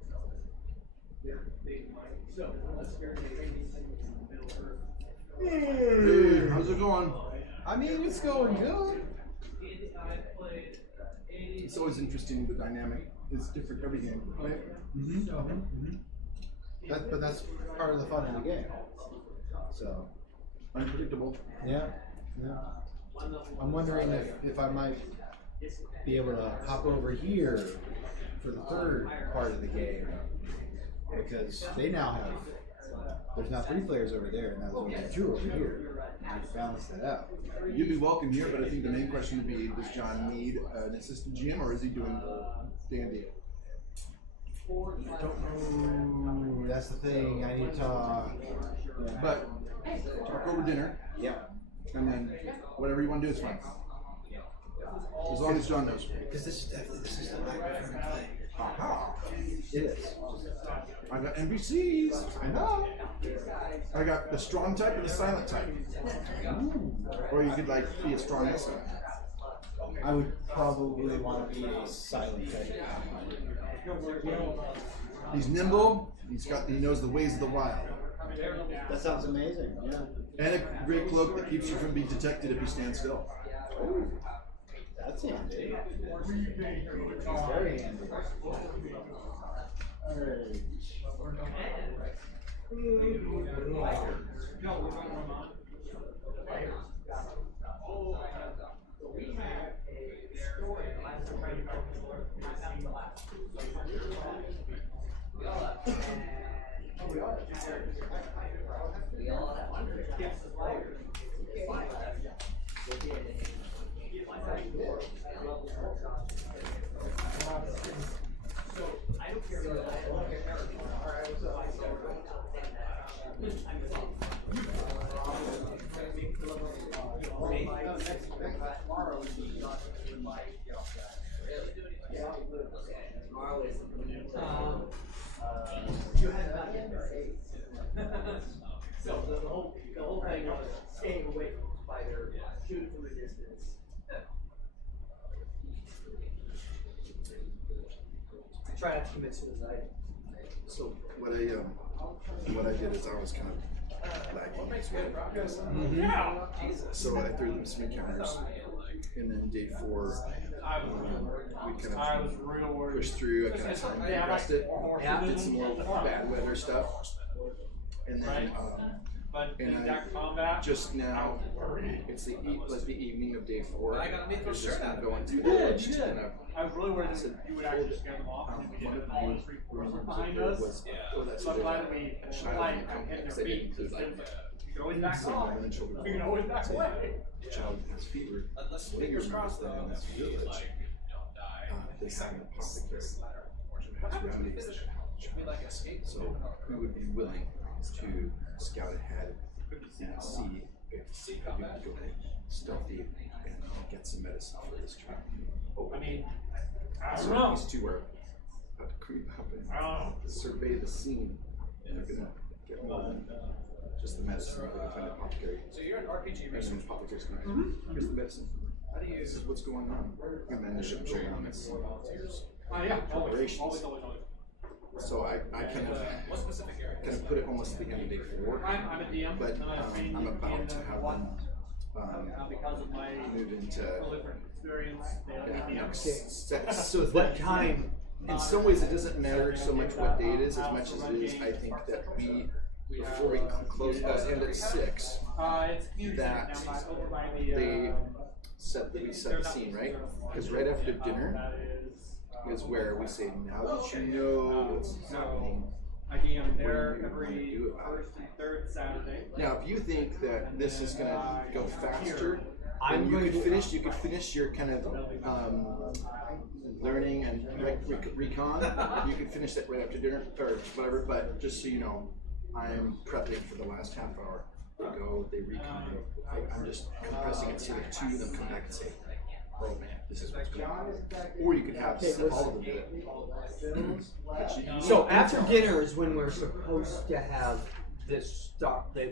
Yeah, big money. So, let's hear the things in the middle earth. Hey, how's it going? I mean, it's going good. It's always interesting, the dynamic is different every game, right? But that's part of the fun of the game. So, Unpredictable. yeah. I'm wondering if I might be able to hop over here for the third part of the game, because they now have. There's now 3 players over there, and now there's only 2 over here. And you balance that out. You'd be welcome here, but I think the main question would be, does John need an assistant GM, or is he doing dandy? Ooh, that's the thing. I need to talk. Yeah. But talk over dinner, Yeah. and then whatever you want to do is fine. As long as John knows. Because this is the night before we play. Aha! It is. I got NPCs. I know. I got the strong type and the silent type. Or you could like be a strong S. I would probably want to be a silent type. He's nimble. He knows the ways of the wild. That sounds amazing. Yeah. And a great cloak that keeps you from being detected if you stand still. Ooh, that's handy. That's very handy. Alright. You had about so the whole thing was staying away from the spider, shooting from a distance. Try not to commit suicide. So what I did is I was kind of lagging. So I threw them some encounters, and then day 4 we kind of pushed through. I kind of progressed it, did some more bad weather stuff, and then just now, it's the evening of day 4. I got me They're for just sure. gonna go into the village to kind of. I was really worried said, that you would actually scare them off. And we did it all 3 quarters behind us. Oh, that's So I'm glad that we a child like in the company, hit because their they didn't feet. include like You can always back some off. women and children. You can always back away. The child has fever. Unless Fingers fingers crossed them though, in this that we village. don't die. They have an apothecary What has happens remedies if that we help the Should we child. like escape? So we would be willing to scout ahead and see if we could go stealthy and get some medicine for this child. I mean, I So don't know. these two are about to creep up and I don't know. survey the scene. And they're gonna get more than just the medicine. They're gonna find an apothecary. So you're an RPG And researcher. an apothecary's gonna here's the medicine. How do you This is what's going on. And then they should show them this. volunteers? Yeah, always, Preparations. always. So I kind What specific area? of put it almost at the end of day 4. I'm a DM. But training I'm about to in have one. them Because of my move into different experience, they let me DM. so What time? in some ways it doesn't matter so much what day it is as much as it is I think that we before we close us end at 6 It's community that now by over by the. they set the scene, right? Because right after dinner That is where we say, now that you know what's happening. I DM what there are you every gonna do about it? first and third Saturday. Now if you think that this is gonna go faster, I'm then going you to could finish your kind of learning and recon. You could finish that right after dinner or whatever. But just so you know, I'm prepping for the last half hour. They go, they recon. I'm just compressing it so that 2 of them come back and say, "Oh man, this is what's going on." Or you could have all of them do it. So after dinner is when we're supposed to have this start. They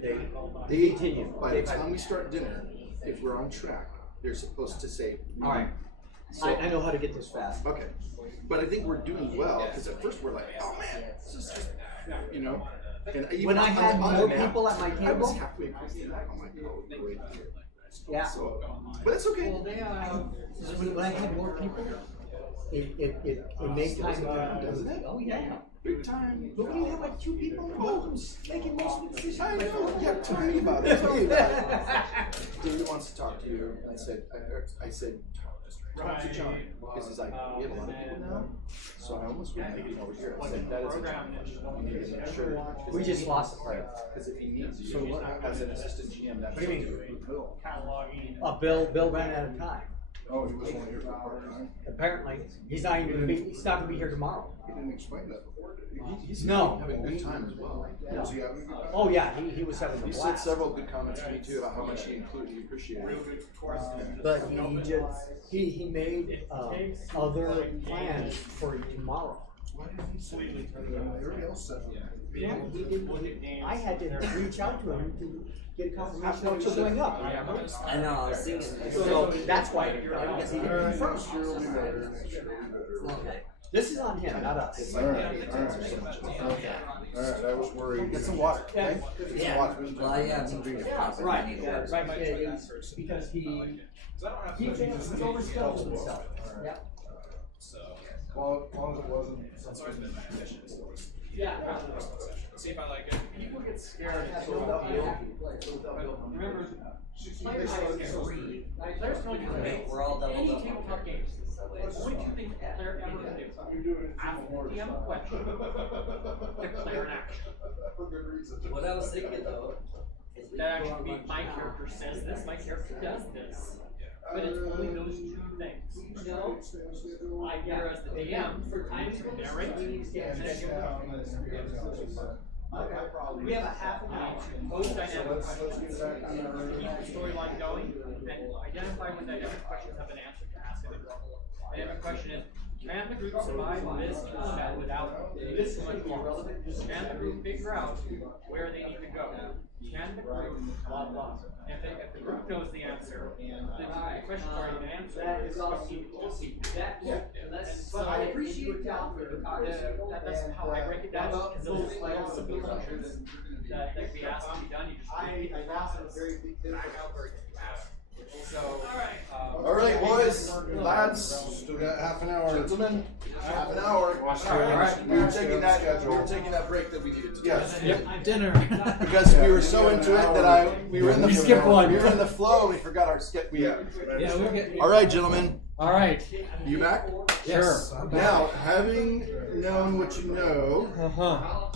continue. By the time we start dinner, if we're on track, they're supposed to say, All right. So, I know how to get this fast. okay. But I think we're doing well because at first we're like, oh man, this is just, you know. And even When I had on more the map, people at my I was table, halfway across the map. I'm like, oh, great. yeah. So, but it's okay. Well, they When I had more people, it made time to Doesn't it? Oh yeah. Big time. But when you have like 2 people making most of the decisions. I know. Yeah, tell me about it. Tell me about it. David wants to talk to you. I said, talk to John. Because he's like, we have a lot of people now. So I almost wouldn't make it over here. I said, that is a John question. You need to make sure. We just lost a player. Because if he needs you as an assistant GM, that's What do you mean? Cataloging. Bill ran out of time. Oh, he was only here for part-time? Apparently, he's not going to be here tomorrow. He didn't explain that before, did he? He's No. having a good time as well. Was he having a good time? Oh yeah, he was having a He said blast. several good comments to me too about how much he appreciated it. But he made other plans for tomorrow. Why didn't he say anything? Everybody else said it. Yeah, he didn't. I had to reach out to him to get confirmation of what's going up. I know, I was thinking. So that's why he didn't confirm. Surely better, surely better. Okay. This is on him, not us. Alright, alright, I was worried. Get some water, okay? Yeah. Well, yeah, I'm drinking. Yeah, right. Because he thinks he's overstuffed himself. Yeah. Well, as long as it wasn't. That's always been my ambition. Yeah. See if I like it. People get scared of Philadelphia. Remember, players can only do things. We're all doubled Any up. tabletop games. Only 2 things a player ever can do. Ask the DM a question, declare an action. For good reason. What I was thinking though, is we That actually means my character says this, my character does this. But it's only those 2 things. No, I here as the DM for time to narrate. We have a half a minute to pose dynamic questions, keep the storyline going, and identify when dynamic questions have been answered to ask it. Dynamic question is, can the group survive this combat without this much loss? Can the group figure out where they need to go? Can the group blah blah? If the group knows the answer, the question's already been answered. That is But I appreciate the offer. That's how I break it down. Because those are the questions that we ask to be done. You just repeat the process back out where it gets asked. So, All right, boys, lads. we got half an hour. Gentlemen, half an hour. All right. We were taking that break that we needed to. Yes. Yep. Dinner. Because we were so into it that we were in the one. We were in the flow. We forgot our skip. Yeah, we're getting. All right, gentlemen. All right. You back? Yes. Sure. Now, having known what you know,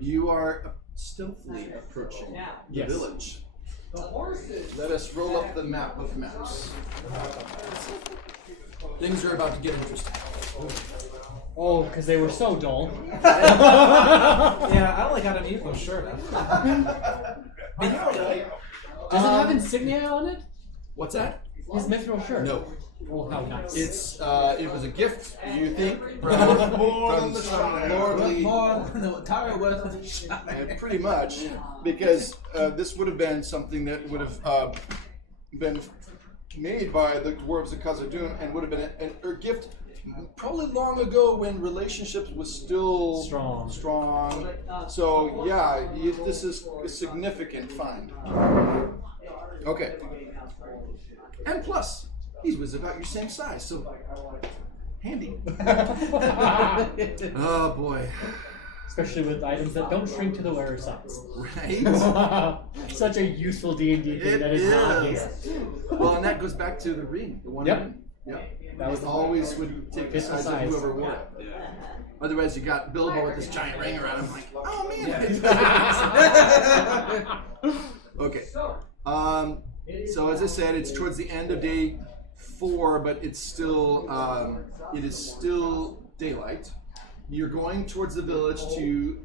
you are stealthily approaching the village. Let us roll up the map of maps. Things are about to get interesting. Oh, because they were so dull. Yeah, I only got an evil shirt. Does it have insignia on it? What's that? His mithril shirt. No. Oh, how nice. It was a gift, you think, from some lordly. More than the entire worth of the shop. Pretty much, because this would have been something that would have been made by the dwarves of Khazad-dûm and would have been a gift probably long ago when relationships was still strong. So yeah, this is a significant find. Okay. And plus, he was about your same size, so handy. Oh boy. Especially with items that don't shrink to the wearer's size. Right? Such a useful D&D thing that is not the case. Well, and that goes back to the ring. The one ring. Yep. That was always would take the size of whoever wore it. Yeah. Otherwise, you got Bilbo with this giant ring around him, like, oh man. Okay. So as I said, it's towards the end of day 4, but it's still it is still daylight. You're going towards the village to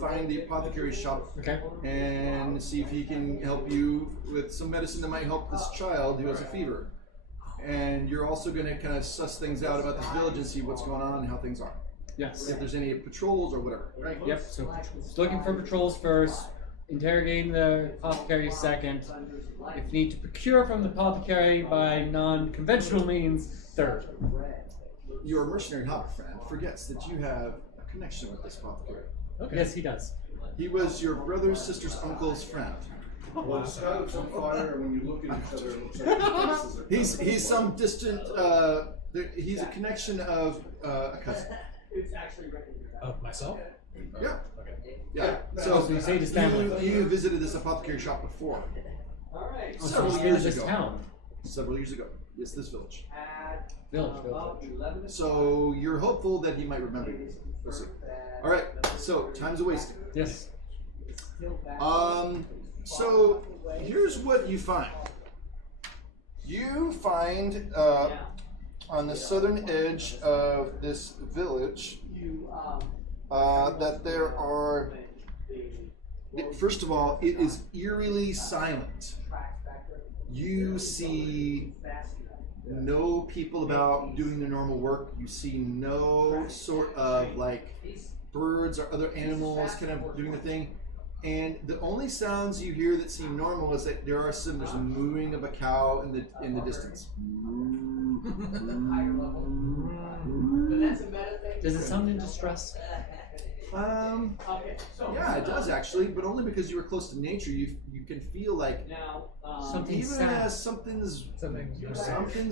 find the apothecary's shop and see if he can help you with some medicine that might help this child who has a fever. And you're also going to kind of suss things out about this village and see what's going on and how things are. Yes. If there's any patrols or whatever. Right? Yep. So looking for patrols first, interrogating the apothecary second. If need to procure from the apothecary by non-conventional means, third. Your mercenary hop friend forgets that you have a connection with this apothecary. Okay. Yes, he does. He was your brother's sister's uncle's friend. Well, the sky looks on fire, and when you look at each other, it looks like your faces are He's some distant. He's a connection of a cousin. Of myself? Yeah. Okay. Yeah. So you say his family. You visited this apothecary shop before. Several years ago. Town. Several years ago. Yes, this village. Village. So you're hopeful that he might remember you. We'll see. All right. So time's a wasting. Yes. So here's what you find. You find on the southern edge of this village that there are. First of all, it is eerily silent. You see no people about doing their normal work. You see no sort of like birds or other animals kind of doing the thing. And the only sounds you hear that seem normal is that there's a mooing of a cow in the distance. Does it sound in distress? Yeah, it does actually, but only because you were close to nature. You can feel like Something even sad. as something's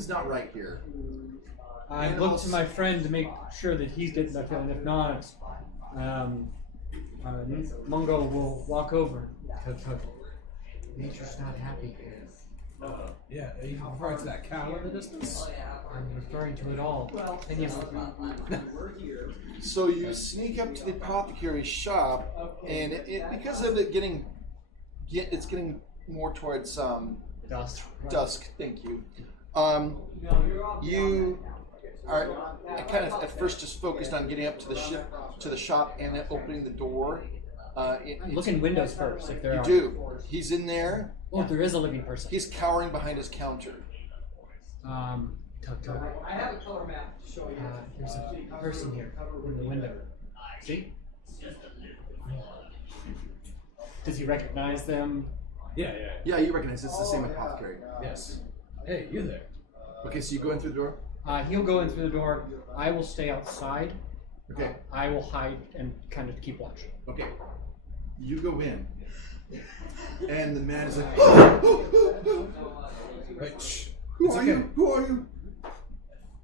not right here. I look to my friend to make sure that he's getting that feeling. If not, Mungo will walk over. Nature's not happy here. Yeah, are you referring to that cow in the distance? I'm referring to it all. And yes, So you sneak up to the apothecary's shop, and it because of it it's getting more towards dusk. Thank you. You are kind of at first just focused on getting up to the shop and then opening the door. look in windows first if there you are. do. He's in there. Oh, there is a living person. He's cowering behind his counter. Tug. I have a color map to show you. There's a person here in the window. See? Does he recognize them? Yeah. Yeah, you recognize it's the same apothecary. Yes. Hey, you there? Okay, so you go in through the door? He'll go in through the door. I will stay outside. Okay. I will hide and kind of keep watch. Okay. You go in. And the man is like, Right. Shh. Who are you?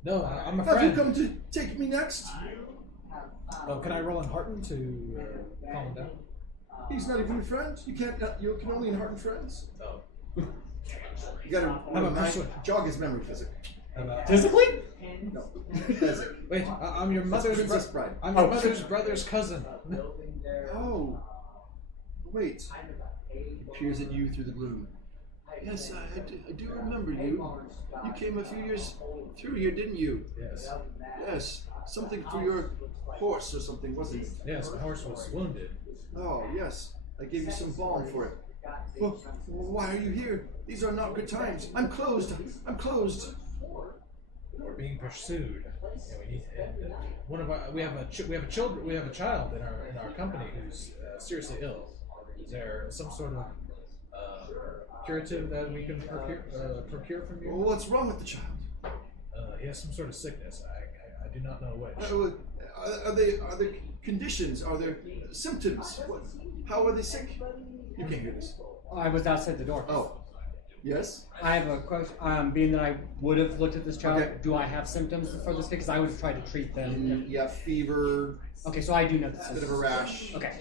No, I'm a Have you friend. come to take me next? Oh, can I roll in Hearten to calm him down? He's not even a friend. You can't. You can only hearten friends. Oh. You gotta about jog his memory physically. How about Physically? No, physically. Wait, I'm your mother's Princess Bride. I'm your mother's brother's cousin. Oh, wait. He peers at you through the gloom. Yes, I do remember you. You came a few years through here, didn't you? Yes. Yes. Something for your horse or something, wasn't it? Yes, my horse was wounded. Oh, yes. I gave you some balm for it. Well, why are you here? These are not good times. I'm closed. I'm closed. We're being pursued, and we need to end it. We have a child in our company who's seriously ill. Is there some sort of curative that we can procure from you? Well, what's wrong with the child? He has some sort of sickness. I do not know which. Are there conditions? Are there symptoms? How are they sick? You can't hear this. I was outside the door. Oh, yes. I have a question. Being that I would have looked at this child, Okay. do I have symptoms for this? Because I would have tried to treat them. Yeah, fever. Okay, so I do know this. Bit of a rash. Okay.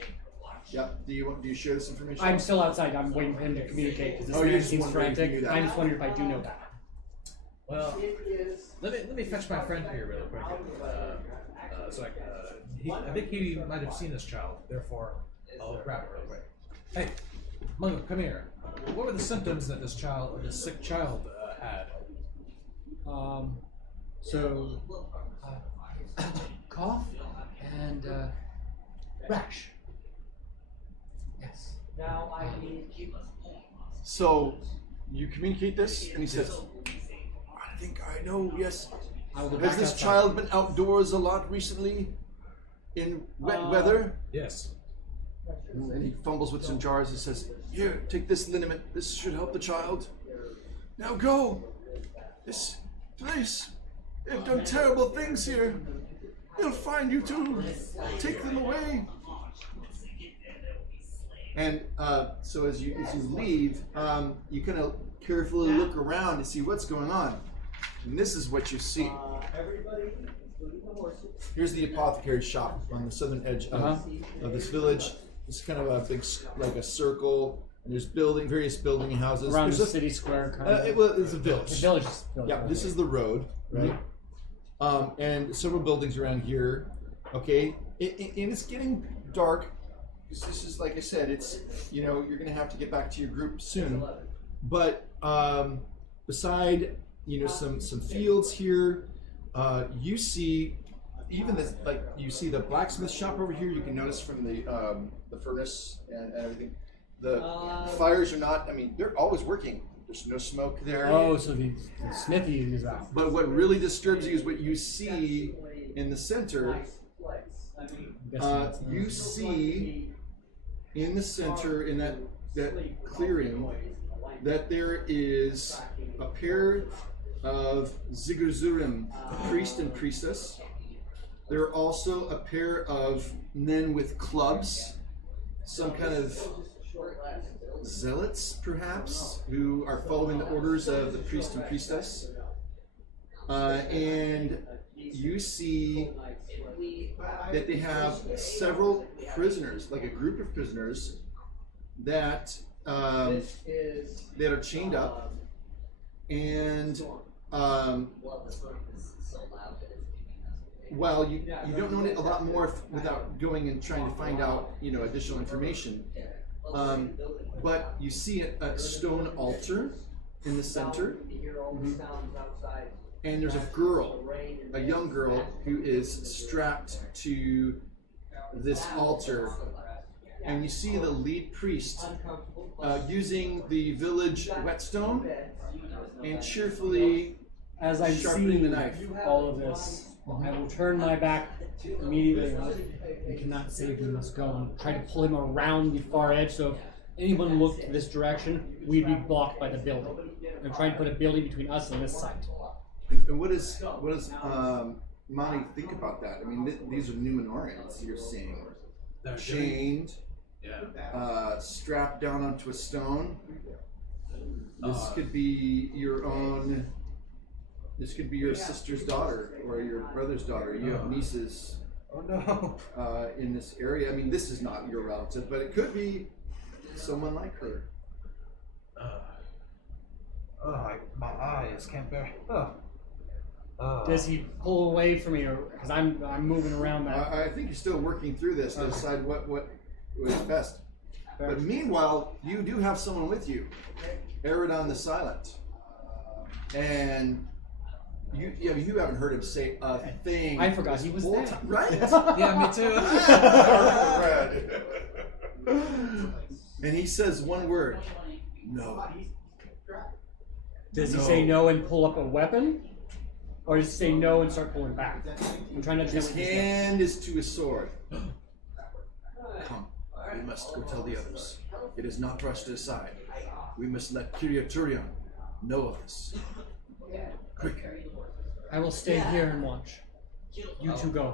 Yep. Do you share this information? I'm still outside. I'm waiting for him to communicate because this you're man just seems wondering if you knew frantic. that. I'm just wondering if I do know that. Well, let me fetch my friend here really quick. I think he might have seen this child. Therefore, I'll grab it real quick. Hey, Mungo, come here. What were the symptoms that this sick child had? Cough and rash. Yes. Now I need to keep us. So, you communicate this, and he says, I think I know, yes. I will go Has back this outside. child been outdoors a lot recently? In wet weather? Yes. And he fumbles with some jars and says, here, take this liniment. This should help the child. Now go. This place, they've done terrible things here. They'll find you too. Take them away. And so as you leave, you kind of carefully look around to see what's going on. And this is what you see. Here's the apothecary shop on the southern edge of this village. It's kind of a big, like a circle, and there's various building houses. Around There's the a city square, kind of. It's a village. The village. Yeah, this is the road, right? And several buildings around here. Okay, and it's getting dark. This is, like I said, it's, you're going to have to get back to your group soon. But beside, some fields here, you see even this, like you see the blacksmith shop over here. You can notice from the furnace and everything. The fires are not. I mean, they're always working. There's no smoke there. Oh, so the smithy is out. But what really disturbs you is what you see in the center. You see in the center, in that clearing, that there is a pair of Zigurzurim, priest and priestess. There are also a pair of men with clubs, some kind of zealots, perhaps, who are following the orders of the priest and priestess. And you see that they have several prisoners, like a group of prisoners that are chained up, and well, you don't know a lot more without going and trying to find out additional information. But you see a stone altar in the center. And there's a young girl, who is strapped to this altar. And you see the lead priest using the village whetstone and cheerfully As I'm sharpening seeing the knife. all of this, I will turn my back immediately. We cannot save him. Must go and try to pull him around the far edge. So if anyone looked this direction, we'd be blocked by the building. I'm trying to put a building between us and this site. And what does Monty think about that? I mean, these are Numenorians you're seeing, chained, strapped down onto a stone. This could be your own This could be your sister's daughter or your brother's daughter. You have nieces. Oh no. In this area. I mean, this is not your relative, but it could be someone like her. My eyes can't bear. Does he pull away from me, or because I'm moving around that? I think you're still working through this to decide what is best. But meanwhile, you do have someone with you, Eridon the Silent, and you haven't heard him say a thing. I forgot he was there. Right? Yeah, me too. And he says one word: no. Does he say no and pull up a weapon? Or does he say no and start pulling back? I'm trying to His hand is to his sword. Come, we must go tell the others. It is not for us to decide. We must let Kiria Turion know of this. Quick. I will stay here and watch. You two go.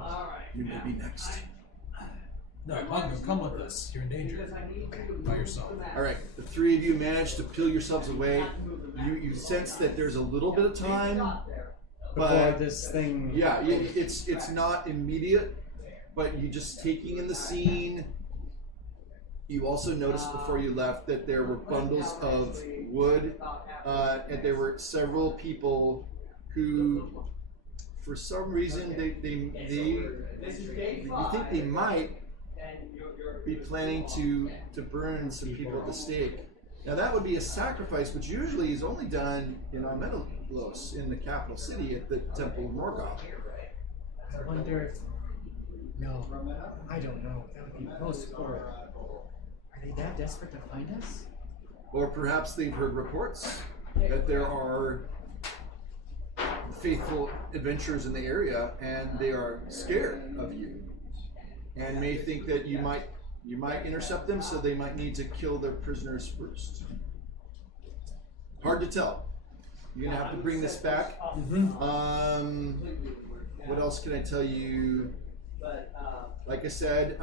You may be next. No, Mongo, come with us. You're in danger. By yourself. All right, the three of you manage to peel yourselves away. You sense that there's a little bit of time, Before but this thing. yeah, it's not immediate. But you just taking in the scene. You also noticed before you left that there were bundles of wood, and there were several people who, for some reason, you think they might be planning to burn some people at the stake. Now that would be a sacrifice, which usually is only done in Armenelos, in the capital city, at the Temple of Morgoth. I wonder if. No, I don't know. That would be most horrible. Are they that desperate to find us? Or perhaps they've heard reports that there are faithful adventurers in the area, and they are scared of you, and may think that you might intercept them, so they might need to kill their prisoners first. Hard to tell. You're gonna have to bring this back. What else can I tell you? Like I said,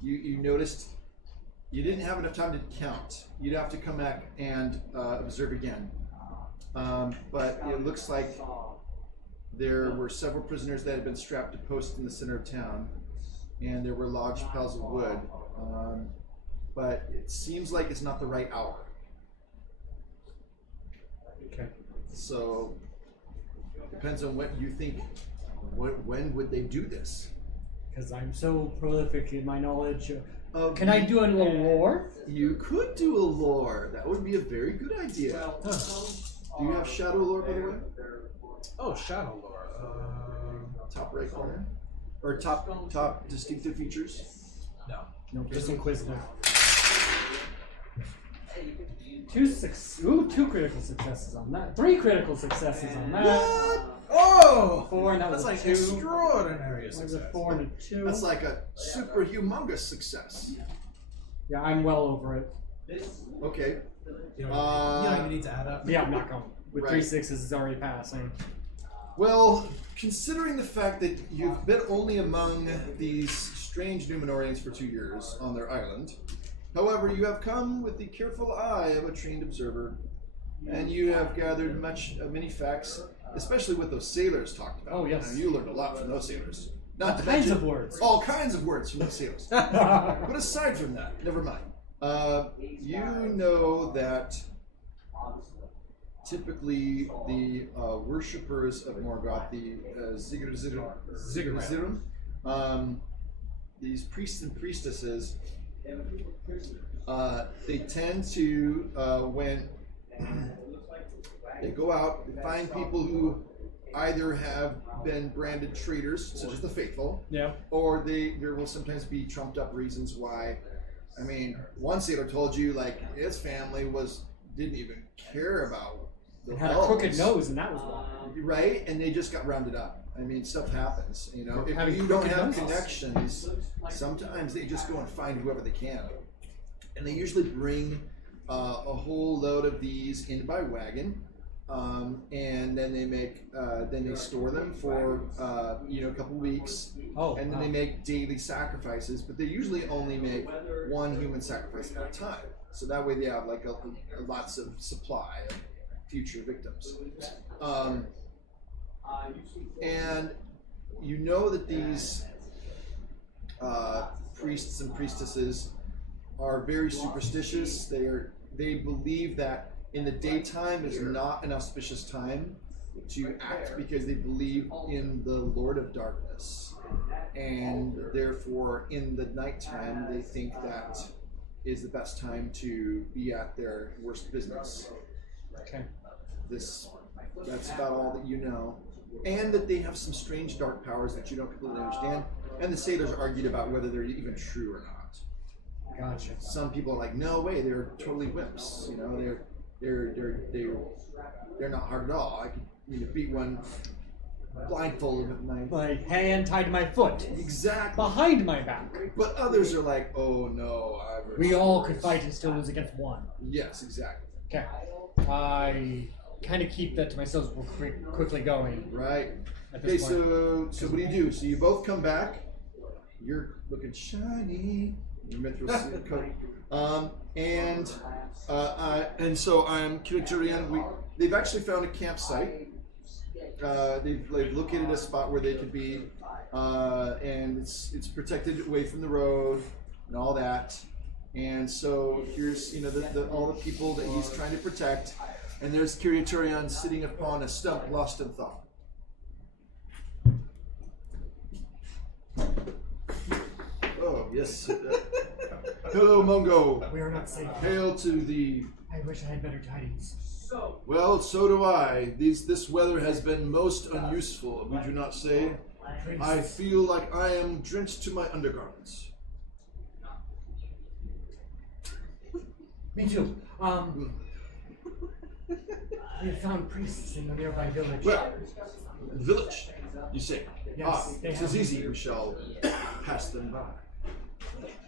you noticed you didn't have enough time to count. You'd have to come back and observe again. But it looks like there were several prisoners that had been strapped to posts in the center of town, and there were large piles of wood. But it seems like it's not the right hour. Okay. So depends on what you think. When would they do this? Because I'm so prolific in my knowledge. Can I do a little lore? You could do a lore. That would be a very good idea. Do you have shadow lore, by the way? Oh, shadow lore. Top right corner, or top distinctive features? No. No, just inquisitive. Two critical successes on that. 3 critical successes on that. What? Oh! 4, and that was that's like 2. extraordinary That was success. a 4 and a 2. That's like a super humongous success. Yeah, I'm well over it. Okay. You don't even need to add up. Yeah, I'm not going. With Right. 3 6s, it's already passing. Well, considering the fact that you've been only among these strange Numenorians for 2 years on their island, however, you have come with the careful eye of a trained observer, and you have gathered many facts, especially what those sailors talked about. Oh, yes. Now, you learned a lot from those sailors. Not All to kinds mention of words. All kinds of words from those sailors. But aside from that, never mind. You know that typically the worshippers of Morgoth, the Zigguratrum, these priests and priestesses, they tend to, when they go out, they find people who either have been branded traitors, such as the faithful, Yeah. or there will sometimes be trumped up reasons why. I mean, one sailor told you like his family didn't even care about the Had a elves. crooked nose, and that was why. Right, and they just got rounded up. I mean, stuff happens, you know. If Having you don't crooked have noses. connections, sometimes they just go and find whoever they can, and they usually bring a whole load of these in by wagon, and then they store them for a couple weeks, and then they make daily sacrifices. But they usually only make one human sacrifice at a time, so that way they have like lots of supply of future victims. And you know that these priests and priestesses are very superstitious. They believe that in the daytime is not an auspicious time to act because they believe in the Lord of Darkness, and therefore in the nighttime they think that is the best time to be at their worst business. Okay. That's about all that you know, and that they have some strange dark powers that you don't completely understand. And the sailors argued about whether they're even true or not. Gotcha. Some people are like, no way, they're totally wimps. You know, they're not hard at all. I could beat one blindfolded with my hand tied to my foot. Exactly. Behind my back. But others are like, oh no, we all could fight and still lose against one. Yes, exactly. Okay. I kind of keep that to myself. We're quickly going. Right. Okay, so what do you do? So you both come back. You're looking shiny. Your mithril coat. And so I'm Kiriturian. They've actually found a campsite. They've located a spot where they could be, and it's protected away from the road and all that. And so here's all the people that he's trying to protect. And there's Kiriturian sitting upon a stump, lost in thought. Oh, yes. Hello, Mungo. We are not safe. Hail to the... I wish I had better tidings. Well, so do I. This weather has been most unuseful, would you not say? I feel like I am drenched to my undergarments. Me too. We have found priests in the nearby village. Well, village, you say? Yes, it is easy. We shall pass them by.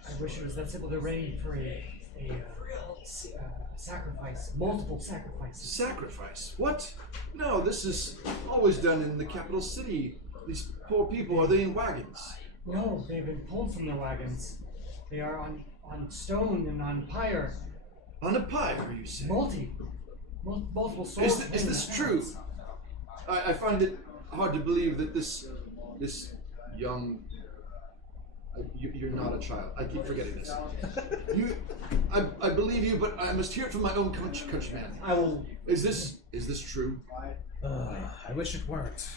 I wish it was that simple to raid for a sacrifice, multiple sacrifices. Sacrifice? What? No, this is always done in the capital city. These poor people, are they in wagons? No, they've been pulled from their wagons. They are on stone and on pyre. On a pyre, you say? Multiple souls. Is this true? I find it hard to believe that this young... You're not a child. I keep forgetting this. I believe you, but I must hear it from my own countryman. I will... Is this true? I wish it weren't.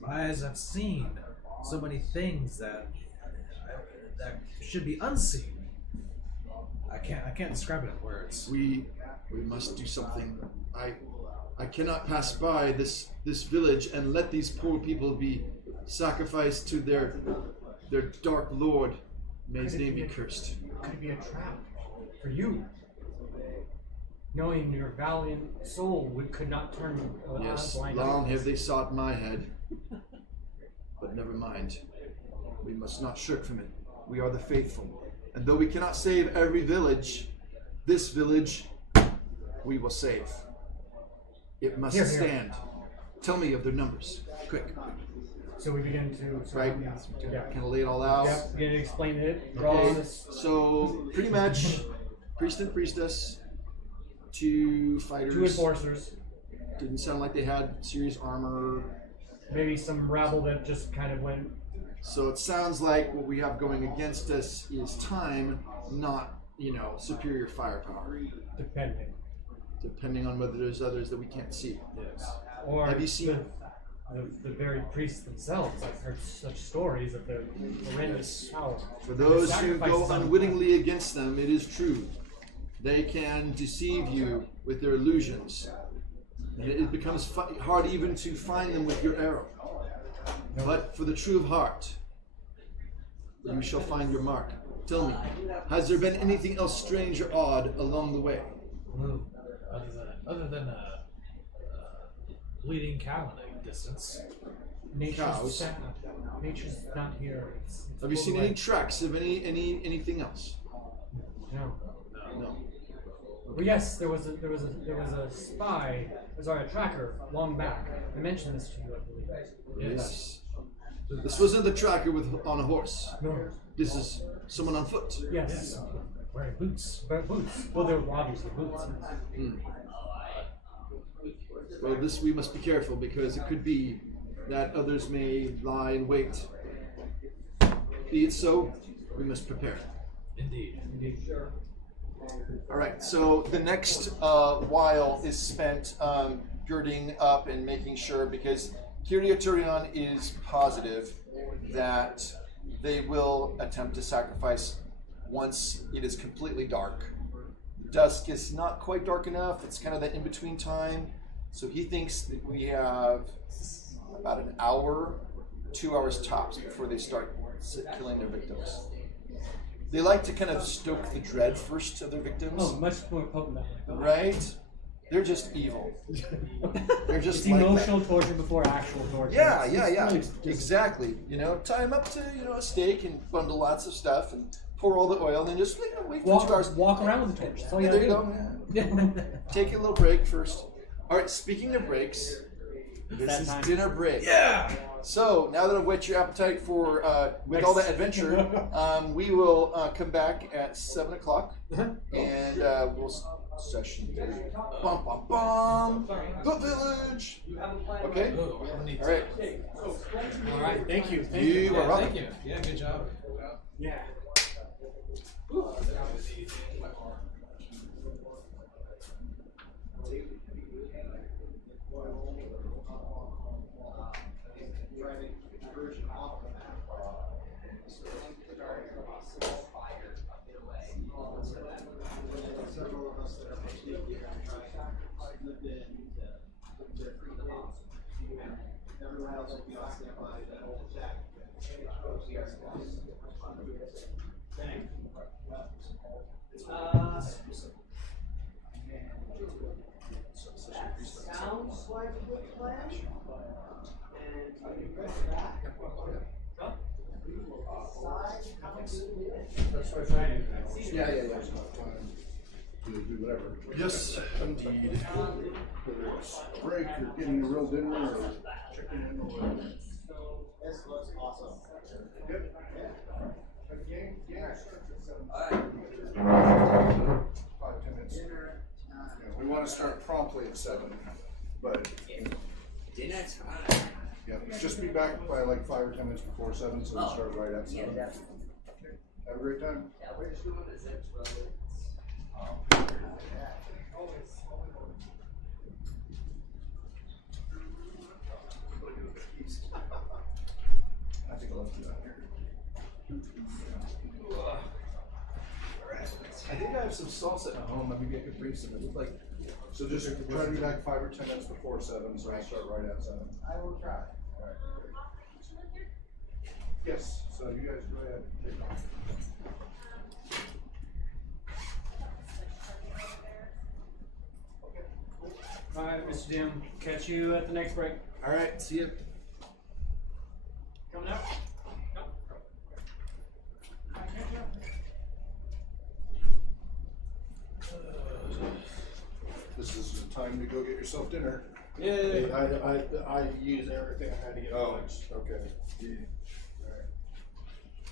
My eyes have seen so many things that should be unseen. I can't describe it in words. We must do something. I cannot pass by this village and let these poor people be sacrificed to their dark lord. May his name be cursed. Could it be a trap for you? Knowing your valiant soul could not turn blind. Long have they sought my head. But never mind. We must not shirk from it. We are the faithful. And though we cannot save every village, this village we will save. It must stand. Tell me of their numbers. Quick. So we begin to... Right. Kind of lay it all out. Yeah, begin to explain it. Okay. So, pretty much, priest and priestess, 2 fighters. 2 enforcers. Didn't sound like they had serious armor. Maybe some rabble that just kind of went... So it sounds like what we have going against us is time, not, superior firepower. Depending on whether there's others that we can't see. Yes. Or have you seen the very priests themselves? I've heard such stories of their horrendous power. For those who go unwittingly against them, it is true. They can deceive you with their illusions. And it becomes hard even to find them with your arrow. But for the true of heart, you shall find your mark. Tell me, has there been anything else strange or odd along the way? Other than a bleeding cow in the distance. Cows. Nature's not here. Have you seen any tracks of anything else? No. No. Well, yes, there was a spy. Sorry, a tracker long back. I mentioned this to you, I believe. Yes. This wasn't the tracker on a horse. No. This is someone on foot. Yes. Wearing boots. But boots. Well, they're obviously boots. Well, this we must be careful because it could be that others may lie in wait. Be it so, we must prepare. Indeed. All right, so the next while is spent girding up and making sure, because Kiriaturion is positive that they will attempt to sacrifice once it is completely dark. Dusk is not quite dark enough. It's kind of that in-between time. So he thinks that we have about an hour, 2 hours tops before they start killing their victims. They like to kind of stoke the dread first of their victims. Oh, much more potent that way. Right? They're just evil. They're just It's like emotional that. torture before actual torture. Yeah, It's yeah, yeah. really just- Exactly. You know, tie them up to a stake and bundle lots of stuff and pour all the oil and then just wait for 2 hours. Walk around with the torch. That's all you There gotta you do. go. Take a little break first. All right. Speaking of breaks, this That is time. dinner break. Yeah. So now that I've whet your appetite for with all that adventure, we will come back at 7 o'clock and we'll session 3. Bum bum bum. The village. Okay. Oh, how many All right. All right. Thank you. Thank You you. are welcome. Thank you. Yeah, good job. Yeah. Everyone else will be on standby to hold attack. Sounds like a good plan. Yeah. Do whatever. Yes, indeed. Whether it's break or getting a real dinner or chicken in or whatever. This looks awesome. Good. Game starts at 7. 5-10 minutes. Yeah, we want to start promptly at 7, but Dinner time. yeah, just be back by like 5 or 10 minutes before 7, so we start right at 7. Yeah. Have a great time. Yeah, we're just doing this brother. I think I'll have to do that here. I think I have some salsa at home. Maybe I could bring some. It looked like. So just try to be back 5 or 10 minutes before 7, so we'll start right at 7. I will try. All right. Yes, so you guys go ahead. Take off. All right, Mr. Jim. Catch you at the next break. All right. See you. Coming out? This is the time to go get yourself dinner. Yeah. I use everything I had to get lunch. Okay. Alright.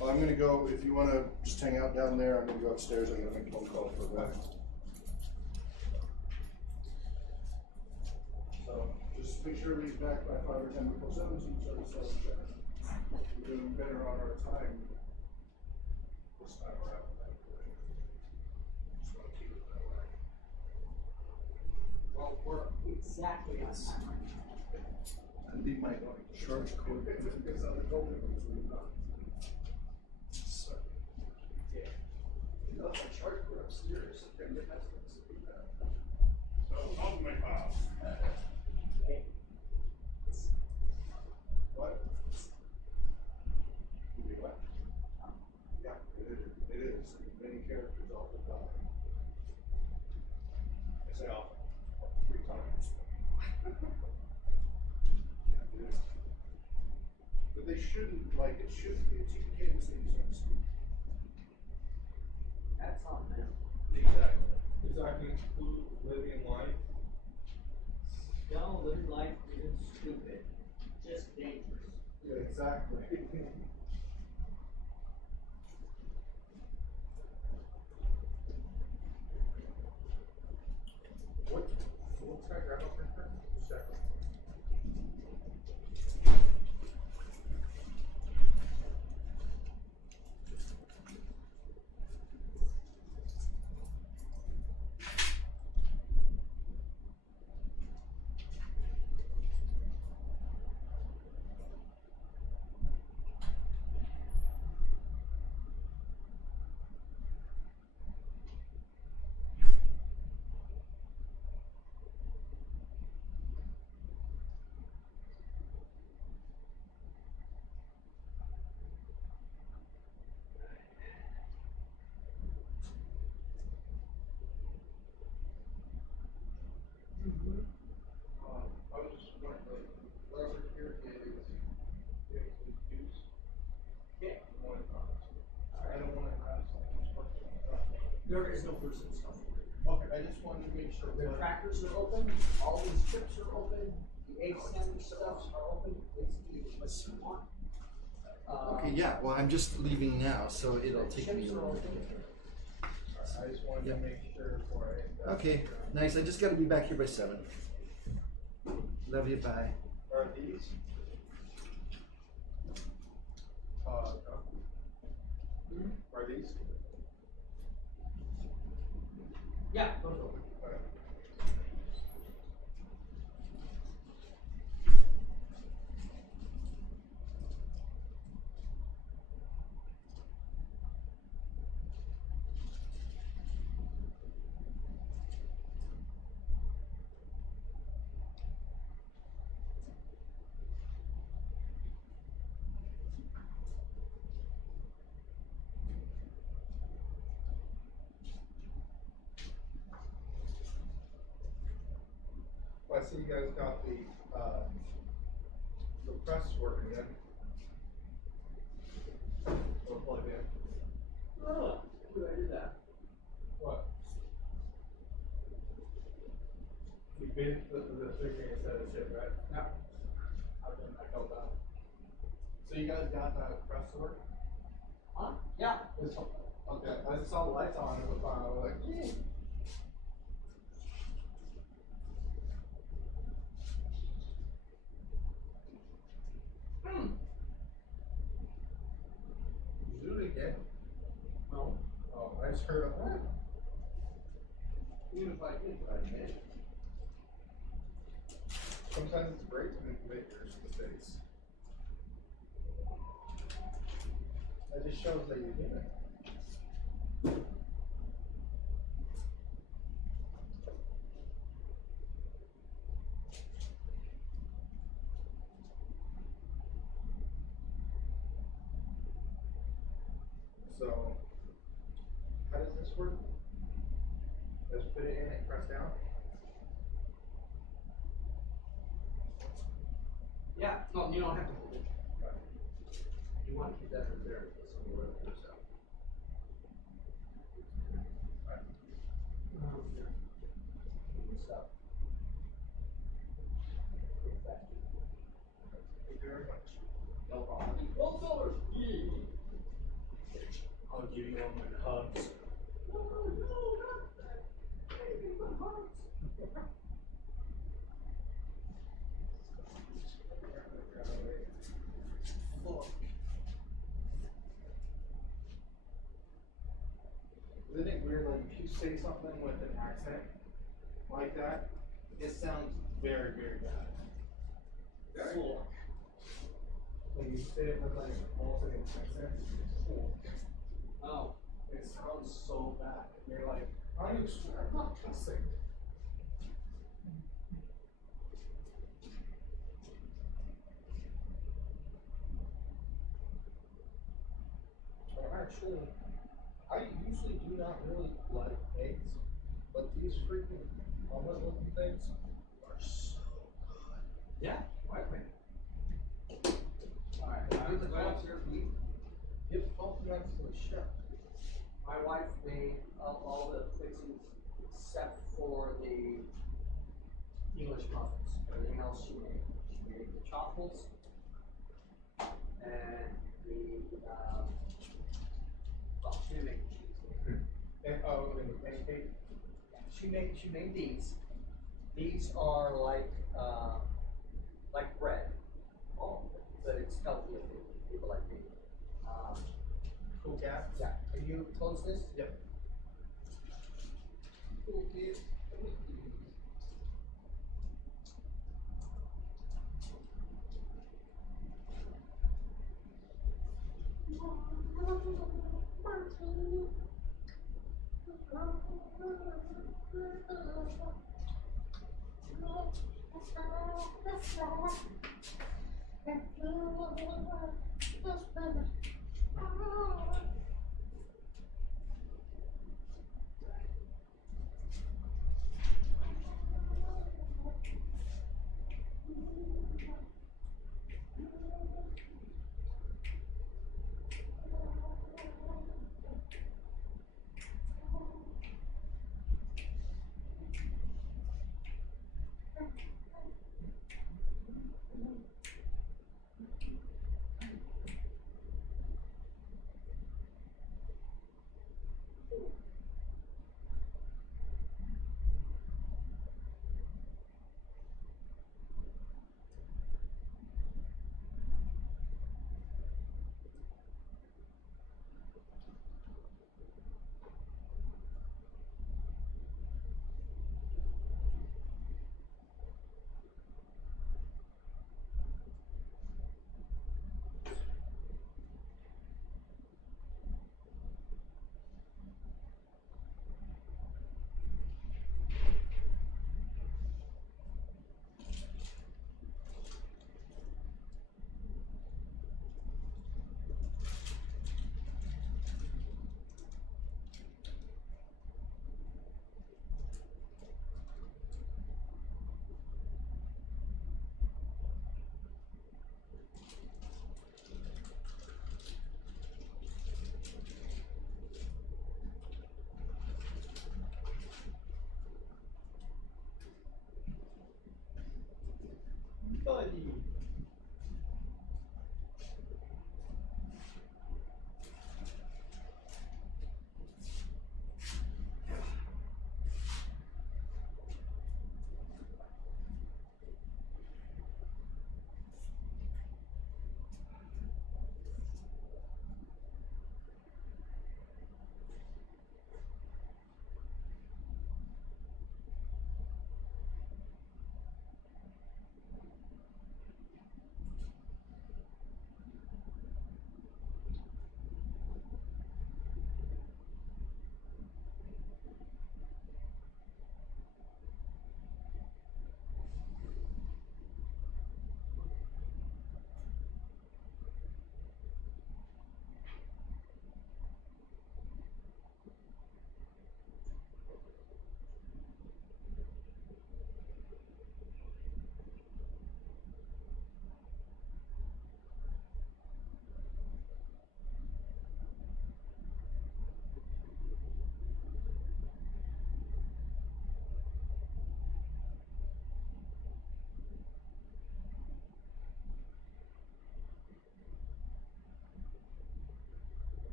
Well, I'm gonna go, if you wanna just hang out down there, I'm gonna go upstairs, I'm gonna make a phone call for that. So, just make sure everybody's back by 5 or 10 before 7, so you start to 7. We're doing better on our time this time around. Just wanna keep it that way. Well, we're exactly on time. I leave my charge cord because I told him it was really not. So, yeah. You know, my charge cord upstairs. I can't get that to do that. So, on my house. What? You do what? Yeah, it is. Many characters often die. I say often, 3 times. Yeah, it is. But they shouldn't, like, it shouldn't be a TPK mistake. That's on them. Exactly. Living life. No, living life isn't stupid, just dangerous. Yeah, exactly. What can I grab up here? I was just wondering, wherever here is use. Okay. I don't want to have so much work. There is no person stuff. Okay, I just wanted to make sure. The crackers are open, all these chips are open, the egg sandwich stuffs are open, basically what you want. Okay, yeah. Well, I'm just leaving now, so it'll take me. Chips A are little open. bit. I just wanted to make sure before I. Okay, nice. I just got to be back here by 7. Love you. Bye. Are these? No. Are these? Yeah, those are open. Well, I see you guys got the press working again. Or plug in. Oh, who I did that? What? You made the thing instead of shit, right? Yeah. I felt that. So you guys got that press to work? Huh? Yeah. Okay, I just saw the lights on, it was fine, I was like, yeah. Did you do it again? No. Oh, I just heard a what? Even if I did, I did. Sometimes it's great to make mistakes. That just shows that you did it. So, how does this work? Just put it in and press down? Yeah, no, you don't have to hold it. Right. You want to keep that in there, so we're up there, so. Stop. Thank you very much. No problem. $12. I'll give you one with hugs. No, not that. Anything but hugs. Isn't it weird, like, if you say something with an accent like that, it sounds very, very bad. Cool. When you say it with, like, almost like an accent, it's cool. Oh. It sounds so bad. You're like, I'm not cussing. Actually, I usually do not really like eggs, but these freaking omelet looking things are so good. Yeah? Quite right. Alright, Get the gloves here, please. give compliments to the chef. My wife made all the fixings except for the English muffins. Everything else she made. She made the chocolate and the, well, she didn't make the cheese. And, and the pancake. She made these. These are like bread. Oh, but it's healthier for people like me. Cool cat. Yeah. Can you close this? Yep. Cool kid.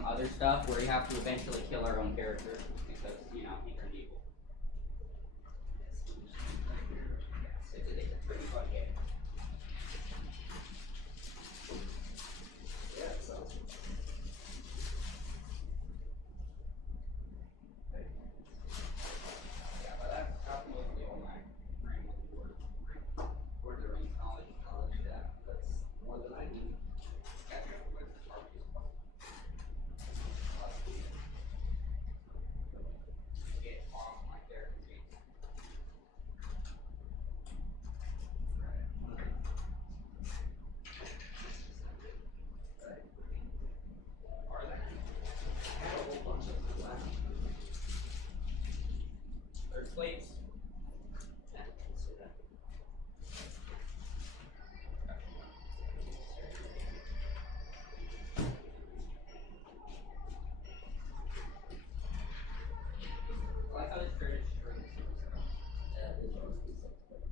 some other stuff where you have to eventually kill our own character because, you know, he turned evil. It's a pretty fun game. Yeah, it sounds good. Yeah, but that's mostly all my Lord of the Rings knowledge. Yeah, that's more than I need. Get off my character sheet. Are there? I had a whole bunch of them left. They're slaves. Yeah, let's see that. I like how this British strings. Yeah, it is honestly something.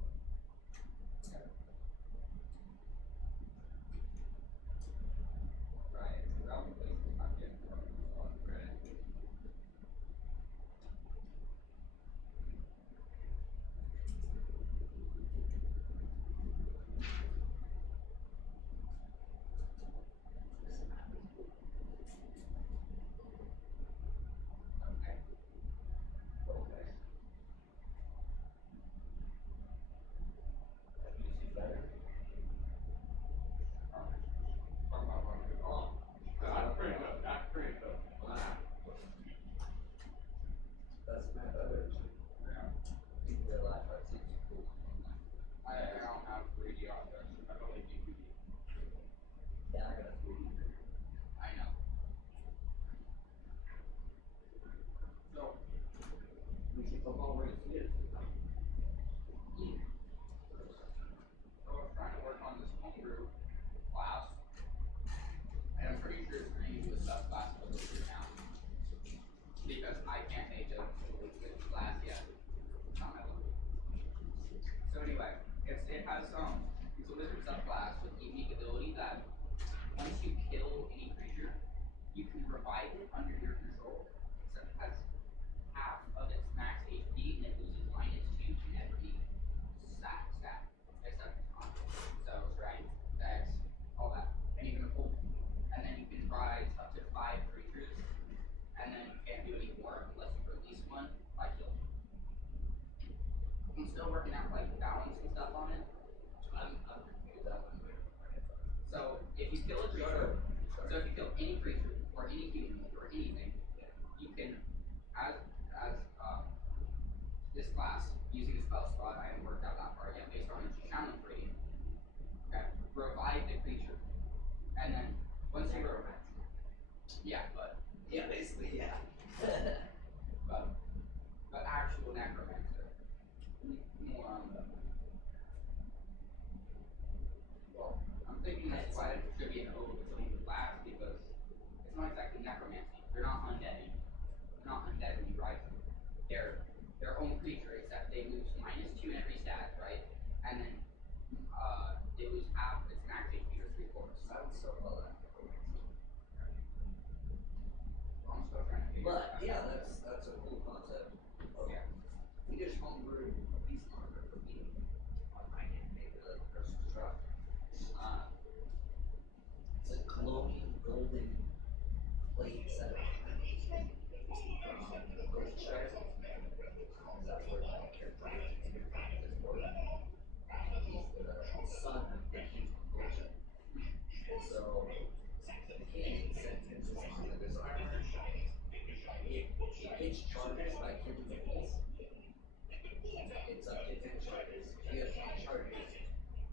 Right. That one plays the pocket. Right. Okay. Okay. You see better? Oh. That's pretty good. That's pretty good. That's my better. Yeah. In real life, I'd say it's cool. I don't have 3D objects. I only do 2D. Yeah, I got a 3D. I know. So, we should go over to see it. So I was trying to work on this homebrew class, and I'm pretty sure it's going to use a subclass of the now, because I can't make a good class yet. Not my level. So anyway, it has it's a wizard subclass with unique ability that once you kill any creature, you can revive it under your control. So it has half of its max HP and it loses -2 to every stat except on. So strength, dex, all that. And you can hold, and then you can rise up to 5 creatures, and then you can't do any more unless you release one by kill. I'm still working out like the balance and stuff on it. I'm confused that one. So if you kill a creature, so if you kill any creature or any human or anything, you can, as this class, using a spell slot, I haven't worked out that part yet, based on its challenge rating. Okay, revive the creature, and then once you revive, yeah, Basically, yeah. but actual necromancer, more on the. Well, I'm thinking that's why it should be an O between the class because it's not exactly necromancy. They're not undead. They're not undead when you rise them. They're their own creature, except they lose -2 in every stat, right? And then they lose half its max HP or 3/4. I would still call that. I'm still trying to figure it But out. yeah, that's a cool concept. Yeah. We just homebrew a piece marker for me on my game, maybe the person's truck. It's a glowing golden plate set of gold shards. That's where my character is born. He's the son of the king of Goshen. And so the king sent him to summon this armor. He gets charges by killing the beast. It's up to 10 charges. If you have 10 charges,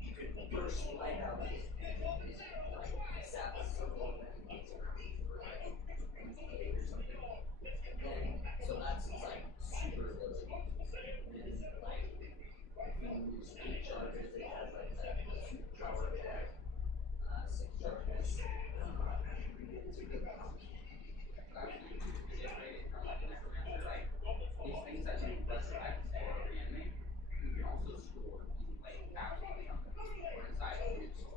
you could burst light out of his like sap a circle and then it's around for like 28 or something. And then, so that's his like super ability. And like if you lose 8 charges, it has like that super power attack. 6 charges. It's a good power. These things that you press X or reanimate, you can also store using like capsules or something, or inside of your soul.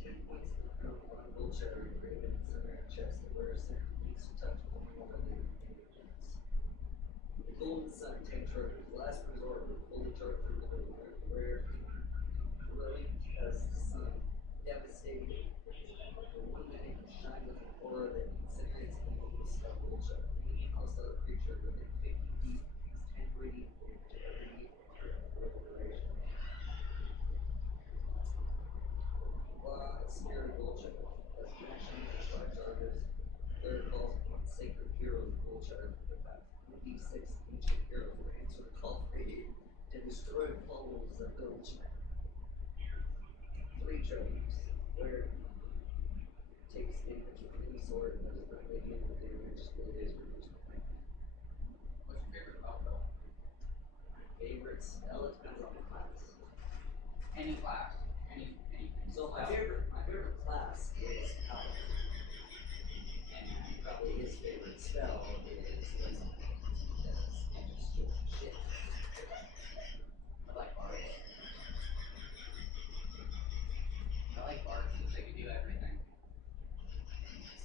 10 points in the room, one wheelchair engraved in the center of chest that wears their least touch only one of the ingredients. The golden sun tank charger, last resort, will fully charge through the where brilliant as the sun, devastating, illuminating, shine with an aura that incinerates the most of wheelchair. Any hostile creature within 50 feet takes 10 radiant damage every duration. Spirit Bullshit. As connection to Shark Chargers, there calls upon sacred heroes of Bullshit to protect. D6 ancient heroes will answer the call for aid to destroy foes of Bullshit. 3 trophies, where takes damage from any sword and does not negate the damage that it is reduced by. What's your favorite spell? Favorite spell? It depends on the class. Any class. So my favorite class is Paladin, and probably his favorite spell is Wisdom, because it's just shit. I like bards. Because they can do everything.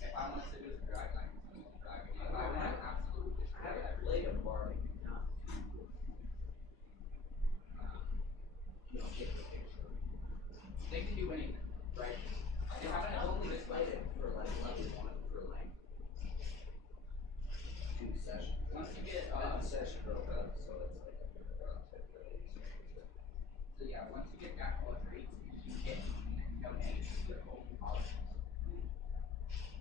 If I want to sit with a dragon, I can sit with a dragon. If I want to absolutely destroy everything. I haven't played a bard. You don't get the picture. They can do anything. Right. I've only played it for like level 1 for like 2 sessions. Once you get session broke up, so it's like so yeah, once you get that poetry, you get donations to the whole politics.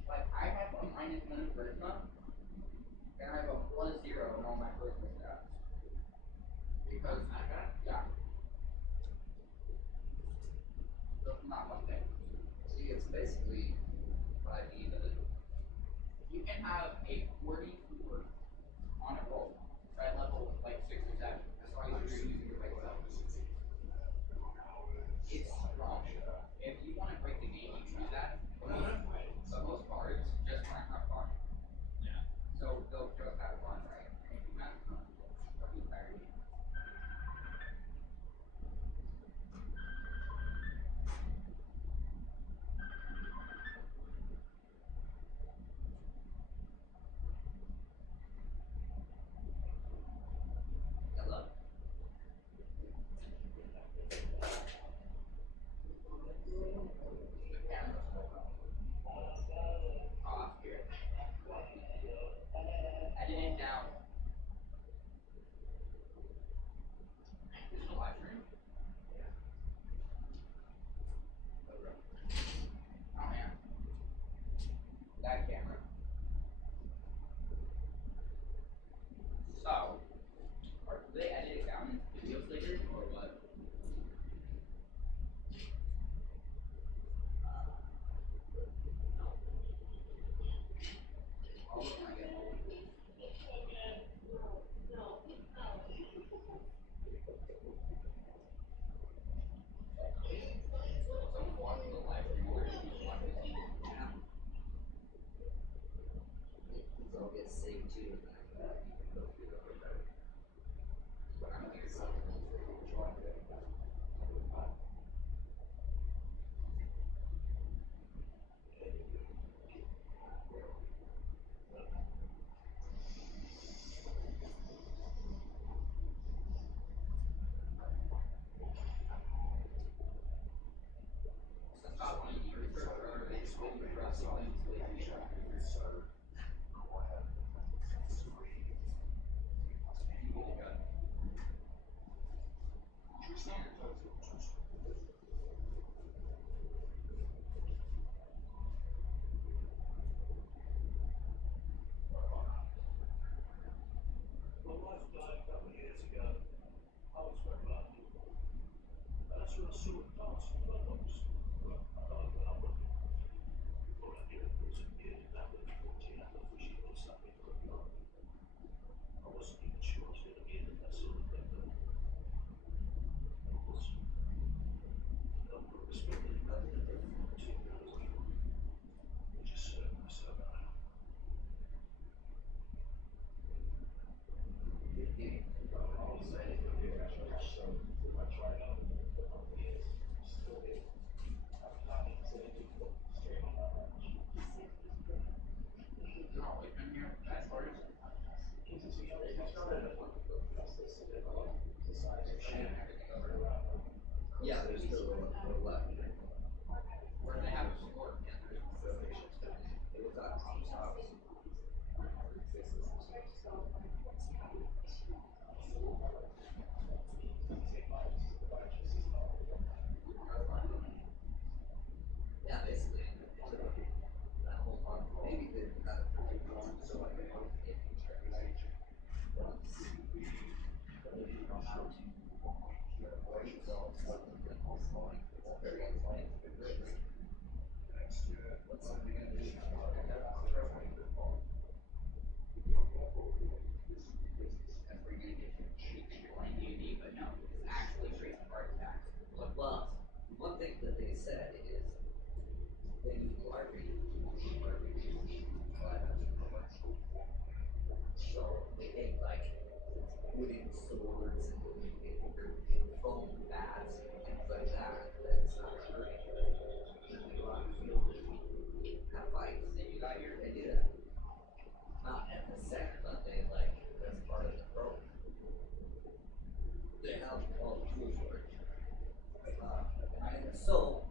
Like I have a -1 charisma, and I have a +0 in all my charisma stats. Because yeah. Not one thing. See, it's basically 5e, but you can have a 44 on a roll, right level with like 6 or 7, as long as you're using your right spell. It's strong. If you want to break the game, you do that. But most cards just want to have fun. Yeah. So they'll just have fun, right? And you have fun. The entire game. Hello? Off here. Edit it down. Is it a live stream? Yeah. Oh man. That camera. So, do they edit it down into videos later, or what? No. I'll look when I get home. Someone's watching the live stream where you watch the TV. Yeah. These all get saved too. I don't think it's something Yeah, there's still a left. Where they have a support, yeah, there's reservations. It was at Tom's house. Yeah, basically, that whole month, maybe they had it for 2 months, so like, if you try to know how to avoid yourself, something that also like, it's very exciting. What's something you do? If we're gonna get people playing D&D, but no, it's actually creating artifacts. Well, one thing that they said is they need larvae. So they make like wooden swords and foam bats and things like that. That's not hurting. They go out in the field and have fights. They do that. Not at the set, but they like that's part of the program. They have all the tools for it. And so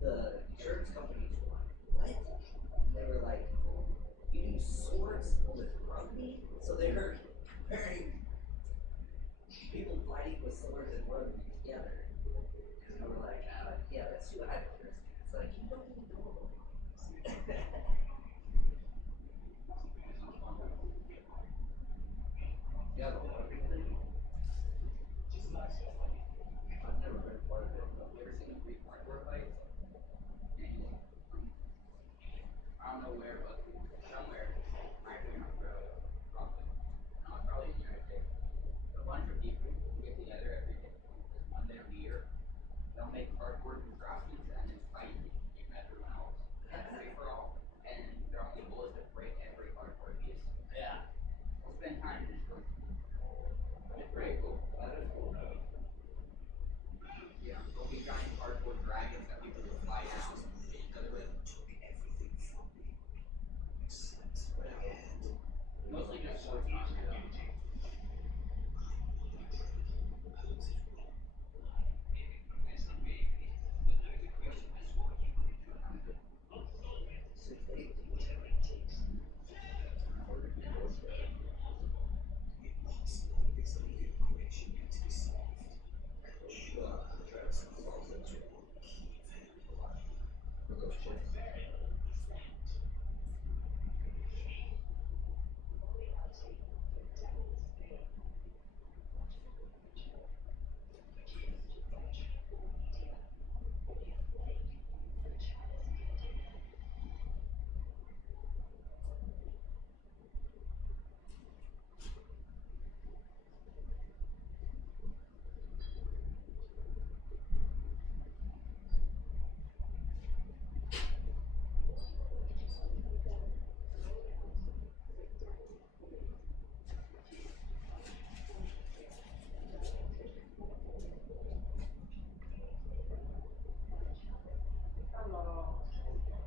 the insurance companies were like, what? And they were like, you do swords with rugby? So they were comparing people fighting with swords and rugby together. And they were like, yeah, that's too high for this. It's like, you don't even know about it. Yeah, but rugby thing? I've never been part of it. Have you ever seen a Greek hardcore fight? I don't know where, but somewhere, right here in Australia, probably. No, it's probably in the United States. A bunch of people get together every day, one day of the year. They'll make cardboard monstrosities and then fight even everyone else. And free for all. And their only goal is to break every cardboard piece. Yeah. We'll spend time in this room. It's pretty cool. That is cool. Yeah, there'll be giant cardboard dragons that people will fly down and hit each other with. Mostly just sports content.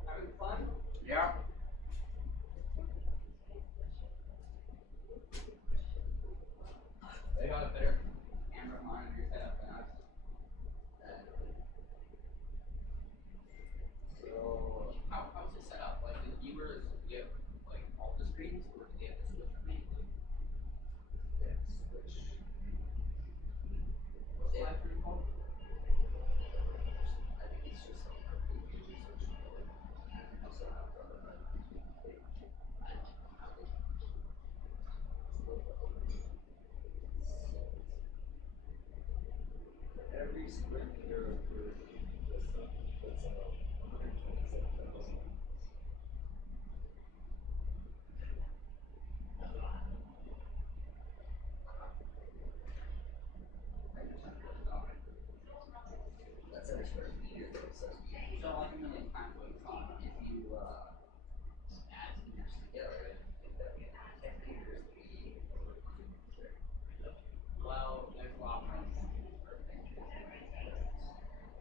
Having fun? Yeah. They got a better camera monitor setup than us. So, how's it set up? Like, the viewers, do you have like all the screens, or do they have to switch manually? They have to switch. What's the live stream called? I think it's just like a switch mode. And also have every screen here for this that's 127,000. That's every square meter though, so like a million times what you thought. If you add meters together, that would be 10 meters. Well, there's a lot more.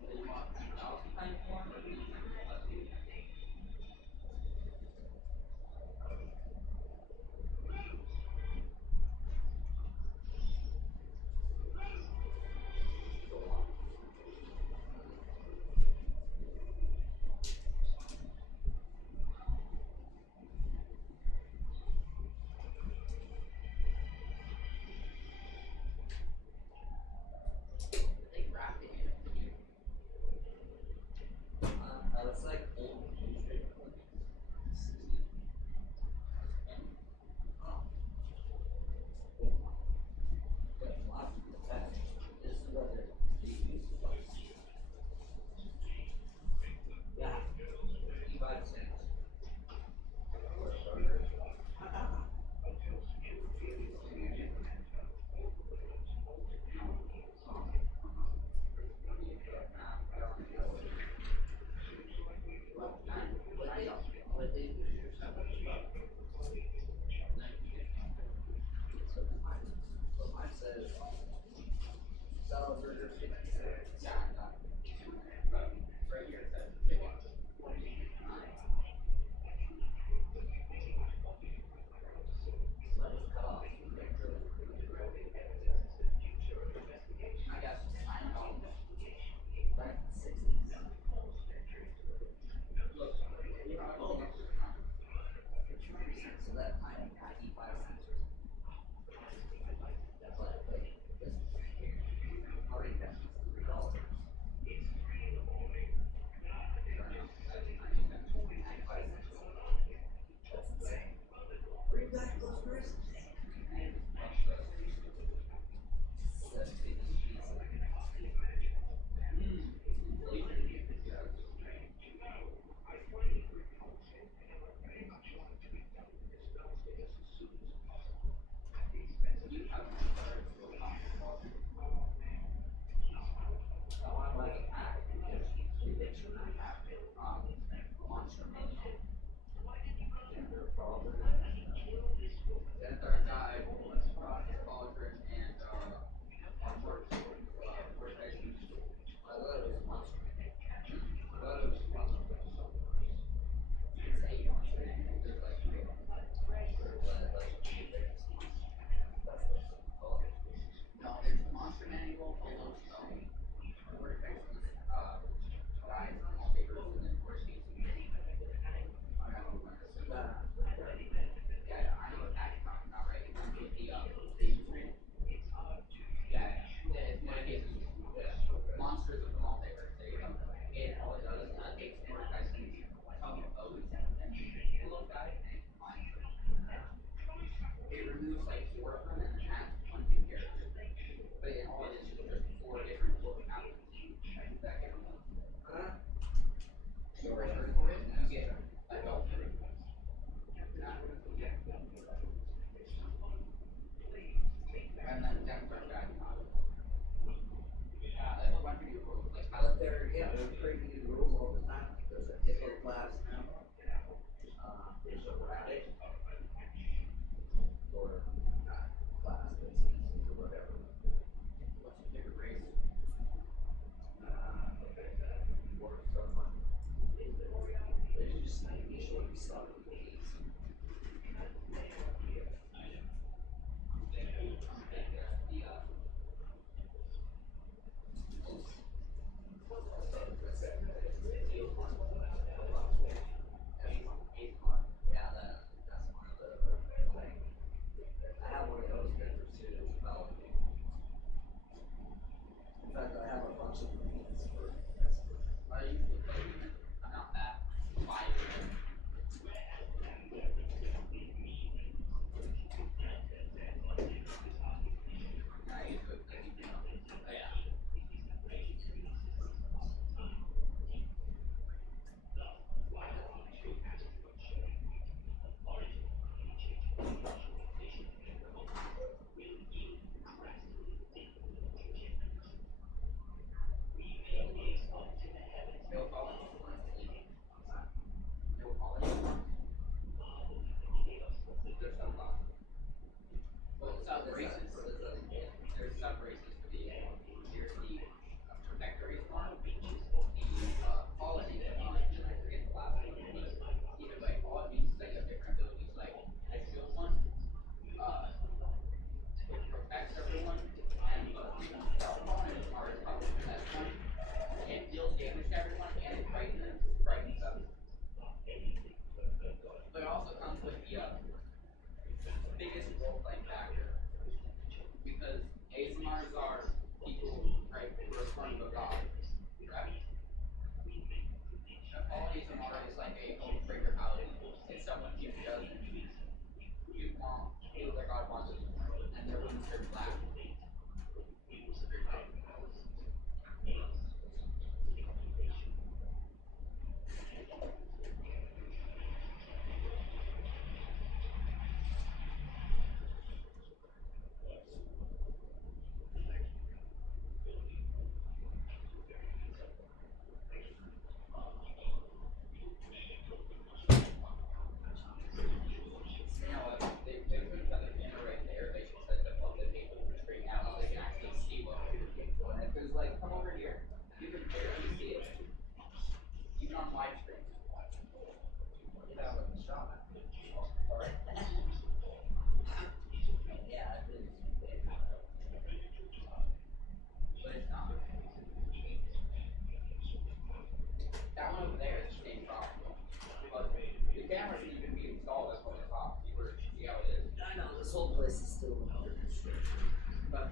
Do you want 10,000 times more, or do you Right here it says chicken. I got back in the 60s. Look, so that time I eat 5 cents. But already got $3.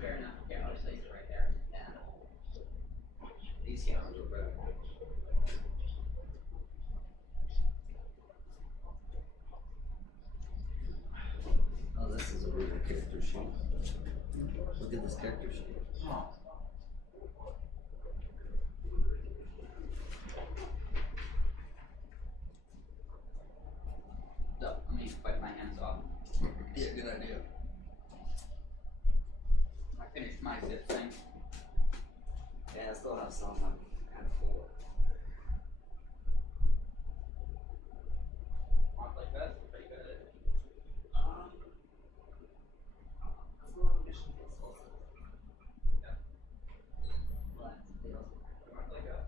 Fair enough. Okay, I'll just place it right there. Yeah. These cameras are better. Oh, this is a real character sheet. Look at this character sheet. So, let me wipe my hands off. Yeah, good idea. I finished my zip thing. Yeah, I still have some. I'm kind of full. Want like that? Pretty good at it. Let's go on a mission for Tolkien. Yeah. What? Deal. Want like that?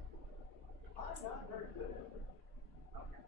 I'm not very good at it. Okay.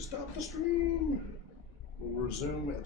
to stop the stream. We'll resume at